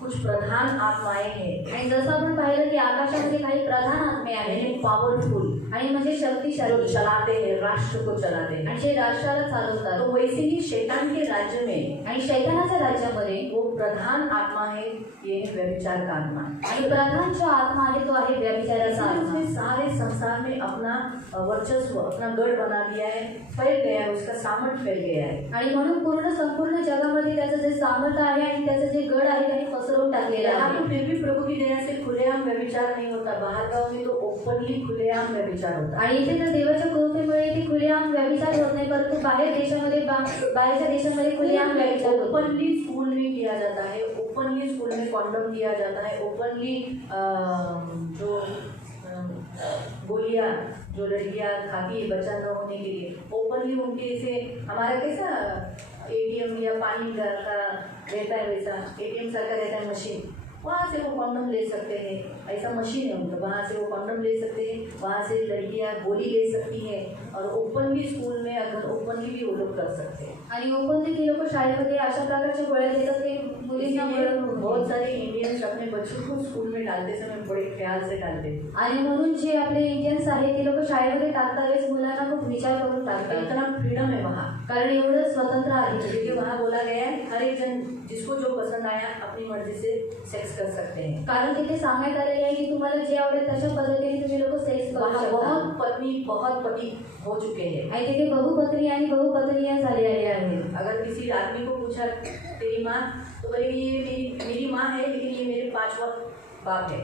कुछ प्रधान आत्माएं हैं, आणि जसं आपण पाहिलं की आकाशामध्ये काही प्रधान आत्मे आहेत यानी पावरफुल, आणि म्हणजे जो शक्तिशाली चलाते हैं, राष्ट्र को चलाते हैं. आणि जे राष्ट्राला चालवतात. तो वैसे ही शैतान के राज्य में आणि शैतानाच्या राज्यामध्ये वो प्रधान आत्मा है, ये है व्यभिचार का आत्मा. आणि प्रधान जो आत्मा आहे तो आहे व्यभिचाराचा आत्मा. उसने सारे संसार में अपना वर्चस्व, अपना गढ़ बना दिया है, फैल गया है, उसका सामर्थ्य फैल गया है. आणि म्हणून संपूर्ण जगामध्ये त्याचं जे सामर्थ्य आहे आणि त्याचं जे गड आहे त्याने पसरवून टाकलेलं यहाँ आहे. तो फिर भी प्रभु की दया से खुलेआम व्यभिचार नहीं होता, बाहर गाँव में तो ओपनली खुलेआम व्यभिचार होता. आणि इथे तर देवाच्या कृपेमुळे ते खुलेआम व्यभिचार होत नाही, परंतु बाहेर देशामध्ये बाहेरच्या देशामध्ये खुलेआम व्यभिचार होतो. ओपनली स्कूल में किया जाता है, ओपनली स्कूल में कॉन्डम दिया जाता है, ओपनली जो गोलियां जो लड़कियां खाती है बच्चा न होने के लिए, ओपनली उनके से हमारा कैसा एटीएम या पानी का रहता है, वैसा एटीएम सा का रहता है मशीन, वहाँ से वो कॉन्डम ले सकते हैं. ऐसा मशीन है उनका, वहाँ से वो कॉन्डम ले सकते हैं, वहाँ से लड़कियाँ गोली ले सकती हैं, और ओपनली स्कूल में अगर ओपनली भी वो लोग कर सकते हैं. आणि ओपनली ते लोक शाळेमध्ये अशा प्रकारच्या गोळ्या देतात ते मुलींना इसलिए बहुत सारे इंडियंस अपने बच्चों को स्कूल में डालते समय बड़े ख्याल से डालते हैं. आणि म्हणून जे आपले इंडियन्स आहेत ते लोक शाळेमध्ये टाकता वेळेस मुलांना खूप विचार करून टाकतात. इतना फ्रीडम है वहाँ, कारण एवढं स्वतंत्र आहे. क्योंकि वहाँ बोला गया है हर एक जन जिसको जो पसंद आया अपनी मर्जी से सेक्स कर सकते हैं. कारण तिथे सांगण्यात आलेले आहे की तुम्हाला जे आवडेल तशा पद्धतीने तुम्ही लोक सेक्स करू वहाँ शकता. बहुत पति हो चुके हैं. आणि तिथे बहुपत्नी आणि बहुपत्नीय झालेले आहेत. अगर किसी आदमी को पूछा तेरी माँ, तो बोलेगी ये मेरी माँ है, लेकिन ये मेरे 5वां बाप है.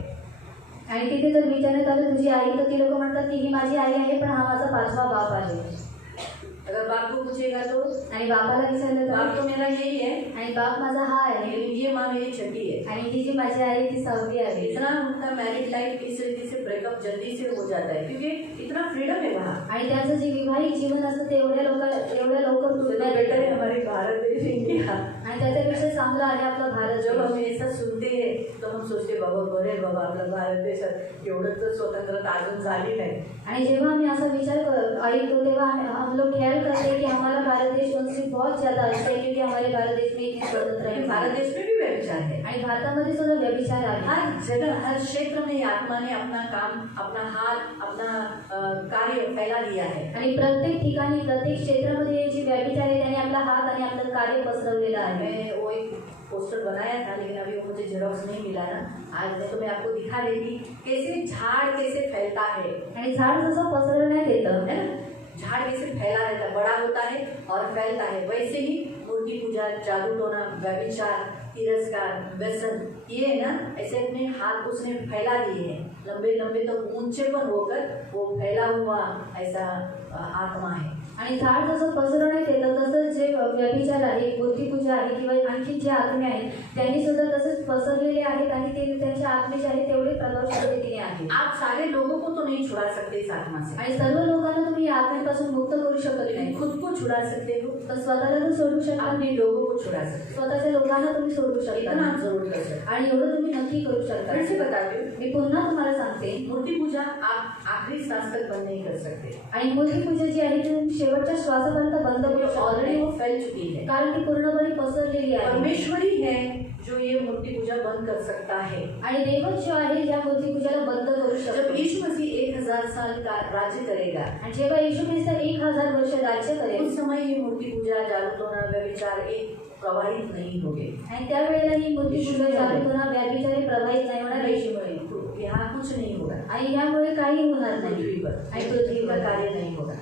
आणि तिथे जर विचारण्यात आलं तुझी आई, तर ती लोक म्हणतात की ही माझी आई आहे पण हा माझा 5वा बाप आहे. अगर बाप को पूछेगा तो आणि बापाला विचारलं तर बाप तो मेरा यही है, आणि बाप माझा हा आहे, लेकिन ये माँ मेरी छठी है. आणि ती जी माझी आई ती 6वी आहे. इतना उनका मैरिड लाइफ इस रीति से ब्रेकअप जल्दी से हो जाता है, क्योंकि इतना फ्रीडम है वहाँ. आणि त्यांचं जे विवाहिक जीवन असतं ते एवढ्या लवकर तो तुटण्यात बेटर है येतं. हमारे भारत देश इंडिया. आणि त्याच्यापेक्षा चांगलं आहे आपला भारत. जब हम ऐसा सुनते हैं तो हम सोचते बाबा बरे बाबा आपला भारत देशात एवढं तर स्वतंत्रता अजून झाली नाही. आणि जेव्हा आम्ही असा विचार ऐकतो तेव्हा हम लोग ख्याल करते हैं कि हमारा भारत देश उनसे बहुत ज़्यादा अच्छा है, क्योंकि हमारे भारत देश में इतनी स्वतंत्र है. भारत देश में भी व्यभिचार है. आणि भारतामध्ये सुद्धा व्यभिचार आहे. हर जगह हर क्षेत्र में आत्मा ने अपना काम, अपना हाथ, अपना कार्य फैला दिया है. आणि प्रत्येक ठिकाणी प्रत्येक क्षेत्रामध्ये जे व्यभिचार आहे त्याने आपला हात आणि आपलं कार्य पसरवलेलं आहे. मैंने वो एक पोस्टर बनाया था, लेकिन अभी वो मुझे जेरॉक्स नहीं मिला ना. आज तो मैं आपको दिखा देती कैसे झाड़ कैसे फैलता है. आणि झाड जसं पसरवण्यात येतं है ना, झाड़ कैसे फैला रहता है, बड़ा होता है और फैलता है. वैसे ही मूर्ति पूजा, जादू टोना, व्यभिचार, तिरस्कार, व्यसन, ये है ना ऐसे अपने हाथ उसने फैला दिए हैं, लंबे लंबे तो ऊंचे पर होकर वो फैला हुआ ऐसा आत्मा है. आणि झाड जसं पसरवण्यात येतं तसंच जे व्यभिचार आहे, मूर्तिपूजा आहे किंवा आणखी जे आत्मे आहेत त्यांनी सुद्धा तसंच पसरलेले आहेत आणि ते त्यांचे आत्मे जे आहेत तेवढे प्रभावशालीने आहेत. आप सारे लोगों को तो नहीं छुड़ा सकते इस आत्मा से. आणि सर्व लोकांना तुम्ही या आत्म्यापासून मुक्त करू शकत लेकिन नाही. खुद को छुड़ा सकते हो, तर स्वतःला तर सोडू शकता, अपने लोगों को छुड़ा सकते स्वतःच्या लोकांना तुम्ही सोडू हो. शकता. इतना आप जरूर कर सकते. आणि एवढं तुम्ही नक्की करू शकता. फिर से बताती हूँ, मी पुन्हा तुम्हाला सांगते, मूर्ति पूजा आप आखिरी सांस तक बंद नहीं कर सकते. आणि मूर्तिपूजा जी आहे ती शेवटच्या श्वासापर्यंत बंद करू शकत ऑलरेडी नाही. वो फैल चुकी है. कारण ती पूर्णपणे पसरलेली आहे. परमेश्वरी है जो ये मूर्ति पूजा बंद कर सकता है. आणि देवच जो आहे या मूर्तिपूजाला बंद करू जब शकतो. यीशु मसीह 1000 साल का राज्य करेगा, आणि जेव्हा येशू ख्रिस्त 1000 वर्ष राज्य करेल उस समय ये मूर्ति पूजा, जादू टोना, व्यभिचार एक प्रवाहित नहीं होंगे. आणि त्यावेळेला ही मूर्तिपूजा जादूटोना व्यभिचार प्रभावित नाही होणार. यहाँ कुछ नहीं होगा. आणि यामुळे काही होणार नाही. पृथ्वी पर आणि पृथ्वीवर कार्य नहीं होगा.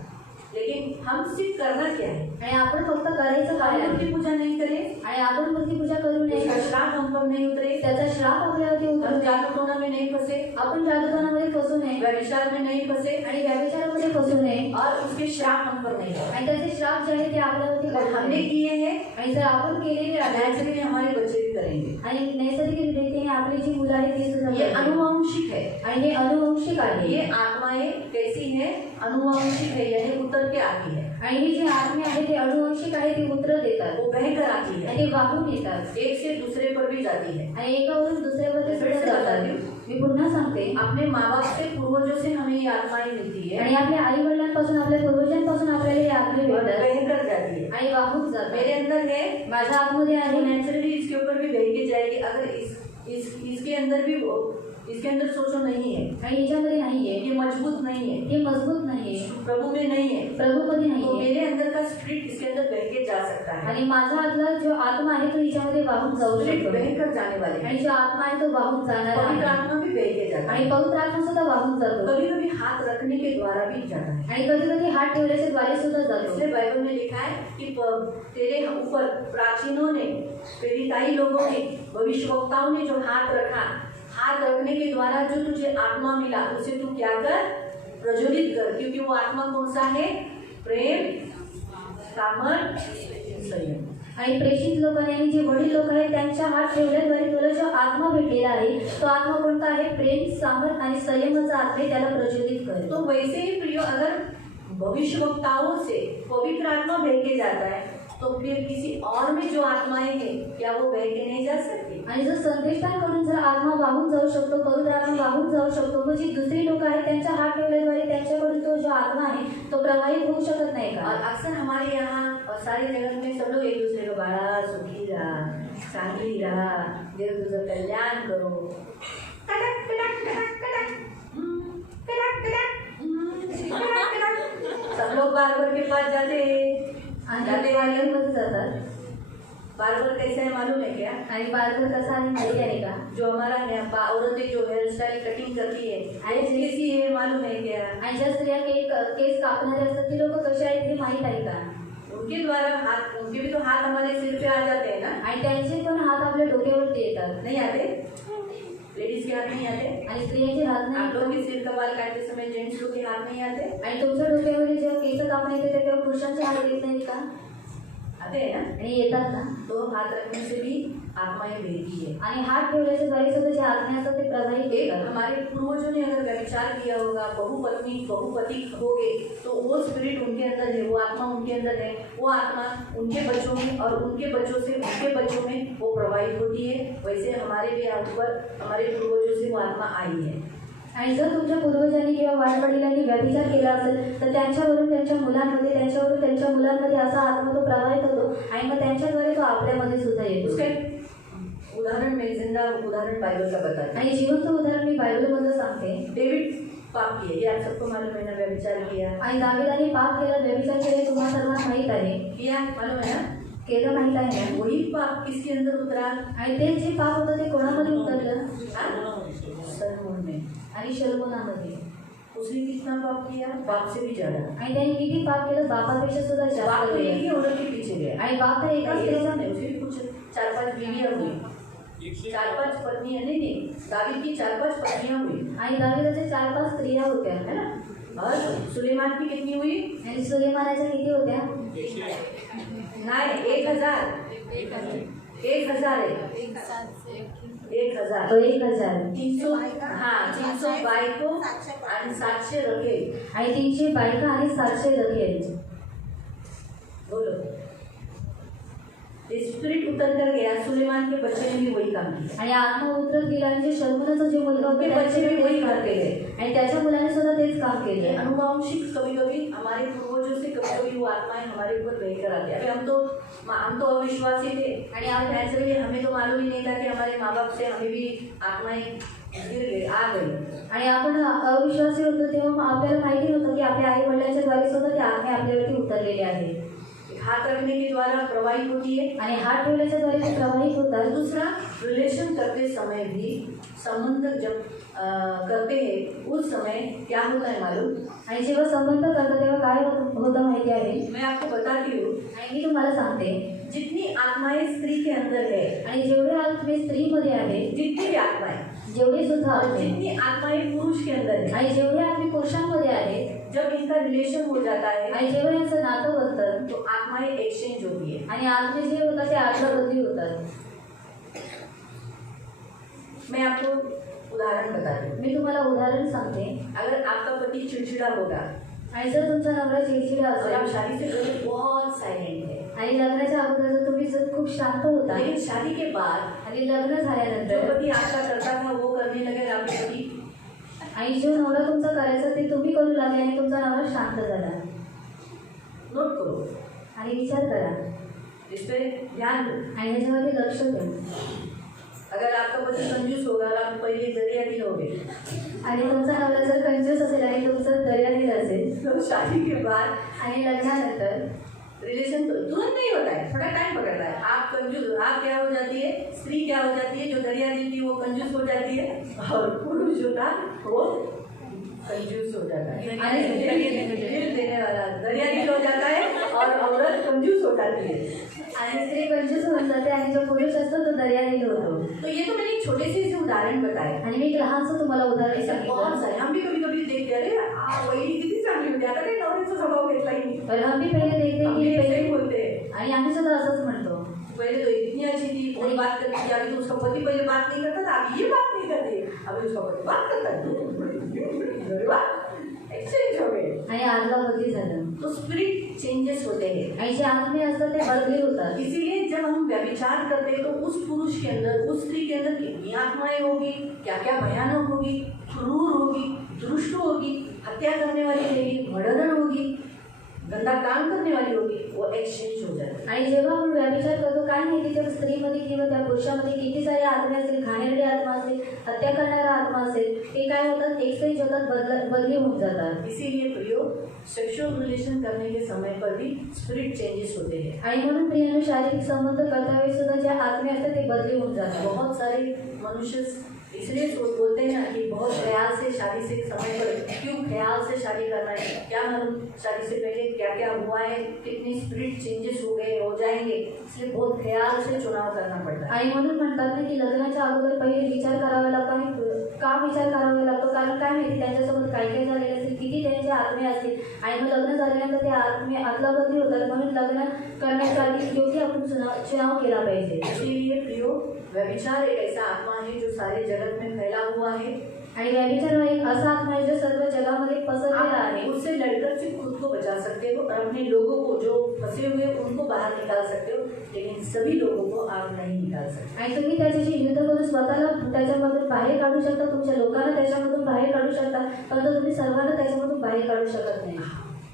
लेकिन हम सिर्फ करना क्या है, आणि आपण फक्त करायचं काय हम आहे मूर्ति पूजा नहीं करें, आणि आपण मूर्ती पूजा करू नये, उसका श्राप हम पर नहीं उतरे, त्याचा श्राप आपल्यावरती हम उतरू नये, जादूटोना में नहीं फंसे, आपण जादूटोणामध्ये फसू नये व्यभिचार में नहीं फंसे आणि व्यभिचारामध्ये फसू नये और उसके श्राप हम पर नहीं आए। आणि त्याचे श्राप जे आहे ते आपल्यावरती अगर पडू हमने नये. किए हैं आणि जर आपण केलेले आहे नेचुरली हमारे बच्चे भी करेंगे। आणि नैसर्गिक रीतीने आपली जी मुलं आहेत ती सुद्धा ये करतील. अनुवांशिक है, आणि हे अनुवंशिक आहे. ये आत्माएं कैसी है, अनुवांशिक है, यानी उतर के आती है, आणि ही जी आत्मे आहे ते अनुवंशिक आहे ती उतरत येतात वो बहकर आती है, आणि ते वाहून येतात एक से दूसरे पर भी जाती है। आणि एकावरून दुसऱ्यावर ते फिर सुद्धा से बता जातात. दूं, मी पुन्हा सांगते अपने माँ बाप से, पूर्वजों से हमें ये आत्माएं मिलती है आणि आपल्या आई वडिलांपासून आपल्या पूर्वजांपासून आपल्याला हे आत्मे और भेटतात बहकर जाती है। आणि वाहून जातात. मेरे अंदर है, माझ्या आतमध्ये वो आहे नेचुरली इसके ऊपर भी बह के जाएगी। अगर इसके अंदर भी इसके अंदर सोचो नहीं है, आणि याच्यामध्ये नाहीये, ये मजबूत नहीं है, हे मजबूत नाहीये, प्रभु में नहीं है, प्रभूमध्ये तो नाहीये मेरे अंदर का स्पिरिट इसके अंदर बह के जा सकता है। आणि माझा आतला जो आत्मा आहे तो हिच्यामध्ये वाहून जाऊ स्पिरिट शकतो बहकर जाने वाले आणि हैं। जो आत्मा आहे तो वाहून जाणार पवित्र आहे आत्मा भी बह के जाता आणि है, पवित्र आत्मा सुद्धा वाहून जातो कभी कभी हाथ रखने के द्वारा भी जाता है। आणि कधी कधी हात ठेवल्याच्या द्वारे सुद्धा जातो. इसलिए बाइबल में लिखा है कि तेरे ऊपर प्राचीनों ने, प्रेरिताई लोगों ने, भविष्यवक्ताओं ने जो हाथ रखा, हाथ रखने के द्वारा जो तुझे आत्मा मिला उसे तू क्या कर, प्रज्वलित कर, क्योंकि वो आत्मा कौन सा है, प्रेम, सामर्थ, संयम। आणि प्रेषित लोकांनी आणि जे वडील लोक आहेत त्यांच्या हात ठेवल्याद्वारे तुला जो आत्मा भेटलेला आहे तो आत्मा कोणता आहे, प्रेम, सामर्थ आणि संयमाचा आत्मा त्याला प्रज्वलित कर. तो वैसे ही प्रियो, अगर भविष्यवक्ताओं से पवित्र आत्मा बह के जाता है तो फिर किसी और में जो आत्माएं हैं क्या वो बह के नहीं जा सकती? आणि जर संदेशकांकडून जर आत्मा वाहून जाऊ शकतो, पवित्र आत्मा वाहून जाऊ शकतो, मग जी दुसरी लोक आहेत त्यांच्या हात ठेवल्याद्वारे त्यांच्याकडून तो जो आत्मा आहे तो प्रवाहित होऊ शकत नाही और का. अक्सर हमारे यहाँ और सारे जगत में सब लोग एक दूसरे को बाळा सुखी रहा, चांगली रहा, देव तुझं कल्याण करो, कडक कडक कडक कडक, कडक कडक, कडक कडक। सब लोग बार्बर के पास जाते आणि जाते पार्लरमध्ये जातात. बार्बर कैसे है मालूम है क्या? आणि पार्लर कसा आहे माहिती आहे का? जो हमारा औरतें जो हेयर स्टाइल कटिंग करती है वो कैसी है मालूम है क्या? आणि ज्या स्त्रिया केस कापणारे असतात ती लोक कशी आहेत हे माहीत आहे का? उनके द्वारा हाथ, उनके भी तो हाथ हमारे सिर पे आ जाते हैं ना, आणि त्यांचे पण हात आपल्या डोक्यावरती येतात नहीं आते? लेडीज के हाथ नहीं आते? आणि स्त्रियांचे हात आप नाही लोग के सिर का बाल काटते समय जेंट्स लोग के हाथ नहीं आते? आणि तुमच्या डोक्यावरती जेव्हा केस कापण्यात येते तेव्हा पुरुषांचे हात येत नाहीत का? आते हैं ना? आणि येतात ना. तो हाथ रखने से भी आत्माएं बहती है। आणि हात ठेवल्याच्या द्वारे सुद्धा जे आत्मे असतात ते प्रवाहित एक होतात. हमारे पूर्वजों ने अगर व्यभिचार किया होगा, बहुपति हो गए, तो वो स्पिरिट उनके अंदर है, वो आत्मा उनके अंदर है, वो आत्मा उनके बच्चों में और उनके बच्चों से उनके बच्चों में वो प्रवाहित होती है। वैसे हमारे भी ऊपर हमारे पूर्वजों से वो आत्मा आई है। आणि जर तुमच्या पूर्वजांनी किंवा वाडवडिलांनी व्यभिचार केला असेल तर त्यांच्यावरून त्यांच्या मुलांमध्ये, त्यांच्यावरून त्यांच्या मुलांमध्ये असा आत्मा तो प्रवाहित होतो आणि मग त्यांच्याद्वारे तो आपल्यामध्ये सुद्धा येतो. उसके उदाहरण में जिंदा उदाहरण बाइबल का बताते हैं। आणि जिवंत उदाहरण मी बायबलमधलं सांगते. डेविड पाप किए, ये आप सबको मालूम है ना, व्यभिचार किया, आणि दाविदाने पाप केला, व्यभिचार केले, तुम्हाला सर्वांना माहीत आहे. किया मालूम है ना? केलं माहीत आहे ना. वही पाप किसके अंदर उतरा? आणि ते जे पाप होतं ते कोणामध्ये उतरलं? सलमोन में। आणि शलोमोनामध्ये. उसने कितना पाप किया? बाप से भी ज्यादा। आणि त्याने किती पाप केलं? बापापेक्षा सुद्धा बाप जास्त तो एक ही केलं. औरत के पीछे गया, आणि बाप तर एकाच ऐसा केला. नहीं, उसे भी कुछ 4-5 बीवियां हुई, 4-5 पत्नियां, नहीं दावीद की 4-5 पत्नियां हुई, आणि दाविदाच्या 4-5 स्त्रिया होत्या है ना? और सुलेमान की कितनी हुई? आणि सुलेमानाच्या किती होत्या? नहीं, 1000 है, 1000 तो 1000. 300, हाँ 300 बायको आणि 700 रखे। आणि 300 बायका आणि 700 रखेल. बोलो, स्पिरिट उतर कर गया, सुलेमान के बच्चे ने भी वही काम किया, आणि आत्मा उतरत गेला आणि जे शल्मोनाचा जे मुलगा होता उनके बच्चे भी वही काम केले। आणि त्याच्या मुलाने सुद्धा तेच काम ये केले. अनुवांशिक, कभी कभी हमारे पूर्वजों से कभी कभी वो आत्माएं हमारे ऊपर बहकर आती है। अभी हम तो अविश्वासी थे, आणि आपण नेचुरली हमें तो मालूम ही नहीं था कि हमारे माँ बाप से हमें भी आत्माएं गिर गई, आ गई। आणि आपण अविश्वासी होतो तेव्हा आपल्याला माहिती नव्हतं की आपल्या आई वडिलांच्या द्वारे सुद्धा ते आत्मे आपल्यावरती उतरलेले आहेत. हाथ रखने के द्वारा प्रवाहित होती है। आणि हात ठेवल्याच्या द्वारे ते प्रवाहित होतात. दूसरा, रिलेशन करते समय भी संबंध जब करते हैं उस समय क्या होता है मालूम? आणि जेव्हा संबंध करतात तेव्हा काय होतं माहिती आहे? मैं आपको बताती हूँ, आणि मी तुम्हाला सांगते, जितनी आत्माएं स्त्री के अंदर है, आणि जेवढे आत्मे स्त्रीमध्ये आहेत, जितनी भी आत्माएं, जेवढे सुद्धा और आत्मे जितनी आत्माएं पुरुष के अंदर है, आणि जेवढे आत्मे पुरुषांमध्ये आहेत, जब इनका रिलेशन हो जाता है आणि जेव्हा यांचं नातं बनतं तो आत्माएं एक्सचेंज होती है। आणि आत्मे जे होतात ते आत्मा बदली होतात. मैं आपको उदाहरण बताती हूँ। मी तुम्हाला उदाहरण सांगते. अगर आपका पति चिड़चिड़ा होगा आणि जर तुमचा नवरा चिडचिडा और आप असेल शादी से पहले बहुत साइलेंट है, आणि लग्नाच्या अगोदर जर तुम्ही जर खूप शांत होता लेकिन शादी के बाद आणि लग्न जो झाल्यानंतर पति आपका करता था वो करने लगे आपके पति, आणि जो नवरा तुमचा करायचा ते तुम्ही करू लागले आणि तुमचा नवरा शांत झाला. नोट करो, आणि विचार करा इस पे ध्यान दो। आणि ह्याच्यामध्ये लक्ष द्या. अगर आपका पति कंजूस होगा और आप पहले दरिया दिल हो गए आणि तुमचा नवरा जर कंजूस असेल आणि तुमचं दर्यादिल असेल तो शादी के बाद आणि लग्नानंतर रिलेशन तो तुरंत नहीं होता है, थोड़ा टाइम पकड़ता है। आप कंजूस, आप क्या हो जाती है, स्त्री क्या हो जाती है, जो दरिया दिल थी वो कंजूस हो जाती है और पुरुष जो था वो कंजूस हो जाता है। आणि दिल देने वाला दरिया दिल हो जाता है और औरत कंजूस हो जाती है। आणि स्त्री कंजूस होऊन जाते आणि जो पुरुष असतो तो दर्यादिल होतो. तो ये तो मैंने एक छोटे से इसे उदाहरण बताए। आणि मी एक लहानसं तुम्हाला उदाहरण ऐसे बहुत सांगितलं. सारे हम भी कभी कभी देखते अरे वही किती चांगली होती, आता काही नवऱ्याचा स्वभाव घेतला ही नाही, पण आम्ही पहिले देखते हम की भी ऐसे ही पहिले बोलते हैं। आणि आम्ही सुद्धा असंच म्हणतो. पहले तो इतनी अच्छी थी, कोई बात करती थी, अभी तो उसका पति पहले बात नहीं करता था, अभी ये बात नहीं करती, अभी उसका पति बात करता है। अरे वाह, एक्सचेंज हो गए। आणि आदला बदली झालं. तो स्पिरिट चेंजेस होते हैं। आणि जे आत्मे असतात ते बदली होतात. इसीलिए जब हम व्यभिचार करते हैं तो उस पुरुष के अंदर, उस स्त्री के अंदर कितनी आत्माएं होगी, क्या क्या भयानक होगी, क्रूर होगी, दुष्ट होगी, हत्या करने वाली रहेगी, मर्डरर होगी, गंदा काम करने वाली होगी, वो एक्सचेंज हो जाती है। आणि जेव्हा आपण व्यभिचार करतो काय माहिती त्या स्त्रीमध्ये किंवा त्या पुरुषामध्ये किती सारे आत्मे असतील, खाण्याकडे आत्मा असेल, हत्या करणारा आत्मा असेल, ते काय होतात एक्सचेंज होतात, बदली होऊन जातात. इसीलिए प्रियो, सेक्सुअल रिलेशन करने के समय पर भी स्पिरिट चेंजेस होते हैं। आणि म्हणून प्रियानो शारीरिक संबंध करता वेळी सुद्धा जे आत्मे असतात ते बदली होऊन जातात. बहुत सारे मनुष्य इसलिए बोलते हैं ना कि बहुत ख्याल से शादी से समय पर, क्यों ख्याल से शादी करना है, क्या मालूम शादी से पहले क्या क्या हुआ है, कितनी स्पिरिट चेंजेस हो गए, हो जाएंगे, इसलिए बहुत ख्याल से चुनाव करना पड़ता है। आणि म्हणून म्हणतात ना की लग्नाच्या अगोदर पहिले विचार करावा लागतो. आणि का विचार करावा लागतो? कारण काय माहिती त्यांच्यासोबत काय काय झालेलं असेल, किती त्यांचे आत्मे असतील, आणि मग लग्न झाल्यानंतर ते आत्मे आदला बदली होतात. म्हणून लग्न करण्याच्या आधी योग्य आपण चुनाव केला पाहिजे. इसीलिए प्रियो, व्यभिचार एक ऐसा आत्मा है जो सारे जगत में फैला हुआ है। आणि व्यभिचार हा एक असा आत्मा आहे जो सर्व जगामध्ये पसरलेला आप आहे. उससे लड़कर सिर्फ खुद को बचा सकते हो और अपने लोगों को जो फंसे हुए उनको बाहर निकाल सकते हो, लेकिन सभी लोगों को आप नहीं निकाल सकते। आणि तुम्ही त्याच्याशी युद्ध करून स्वतःला त्याच्यामधून बाहेर काढू शकता, तुमच्या लोकांना त्याच्यामधून बाहेर काढू शकता, परंतु तुम्ही सर्वांना त्याच्यामधून बाहेर काढू शकत नाही.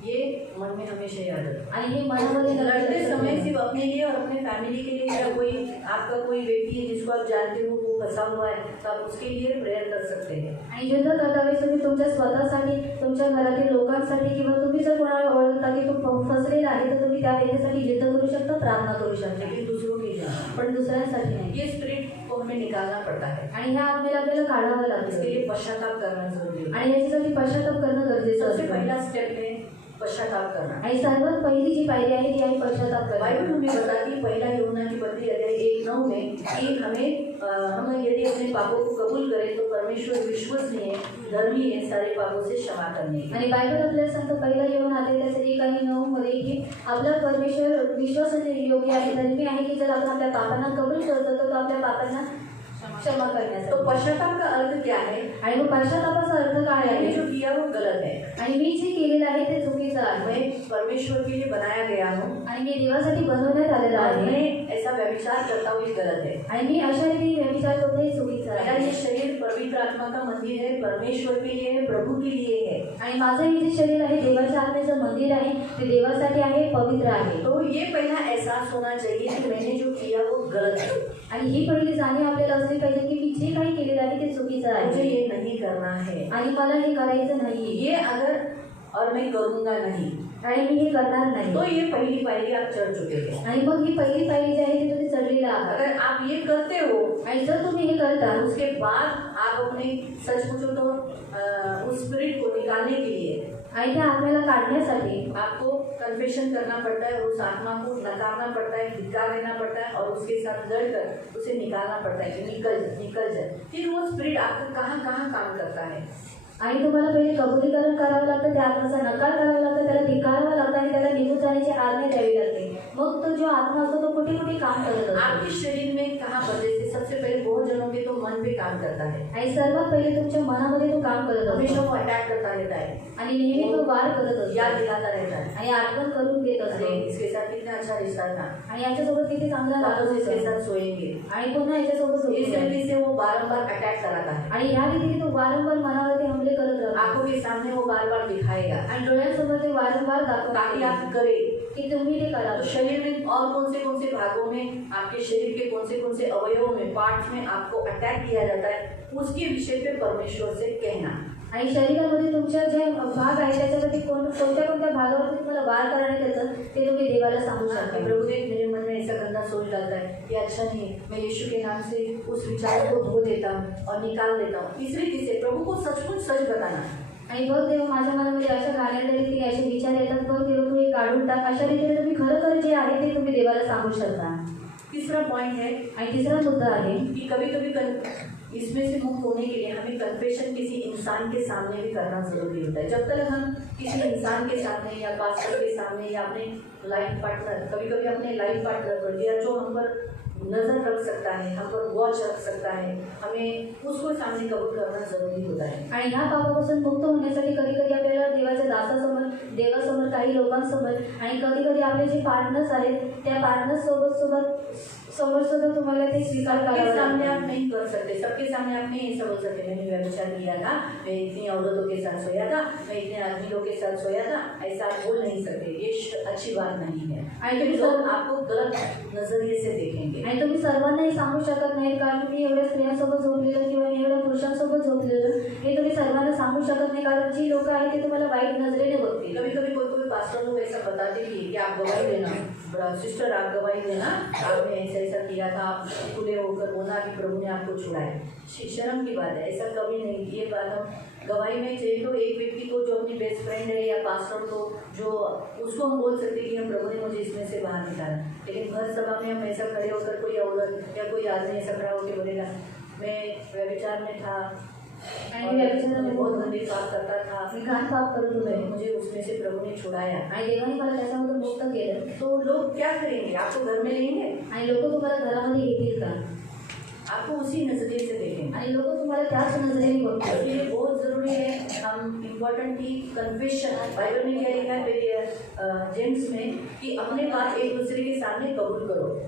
ये मन में हमेशा याद रखो। आणि हे मनामध्ये लड़ते समय नक्की सिर्फ अपने लिए और अपने फैमिली के लिए, या कोई आपका कोई व्यक्ति है जिसको आप जानते हो वो फंसा हुआ है, तो आप उसके लिए प्रेयर कर सकते हैं। आणि युद्ध करता वेळेस तुम्ही तुमच्या स्वतःसाठी, तुमच्या घरातील लोकांसाठी, किंवा तुम्ही जर कोणाला ओळखता की तो फसलेला आहे तर तुम्ही त्या व्यक्तीसाठी युद्ध करू शकता, प्रार्थना करू शकता, लेकिन दूसरों के लिए पण दुसऱ्यांसाठी नाही. ये स्पिरिट को हमें निकालना पड़ता है। आणि ह्या आत्मेला आपल्याला काढावं इसके लागतं लिए पश्चाताप करना जरूरी है। आणि याच्यासाठी पश्चाताप करणं गरजेचं सबसे असतं. पहला स्टेप है पश्चाताप करना। आणि सर्वात पहिली जी पायरी आहे ती आहे पश्चाताप बाइबल करणं. हमें बताती है, पहला यूहन्ना की पत्री अध्याय 1:9 में, कि हम यदि अपने पापों को कबूल करें तो परमेश्वर विश्वसनीय है, धर्मी है, सारे पापों से क्षमा करने के। आणि बायबल आपल्याला सांगतो पहिला यूहन्ना अध्याय 1:9 मध्ये की आपला परमेश्वर विश्वासाने योग्य आहे, धर्मी आहे, की जर आपण आपल्या पापांना कबूल करतो तर तो आपल्या पापांना क्षमा तो करण्यासाठी. पश्चाताप का अर्थ क्या है? आणि मग पश्चातापाचा अर्थ काय मैंने आहे? जो किया वो गलत है, आणि मी जे केलेलं आहे ते चुकीचं आहे, मैं परमेश्वर के लिए बनाया गया हूँ आणि मी देवासाठी बनवण्यात आलेलं और आहे, मैं ऐसा व्यभिचार करता हूँ, ये गलत है। आणि मी अशा रीतीने व्यभिचार करतो हे चुकीचं मेरा आहे. ये शरीर पवित्र आत्मा का मंदिर है, परमेश्वर के लिए है, प्रभु के लिए है। आणि माझं हे जे शरीर आहे देवाच्या आत्म्याचं मंदिर आहे, ते देवासाठी आहे, पवित्र आहे. तो ये पहला एहसास होना चाहिए कि मैंने जो किया वो गलत है, आणि ही पहिली जाणीव आपल्याला असली पाहिजे की मी जे काही केलेलं आहे ते चुकीचं मुझे आहे ये नहीं करना है। आणि मला हे करायचं नाही. ये अगर और मैं करूँगा नहीं, आणि मी हे करणार तो नाही. ये पहली पायरी आप चढ़ चुके हैं. आणि मग ही पहिली पायरी जी आहे ती तुम्ही चढलेला आहात. अगर आप ये करते हो आणि जर तुम्ही हे करता उसके बाद आप अपने सच पूछो तो उस स्पिरिट को निकालने के लिए आणि त्या आत्म्याला काढण्यासाठी आपको कन्फेशन करना पड़ता है, उस आत्मा को नकारना पड़ता है, धिक्कार देना पड़ता है और उसके साथ लड़कर उसे निकालना पड़ता है कि निकल जाए. फिर वो स्पिरिट आपको कहाँ कहाँ काम करता है. आणि तुम्हाला पहिले कबुलीकरण करावं लागतं, त्या आत्म्याचा नकार करावा लागतो, त्याला धिक्कारावं लागतं आणि त्याला निघून जाण्याची आज्ञा द्यावी लागते. मग तो जो आत्मा असतो तो कुठे कुठे काम करत असतो. आपके शरीर में कहाँ पर जैसे सबसे पहले बहुत जनों के तो मन पे काम करता है, आणि सर्वात पहिले तुमच्या मनामध्ये तो काम करत हमेशा असतो वो अटैक करता रहता है, आणि नेहमी तो वार करत याद असतो दिलाता रहता है. आणि आठवण करून देत अरे असतो. इसके साथ कितना अच्छा रिश्ता था, आणि याच्यासोबत किती चांगला वापस लागत इसके असतो साथ सोएंगे. आणि पुन्हा याच्यासोबत इस झोपून जाईल. रीति से वो बारंबार अटैक कराता है. आणि या रीतीने तो वारंवार मनावरती हमले करत राहतो आंखों के सामने वो बार बार दिखाएगा आणि डोळ्यांसमोर ते वारंवार ताकि दाखवतो आप करे. की तुम्ही ते करा. तो शरीर में और कौन से भागों में, आपके शरीर के कौन से अवयवों में, पार्ट्स में आपको अटैक किया जाता है, उसके विषय पे परमेश्वर से कहना. आणि शरीरामध्ये तुमच्या जे भाग आहे त्याच्यासाठी कोणत्या भागावरती तुम्हाला वार करण्यात येतं ते तुम्ही देवाला सांगू कि शकता. प्रभु ने मेरे मन में ऐसा गंदा सोच डालता है, ये अच्छा नहीं है, मैं यीशु के नाम से उस विचार को धो देता हूँ और निकाल देता हूँ. इस रीति से प्रभु को सचमुच सच बताना. आणि बघ देव माझ्या मनामध्ये अशा घाणेरड्या रीतीने असे विचार येतात, बघ देव तू हे काढून टाक. अशा रीतीने तुम्ही खरं जे आहे ते तुम्ही देवाला सांगू शकता. तीसरा पॉइंट है आणि तिसरा मुद्दा आहे कि कभी कभी इसमें से मुक्त होने के लिए हमें कन्फेशन किसी इंसान के सामने भी करना जरूरी होता है. जब तक हम किसी इंसान के सामने या पास्टर के सामने या अपने लाइफ पार्टनर, कभी कभी अपने लाइफ पार्टनर पर या जो हम पर नजर रख सकता है, हम पर वॉच रख सकता है, हमें उसको सामने कबूल करना जरूरी होता है. आणि ह्या पापापासून मुक्त होण्यासाठी कधी कधी आपल्याला देवाच्या दासासमोर, देवासमोर, काही लोकांसमोर आणि कधी कधी आपले जे पार्टनर्स आहेत त्या पार्टनर्स समोर सुद्धा तुम्हाला ते स्वीकार सबके करावा सामने लागतो. आप नहीं कर सकते, सबके सामने आप नहीं ऐसा बोल सकते मैंने व्यभिचार किया था, मैं इतनी औरतों के साथ सोया था, मैं इतने आदमियों के साथ सोया था, ऐसा आप बोल नहीं सकते. ये अच्छी बात नहीं है. आणि लोग आपको गलत नजरिए से देखेंगे. आणि तुम्ही सर्वांनाही सांगू शकत नाही कारण मी एवढ्या स्त्रियांसोबत झोपलेलं किंवा मी एवढ्या पुरुषांसोबत झोपलेलं हे तुम्ही सर्वांना सांगू शकत नाही कारण जी लोक आहेत ते तुम्हाला वाईट नजरेने बघतील. कभी कभी कोई पास्टर लोग ऐसा बताते भी कि आप गवाही देना, सिस्टर आप गवाही देना, आपने ऐसा किया था, आप खुले होकर बोला कि प्रभु ने आपको छुड़ाया. शर्म की बात है, ऐसा कभी नहीं. ये बात हम गवाही में चाहिए तो एक व्यक्ति को जो अपनी बेस्ट फ्रेंड है या पास्टर को जो उसको हम बोल सकते कि हम प्रभु ने मुझे इसमें से बाहर निकाला. लेकिन भर सभा में हम ऐसा खड़े होकर कोई औरत या कोई आदमी ऐसा खड़ा होकर बोलेगा मैं व्यभिचार में था आणि मी व्यभिचारामध्ये बहुत गंदी बात करता था, मी घाण पाप करत होते मुझे उसमें से प्रभु ने छुड़ाया. आणि देवाने मला त्याच्यामधून मुक्त केलं. तो लोग क्या करेंगे, आपको घर में लेंगे, आणि लोक तुम्हाला घरामध्ये घेतील का? आपको उसी नजरिए से देखेंगे. आणि लोक तुम्हाला त्याच नजरेने बघतील. इसलिए बहुत जरूरी है हम इम्पोर्टेंट की कन्फेशन. बाइबल में क्या लिखा है जेम्स में कि अपने बात एक दूसरे के सामने कबूल करो.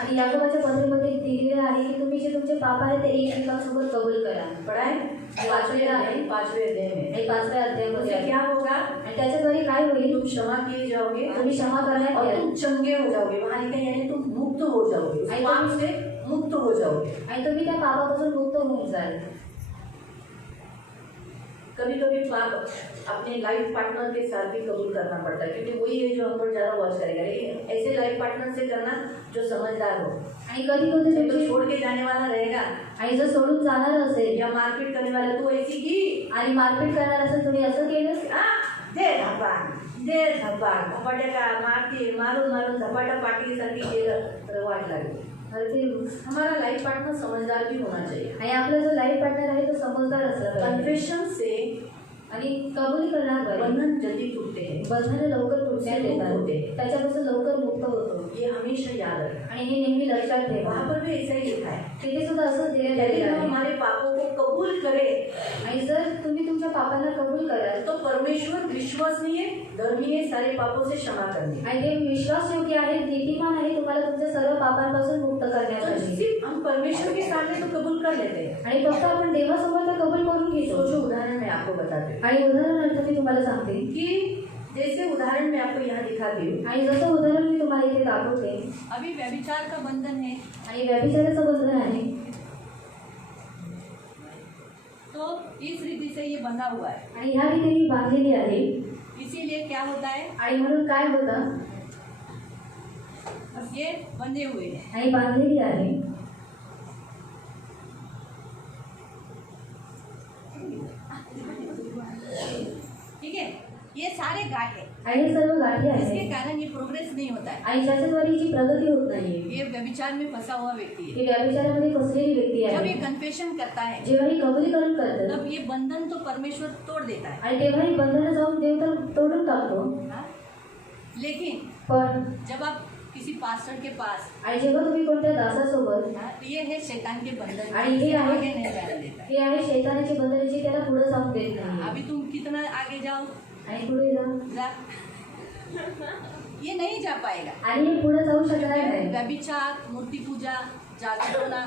आणि याकोबाच्या पत्रेमध्ये दिलेलं आहे की तुम्ही जे तुमचे पाप आहे ते एकमेकांसोबत कबूल करा. पढ़ाए पांचवें अध्याय में. आणि 5व्या अध्यायामध्ये उससे आहे. क्या होगा, आणि त्याच्या घरी काय होईल? तुम क्षमा किए जाओगे तुम्ही क्षमा करण्यात और याल. तुम चंगे हो जाओगे. वहाँ लिखा है यानी तुम मुक्त हो जाओगे, उस पाप से मुक्त हो जाओगे. आणि तुम्ही त्या पापापासून मुक्त होऊन जाल. कभी कभी पाप अपने लाइफ पार्टनर के साथ भी कबूल करना पड़ता है क्योंकि वही है जो हम पर ज़्यादा वॉच करेगा. लेकिन ऐसे लाइफ पार्टनर से करना जो समझदार हो. आणि कधी कधी जो तुमची छोड़ के जाने वाला रहेगा आणि जर सोडून जाणार असेल या मारपीट करने वाला, तू ऐसी की आणि मारपीट करणार असेल, तुम्ही असं केलं दे धप्पा धपाट्या का मारती मारून धपाटा पाटी सारखी केलं तर वाट लागेल. तर ते हमारा लाइफ पार्टनर समझदार भी होना चाहिए. आणि आपला जो लाईफ पार्टनर आहे तो समजदार असला पाहिजे. कन्फेशन से आणि कबूल करणार पाहिजे. बंधन जल्दी टूटते हैं, बंधनं लवकर तुटण्यात येतात, होते. त्याच्यापासून लवकर मुक्त होतो. ये हमेशा याद रखें. आणि हे नेहमी लक्षात ठेवा. वहाँ पर भी ऐसा ही लिखा है. तिथे सुद्धा असंच दिलेलं यदि हम आहे. हमारे पापों को कबूल करें आणि जर तुम्ही तुमच्या पापांना कबूल कराल तो परमेश्वर विश्वसनीय धर्मी है सारे पापों से क्षमा करने. आणि ते विश्वासयोग्य आहे, नीतिमान आहे तुम्हाला तुमच्या सर्व पापांपासून मुक्त तो करण्यासाठी. सिर्फ हम परमेश्वर के सामने तो कबूल कर लेते हैं. आणि फक्त आपण देवासमोर ते कबूल करून घेतो. सोचो उदाहरण मैं आपको बताती हूँ आणि उदाहरणार्थ मी तुम्हाला सांगते कि जैसे उदाहरण मैं आपको यहाँ दिखाती हूँ. आणि जसं उदाहरण मी तुम्हाला इथे दाखवते. अभी व्यभिचार का बंधन है आणि व्यभिचाराचं बंधन आहे तो तो इस रीति से ये बंधा हुआ है, आणि ह्या रीतीने बांधलेली आहे. इसीलिए क्या होता है, आणि म्हणून काय होतं, ये बंधे हुए हैं. आणि बांधलेली आहे. ठीक है, ये सारे गांठ है, आणि हे सर्व गाठी इसके आहेत कारण ये प्रोग्रेस नहीं होता है. आणि ज्याच्याद्वारे हिची प्रगती होत नाहीये. ये व्यभिचार में फंसा हुआ व्यक्ति है. ही व्याविचारामध्ये फसलेली व्यक्ती जब आहे. ये कन्फेशन करता है जेव्हा ही कबुलीकरण करतं तब ये बंधन तो परमेश्वर तोड़ देता है. आणि तेव्हा ही बंधनं जाऊन देव तर तोडून टाकतो. हाँ? लेकिन पण जब आप किसी पास्टर के पास, आणि जेव्हा तुम्ही कोणत्या दासासोबत, हाँ, तो ये है शैतान के बंधन, आणि हे आहे आगे नहीं जाने देता है. हे आहे शैतानाची बंधने जी त्याला पुढे जाऊन देत नाही. अभी तुम कितना आगे जाओ, आणि पुढे जा जा, ये नहीं जा पाएगा. आणि हे पुढे जाऊ शकणार नाही. व्यभिचार, मूर्ति पूजा, जागरणा,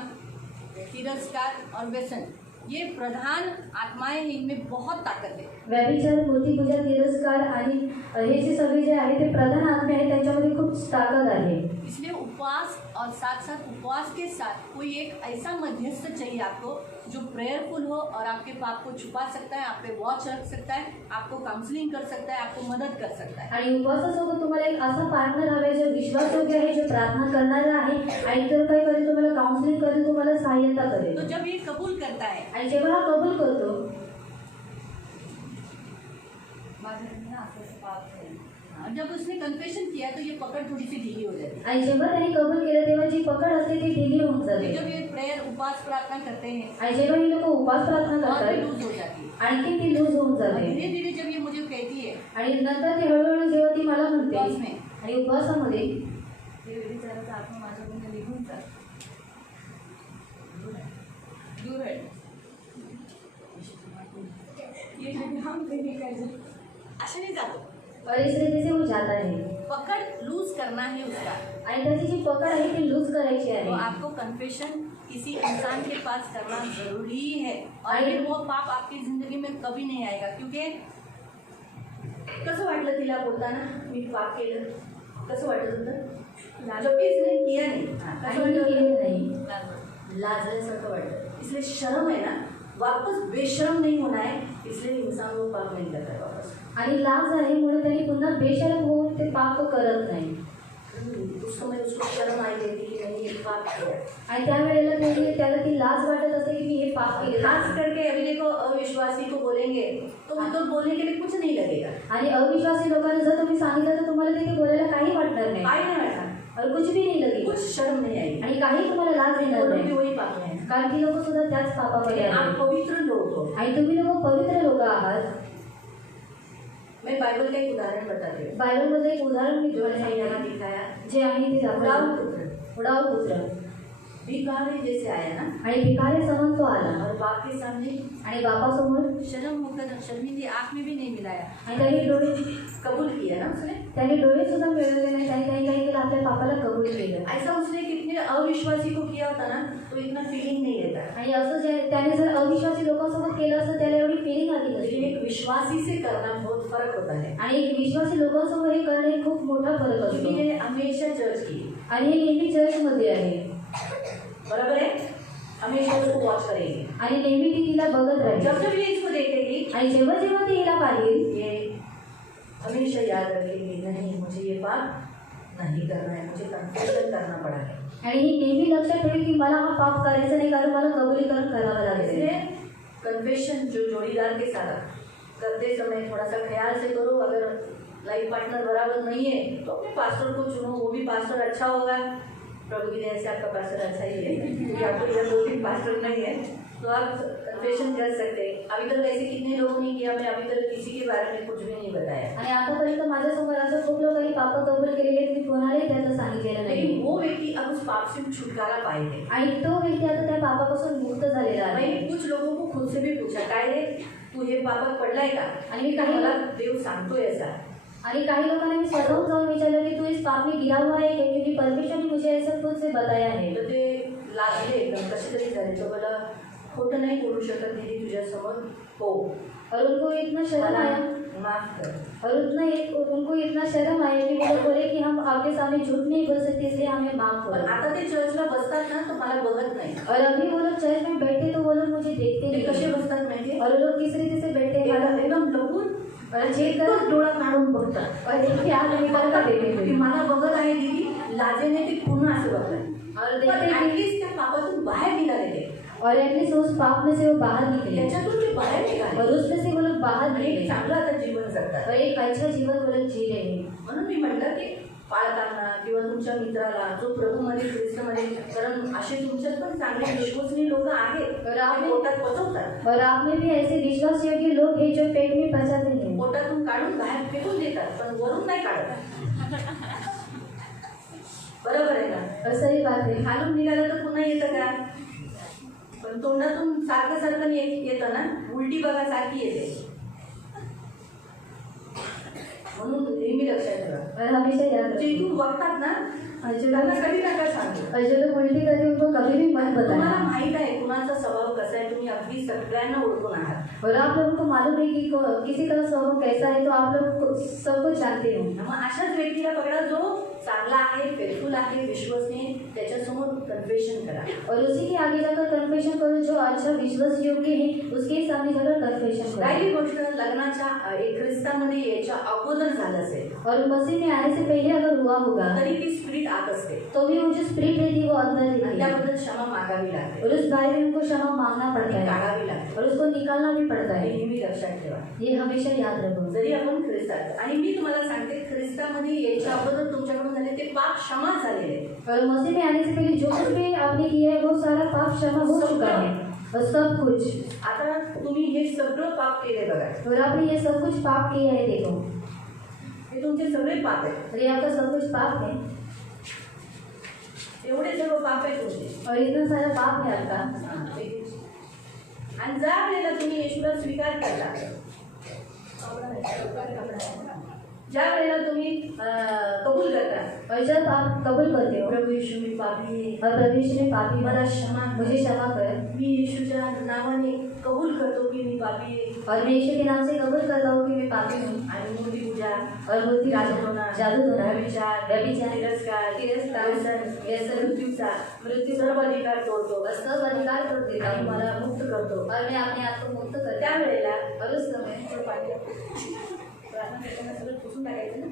तिरस्कार और व्यसन, ये प्रधान आत्माएं हैं, इनमें बहुत ताकत है. व्यभिचार, मूर्तिपूजा, तिरस्कार आणि हे जे सगळे जे आहे ते प्रधान आत्मे आहेत, त्यांच्यामध्ये खूप ताकद आहे. इसलिए उपवास और साथ साथ उपवास के साथ कोई एक ऐसा मध्यस्थ चाहिए आपको जो प्रेयरफुल हो और आपके पाप को छुपा सकता है, आप पे वॉच रख सकता है, आपको काउंसलिंग कर सकता है, आपको मदद कर सकता है. आणि उपवासासोबत तुम्हाला एक असा पार्टनर हवा आहे जो विश्वासयोग्य आहे, जो प्रार्थना करणारा आहे आणि इतर काही करेल, तुम्हाला काउन्सिलिंग करेल, तुम्हाला सहाय्यता करेल. तो जब ये कबूल करता है, आणि जेव्हा हा कबूल करतो, और जब उसने कन्फेशन किया तो ये पकड़ थोड़ी सी ढीली हो जाती है. आणि जेव्हा त्यांनी कबूल केलं तेव्हा जी पकड असते ती ढिली होऊन जाते. जब ये प्रेयर उपवास प्रार्थना करते हैं आणि जेव्हा ही लोक उपवास प्रार्थना और भी करतात लूज हो जाती है. आणखी ती लूज होऊन और जाते. धीरे धीरे जब ये मुझे कहती है आणि नंतर ती हळूहळू जेव्हा ती मला म्हणते उपवास में, आणि उपवासामध्ये हे विचाराचा आत्मा माझ्याकडून निघून जा, दूर है, ये हम कहीं का असे नहीं जातो. और इस रीति से वो जाता है. पकड़ लूज करना है उसका. आणि त्याची जी पकड आहे ती लूज करायची तो आहे. आपको कन्फेशन किसी इंसान के पास करना जरूरी है, और फिर वो पाप आपकी जिंदगी में कभी नहीं आएगा. क्योंकि कसं वाटलं तिला बोलताना, मी पाप केलं, कसं वाटत होतं? जब भी इसने किया नहीं, कसं आणि वाटत केलं होतं? नाही. लाजल्यासारखं वाटतं. इसलिए शर्म है ना, वापस बेशर्म नहीं होना है, इसलिए इंसान वो पाप नहीं करता है वापस. आणि लाज आहे म्हणून त्यांनी पुन्हा बेशरम होऊन ते पाप करत नाही. उस समय उसको शर्म आई देती कि मैंने ये पाप किया. आणि त्यावेळेला त्याला ती लाज वाटत असते की मी हे पाप केलं. खास करके अभी देखो अविश्वासी को बोलेंगे तो उनको बोलने के लिए कुछ नहीं लगेगा. आणि अविश्वासी लोकांना जर तुम्ही सांगितलं तर तुम्हाला तिथे बोलायला काही वाटणार नाही. काय नहीं वाटणार, और कुछ भी नहीं लगेगा. कुछ शर्म नहीं आएगी. आणि काही तुम्हाला लाज येणार दोनों भी नाही. वही पाप में है. कारण की लोक सुद्धा त्याच पापामध्ये आप आहेत. पवित्र लोग हो. आणि तुम्ही लोक पवित्र लोक आहात. मैं बाइबल का एक उदाहरण बताती हूँ. बायबलमध्ये एक उदाहरण मी जो तुम्हाला मैंने यहाँ सांगितलं दिखाया, जे आम्ही ते उड़ाऊ दाखवलं. पुत्र, उडाव पुत्र. भिखारी जैसे आया ना, आणि भिकारी समन तो आला और बाप के सामने आणि बापासमोर शर्म होकर शर्मिंदी आँख में भी नहीं मिलाया. आणि त्यांनी डोळे कबूल किया ना उसने. त्यांनी डोळे सुद्धा मिळवले नाही. त्यांनी काही काही केलं, आपल्या पापाला कबूल केलं. ऐसा उसने कितने अविश्वासी को किया होता ना, तो इतना फीलिंग नहीं रहता. आणि असं जे त्याने जर अविश्वासी लोकांसोबत केलं असतं त्याला एवढी फिलिंग आली लेकिन नसती. एक विश्वासी से करना बहुत फर्क होता है. आणि एक विश्वासी लोकांसोबत हे करणे खूप मोठा फरक असतो. क्योंकि ये हमेशा जज की, आणि हे नेहमी चर्चमध्ये आहे. बराबर है, हमेशा उसको वॉच करेगी. आणि नेहमी ती तिला बघत राहील. जब जब ये इसको देखेगी, आणि जेव्हा जेव्हा ती हिला पाहिल, ये हमेशा याद रखेगी, नहीं मुझे ये पाप नहीं करना है, मुझे कन्फेशन करना पड़ा है. आणि ही नेहमी लक्षात ठेवेल की मला हा पाप करायचा नाही, कारण मला कबुलीकरण करावं लागेल. इसलिए कन्फेशन जो जोड़ीदार के साथ करते समय थोड़ा सा ख्याल से करो. अगर लाइफ पार्टनर बराबर नहीं है तो अपने पास्टर को चुनो, वो भी पास्टर अच्छा होगा. प्रभु की दया से आपका पास्टर अच्छा ही है, क्योंकि आपको इधर 2-3 पास्टर नहीं है, तो आप कन्फेशन कर सकते हैं. अभी तक ऐसे कितने लोगों ने किया, मैं अभी तक किसी के बारे में कुछ भी नहीं बताया. आणि आतापर्यंत माझ्यासमोर असं खूप लोकांनी पाप कबूल केलेले आहेत, मी कोणालाही त्याचं सांगितलेलं लेकिन नाही. वो व्यक्ति अब उस पाप से छुटकारा पाए थे. आणि तो व्यक्ती आता त्या पापापासून मुक्त झालेला आहे. मैंने कुछ लोगों को खुद से भी पूछा, काय रे तू हे पापात पडलाय का? आणि मी काही मला देव सांगतोय ऐसा. आणि काही लोकांना मी स्वतःहून जाऊन विचारलं की तू इस पाप में गिरा हुआ है क्या, क्योंकि परमेश्वर ने मुझे ऐसा खुद से बताया है. तर ते लागले एकदम कसे तरी झाले. तो मला खोटं नाही बोलू शकत दीदी तुझ्यासमोर. हो, और उनको इतना शर्म आया माफ कर। और उनको इतना शर्म आया कि वो लोग बोले कि हम आपके सामने झूठ नहीं बोल सकते, इसलिए हमें माफ पण करो। आता ते चर्चला बसतात ना तर मला बघत नाही। और अभी वो लोग चर्च में बैठे तो वो लोग मुझे देखते ते नहीं। कसे बसतात माहितीये? और वो लोग किस रीति से बैठे हैं एकदम लपून और चेक एकच कर डोळा काढून बघतात और देखिए आगे निकल कर देखे की हुए मला बघत आहे दीदी, लाजेने ते पूर्ण असं बघतात और पण देखते कि ऍटलीस्ट त्या पापातून बाहेर निघाले ते, और एटलीस्ट उस पाप में से वो बाहर निकले त्याच्यातून ते बाहेर निघाले और उसमें से वो लोग बाहर आणि एक निकले चांगलं आता जीवन जगतात। और एक अच्छा जीवन वो लोग जी रहे हैं। म्हणून मी म्हटलं की पालकांना किंवा तुमच्या मित्राला जो प्रभूमध्ये ख्रिस्तमध्ये, कारण असे तुमच्यात पण चांगले विश्वसनीय लोक आहेत और आप ते पोटात पचवतात, और आप में भी ऐसे विश्वास योग्य लोग हैं जो पेट में पचाते हैं पोटातून काढून बाहेर फेकून देतात पण वरून नाही काढत। बरोबर आहे ना? और सही बात है। खालून निघालं तर पुन्हा येतं का? पण तोंडातून सारखं सारखं येतं ना, उलटी बघा सारखी येते। म्हणून नेहमी लक्षात ठेवा, और हमेशा याद जे रखें इथून बघतात ना और जो त्यांना लोग कधी नका सांगू। और जो लोग उल्टी करते हैं उनको कभी भी मत तुम्हाला बताना। माहित आहे कुणाचा स्वभाव कसा आहे, तुम्ही अगदी सगळ्यांना ओळखून आहात। और आप लोगों को मालूम है कि किसी का स्वभाव कैसा है, तो आप लोग सब कुछ जानते हो। मग अशाच व्यक्तीला पकडा जो चांगला आहे, फेथफुल आहे, विश्वसनीय, त्याच्यासमोर कन्फेशन करा। और उसी के आगे जाकर कन्फेशन करो, जो अच्छा विश्वास योग्य है उसके ही सामने जाकर कन्फेशन करो। काही गोष्ट लग्नाच्या ख्रिस्तामध्ये याच्या अगोदर झालं असेल और मसीह में आने से पहले अगर हुआ होगा तरी ती स्पिरिट आत असते तो भी वो जो स्पिरिट रहती है वो अंदर आणि रहती है त्याबद्दल क्षमा मागावी लागते, और उस बारे में उनको क्षमा मांगना ती पड़ता है काढावी लागते। और उसको निकालना भी पड़ता हे है। नेहमी लक्षात ठेवा। ये हमेशा याद रखो। जरी आपण ख्रिस्तात, आणि मी तुम्हाला सांगते ख्रिस्तामध्ये याच्या अगोदर तुमच्याकडून झाले ते पाप क्षमा झालेले, और मसीह में आने से पहले जो कुछ भी आपने किया है वो सारा पाप क्षमा हो चुका है और सब कुछ। आता तुम्ही हे सगळं पाप केले बघा, और आपने ये सब कुछ पाप किया है, देखो हे तुमचे सगळे पाप आहेत, और ये आपका सब कुछ पाप है एवढे सर्व पाप आहेत तुमचे। और इतना सारा पाप है आपका। आणि ज्या वेळेला तुम्ही येशूला स्वीकार करता, ज्या वेळेला तुम्ही कबूल करता, और जब आप कबूल करते हो प्रभू येशू मी पापी आहे, और प्रभु यीशु ने पापी मला मला क्षमा कर, मुझे क्षमा कर, मी येशूच्या नावाने कबूल करतो की मी पापी आहे, और मैं यीशु के नाम से कबूल करता हूँ कि मैं पापी हूँ। आणि मूर्ती पूजा, और मूर्ति जादूटोना, जादूटोना, व्यभिचार, तिरस्कार, व्यसन, मृत्यू सर्व अधिकार तोडतो और सब अधिकार तोड़ देता आणि हूँ मला मुक्त करतो। और मैं अपने आप को मुक्त कर त्यावेळेला और उस समय प्रार्थना करताना सगळं पुसून टाकायचं ना।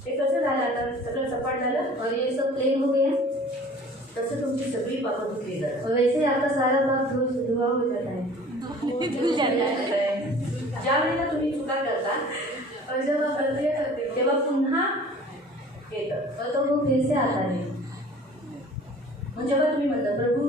हे कसं झालं, आता सगळं सपाट झालं, और ये सब प्लेन हो गया तसं तुमची सगळी पापं धुतली जातात। और वैसे ही आपका सारा पाप धुआ हो जाता है। ज्या वेळेला तुम्ही चुका करता और जब आप गलतियाँ करते हो तेव्हा पुन्हा येतं। तो वो फिर से आता है। मग जेव्हा तुम्ही म्हणता प्रभू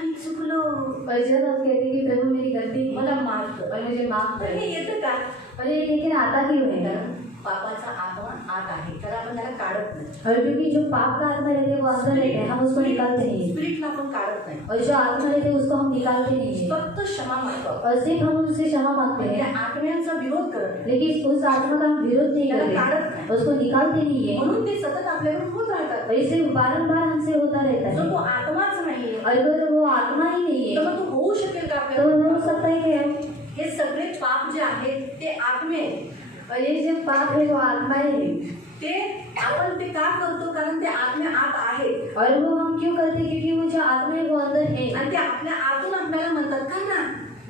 मी चुकलो, और जब आप कहते हैं कि प्रभु मेरी गलती की मला माफ कर, और मुझे माफ तर कर, हे येतं का? और ये लेकिन आता क्यों है? कारण पापाचा आत्मा आत आहे, तर आपण त्याला काढत नाही। और क्योंकि जो पाप का आत्मा रहते हैं वो अंदर रहते हैं, हम उसको निकालते नहीं है। स्पिरिटला आपण काढत नाही, और जो आत्मा रहते हैं उसको हम निकालते नहीं है फक्त क्षमा मागतो। और सिर्फ हम उससे क्षमा मांगते त्या हैं, आत्म्यांचा विरोध करत नाही, लेकिन उस आत्मा का हम विरोध नहीं त्याला करते, काढत नाही। उसको निकालते नहीं है। म्हणून ते सतत आपल्याकडून होत राहतात। और इससे बारंबार हमसे होता रहता जो है। तो आत्माच नाहीये, और अगर वो आत्मा ही नहीं तर है मग तो होऊ शकेल का तो आपल्याला? हो सकता है कि हे सगळे पाप जे आहेत ते आत्मे आहेत। और ये जो पाप है वो आत्माएं है। ते आपण ते का करतो, कारण ते आत्म्या आत आहेत और वो हम क्यों करते हैं? क्योंकि वो जो आत्मा है वो अंदर है आणि ते आपल्या आतून आपल्याला म्हणतात कर ना,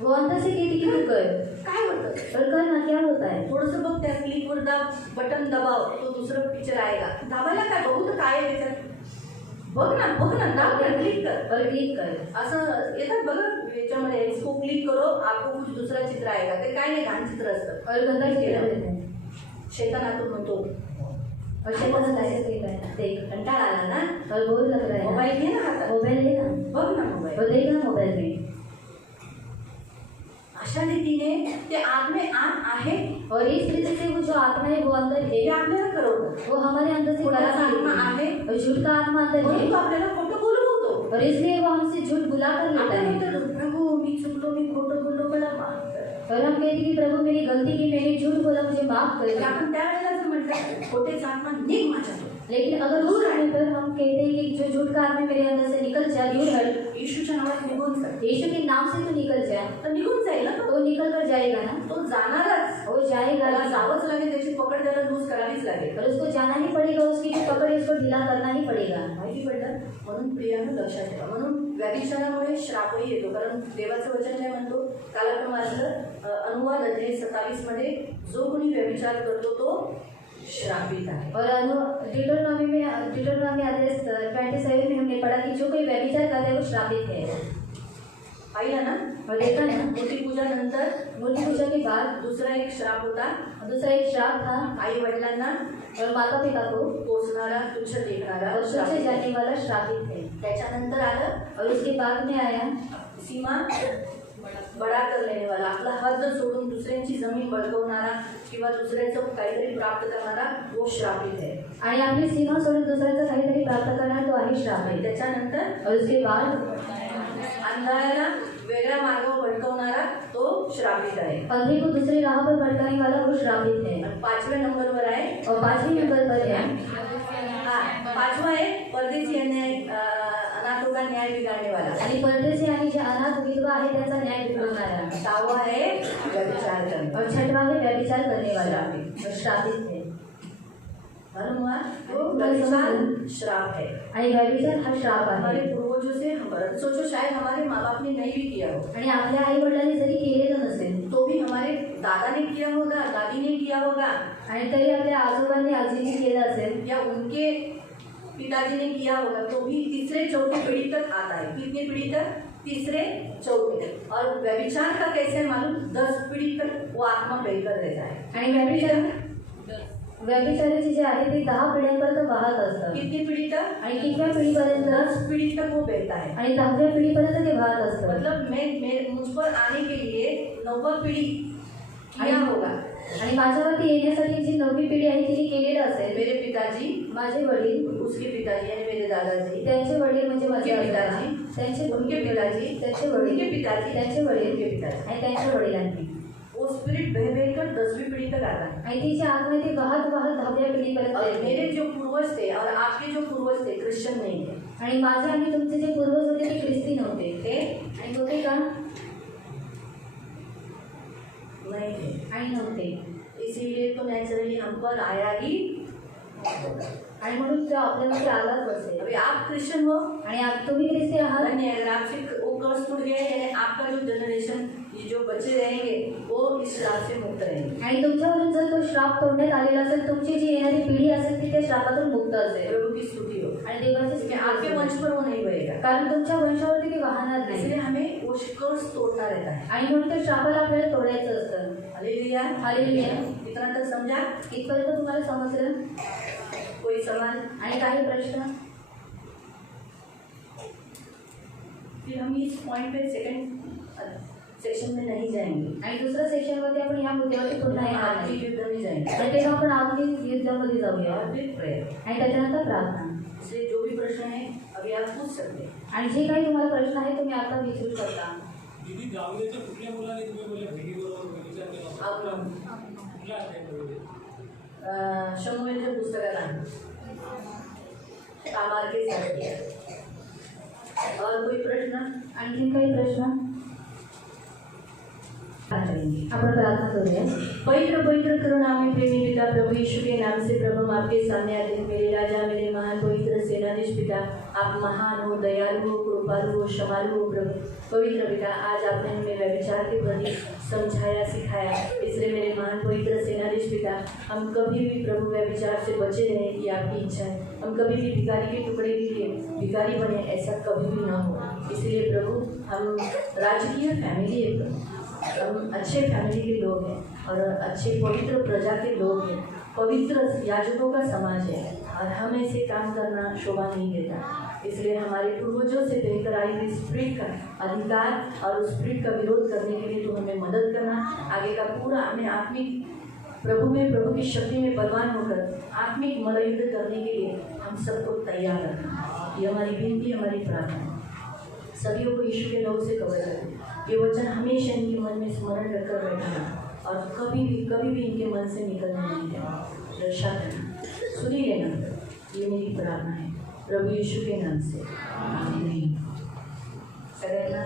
वो अंदर से कहती कि तू कर काय होतं और करना क्या होता है। थोडंसं बघ, त्या क्लिकवर दाब, बटन दबाव, तो दुसरं पिक्चर आएगा, दाबायला काय बघू तर काय आहे त्याच्यात, बघ ना दाब कर, क्लिक कर और क्लिक कर असं येतात बघा याच्यामध्ये, इसको क्लिक करो आपको कुछ दुसरा चित्र आएगा, ते काय नाही घाण चित्र असतं। और गंदा चित्र रहता है शैतान आतून म्हणतो और शैतान ऐसे कहता है ते कंटाळा आला ना, और बोर लग रहा है ना, मोबाईल घे ना हातात, मोबाइल है ना, बघ ना मोबाईल। वो देखना मोबाइल में। अशा रीतीने ते आत्मे आत आहे, और इस रीति से वो जो आत्मा है वो अंदर ते है, आपल्याला करवतं। वो हमारे अंदर से खोटाचा कराती आत्मा आहे, है और झूठ का आत्मा अंदर म्हणून तो है आपल्याला खोटं बोलवतो। और इसलिए वो हमसे झूठ बुला कर लेता आपण है। म्हणतो प्रभू मी ये गलती की, मैंने झूठ बोला, मुझे माफ कर तर दो। आपण त्यावेळेला जर म्हटलं खोटेच आत्मा निघ माझ्यातून, लेकिन अगर उस समय पर हम कहते हैं कि जो झूठ का आदमी मेरे अंदर से निकल जाए, दूर हट, येशूच्या नावात निघून जाईल, यीशु के नाम से तो निकल जाए, तर निघून जाईल ना तो निकल कर जाएगा ना, तो जाणारच, वो जाएगा, त्याला जावंच लागेल, त्याची पकड त्याला लूज करावीच लागेल. और उसको जाना ही पड़ेगा, उसकी जो पकड़ है उसको ढीला करना ही पड़ेगा। माहिती पडलं? म्हणून प्रियानं लक्षात ठेवा. म्हणून व्यभिचारामुळे श्रापही येतो, कारण देवाचं वचन काय म्हणतो, काल आपण वाचलं अनुवाद अध्याय 27 मध्ये, जो कोणी व्यभिचार करतो तो श्रापित आहे. और डिटोनॉमी अध्याय 27 में हमने पढ़ा कि जो कोई व्यभिचार करता है वो श्रापित है। पाहिलं ना? और देखा ना, मूर्ती पूजा नंतर मूर्ति पूजा के बाद दुसरा एक श्राप होता, दूसरा एक श्राप था, आई वडिलांना और माता पिता को पोसणारा, तुच्छ देखणारा और श्राप. सोचे जाने वाला श्रापित है। त्याच्यानंतर आलं और उसके बाद में आया सीमा बडा कर लेने वाला, आपला हद्द सोडून दुसऱ्यांची जमीन बळकवणारा किंवा दुसऱ्याचं काहीतरी प्राप्त करणारा, वो श्रापित आहे. आणि आपली सीमा सोडून दुसऱ्याचं काहीतरी प्राप्त करणार तो आहे श्राप आणि आहे। त्याच्यानंतर और उसके बाद अंधाराला वेगळ्या मार्गावर भटकवणारा तो श्रापित आहे. अंधे को दूसरी राह पर भटकाने वाला वो श्रापित है। आणि 5व्या नंबरवर आहे, और 5वें नंबर पर है, हा 5वां आहे परदेशी अन्याय, अनाथों का न्याय बिगाड़ने वाला. आणि परदेशी आणि जे अनाथ विधवा आहे त्यांचा न्याय बिघडवणारा। 6वां आहे व्यभिचार करणे. और 6वां है व्यभिचार करने वाला, और श्रापित है। मालूम हुआ? तो व्यभिचार श्राप है. आणि व्यभिचार हा श्राप हमारे आहे। पूर्वजों से हम सोचो, शायद हमारे माँ बाप ने नहीं भी किया हो, आणि आपल्या आई वडिलांनी जरी केलेलं नसेल, तो भी हमारे दादा ने किया होगा, दादी ने किया होगा, आणि तरी आपल्या आजोबांनी आजीने केलं असेल, या उनके पिताजी ने किया होगा, तो भी तीसरे चौथे पीढ़ी तक आता है. कितनी पीढ़ी तक? तीसरे चौथे तक. और व्यभिचार का कैसे है मालूम? 10 पीढ़ी तक वो आत्मा बहकर रहता है. आणि व्यभिचाराचे जे आहे ते 10 पिढ्यांपर्यंत वाहत असतं। कितनी पीढ़ी तक? आणि कितव्या पिढीपर्यंत? 10 पीढ़ी तक वो बहता है. आणि 10व्या पिढीपर्यंत ते वाहत असतं। मतलब मैं मुझ पर आने के लिए 9वीं पीढ़ी किया होगा. आणि माझ्यावरती येण्यासाठी जी 9वी पिढी आहे तिने केलेलं असेल। मेरे पिताजी, माझे वडील, उसके पिताजी यानी मेरे दादाजी, त्यांचे वडील म्हणजे माझे उनके पिताजी, त्यांचे उनके पिताजी, त्यांचे वडील, उनके पिताजी, त्यांचे वडील, उनके पिताजी. आणि त्यांच्या वडिलांनी, वो स्पिरिट बह बहकर 10वीं पीढ़ी तक आता है. आणि तिची आत्मा ती वाहत वाहत 10व्या पिढीपर्यंत और येते। मेरे जो पूर्वज थे और आपके जो पूर्वज थे क्रिश्चियन नहीं थे. आणि माझे आणि तुमचे जे पूर्वज होते ते ख्रिस्ती नव्हते। थे? आणि होते का? नहीं थे. आणि नव्हते। इसीलिए तो नेचुरली हम पर आया ही. आणि म्हणून तो आपल्यामध्ये आलाच असेल। अभी आप क्रिश्चियन हो, आणि तुम्ही ख्रिस्ती आहात, नहीं, अगर आपसे वो कर्ज टूट गया यानी आपका जो जनरेशन, ये जो बच्चे रहेंगे वो इस श्राप से मुक्त रहेंगे. आणि तुमच्यावरून जर तो श्राप तोडण्यात आलेला असेल, तुमची जी येणारी पिढी असेल ती त्या श्रापातून मुक्त असेल। प्रभु की स्तुति हो. आणि देवाची इसमें स्तुती आपके असेल। वंश पर वो नहीं बहेगा. कारण तुमच्या वंशावरती ते वाहणार नाही। इसलिए हमें वो कर्ज तोड़ना रहता है. आणि म्हणून त्या श्रापाला आपल्याला तोडायचं असतं। हालेलुया. हालेलुया। इतना तक समझा? इथपर्यंत तुम्हाला समजलं? कोई सवाल? आणि काही प्रश्न? फिर हम इस पॉइंट पे सेकंड सेक्शन में नहीं जाएंगे. आणि दुसऱ्या सेक्शनमध्ये आपण या मुद्द्यावरती पुन्हा हम येणार आखिरी नाही। युद्ध में जाएंगे आणि तेव्हा आपण आधुनिक युद्धामध्ये जाऊया। और फिर प्रेयर. आणि त्याच्यानंतर प्रार्थना। इसलिए जो भी प्रश्न है अभी आप पूछ सकते हैं. आणि जे काही तुम्हाला प्रश्न आहे तुम्ही आता विचारू शकता। दीदी जावलेच्या कुठल्या मुलाने तुम्ही बोलले भेटीबरोबर विचार केला? आप कुठल्या अध्यायामध्ये? शमूएलच्या पुस्तकाला तामार के साथ. और कोई प्रश्न? आणखीन काही प्रश्न? आपण प्रार्थना करूया। पवित्र पवित्र करुणामय प्रेमी पिता प्रभु यीशु के नाम से प्रभु हम आपके सामने आते हैं। मेरे राजा, मेरे महान पवित्र सेनाधीश पिता, आप महान हो, दयालु हो, कृपालु हो, क्षमालु हो प्रभु। पवित्र पिता, आज आपने हमें व्यभिचार के प्रति समझाया, सिखाया, इसलिए मेरे महान पवित्र सेनाधीश पिता, हम कभी भी प्रभु व्यभिचार से बचे रहें, ये आपकी इच्छा है। हम कभी भी भिखारी के टुकड़े के लिए भिखारी बने, ऐसा कभी भी न हो। इसलिए प्रभु, हम राजकीय फैमिली है प्रभु, हम अच्छे फैमिली के लोग हैं और अच्छे पवित्र प्रजा के लोग हैं, पवित्र याजकों का समाज है और हम ऐसे काम करना शोभा नहीं देता। इसलिए हमारे पूर्वजों से बेहतर आई हुई स्पिरिट का अधिकार और उस स्पिरिट का विरोध करने के लिए तो हमें मदद करना, आगे का पूरा हमें आत्मिक प्रभु में, प्रभु की शक्ति में बलवान होकर आत्मिक मल्लयुद्ध करने के लिए हम सबको तैयार रखना। ये हमारी विनती, हमारी प्रार्थना। सभी को यीशु के नाम से कवर करें। ये वचन हमेशा इनके मन में स्मरण रखकर बैठना और कभी भी इनके मन से निकलने नहीं देना, रक्षा करना, सुनी लेना। ये मेरी प्रार्थना है प्रभु यीशु के नाम से, आमीन। सगळ्यांना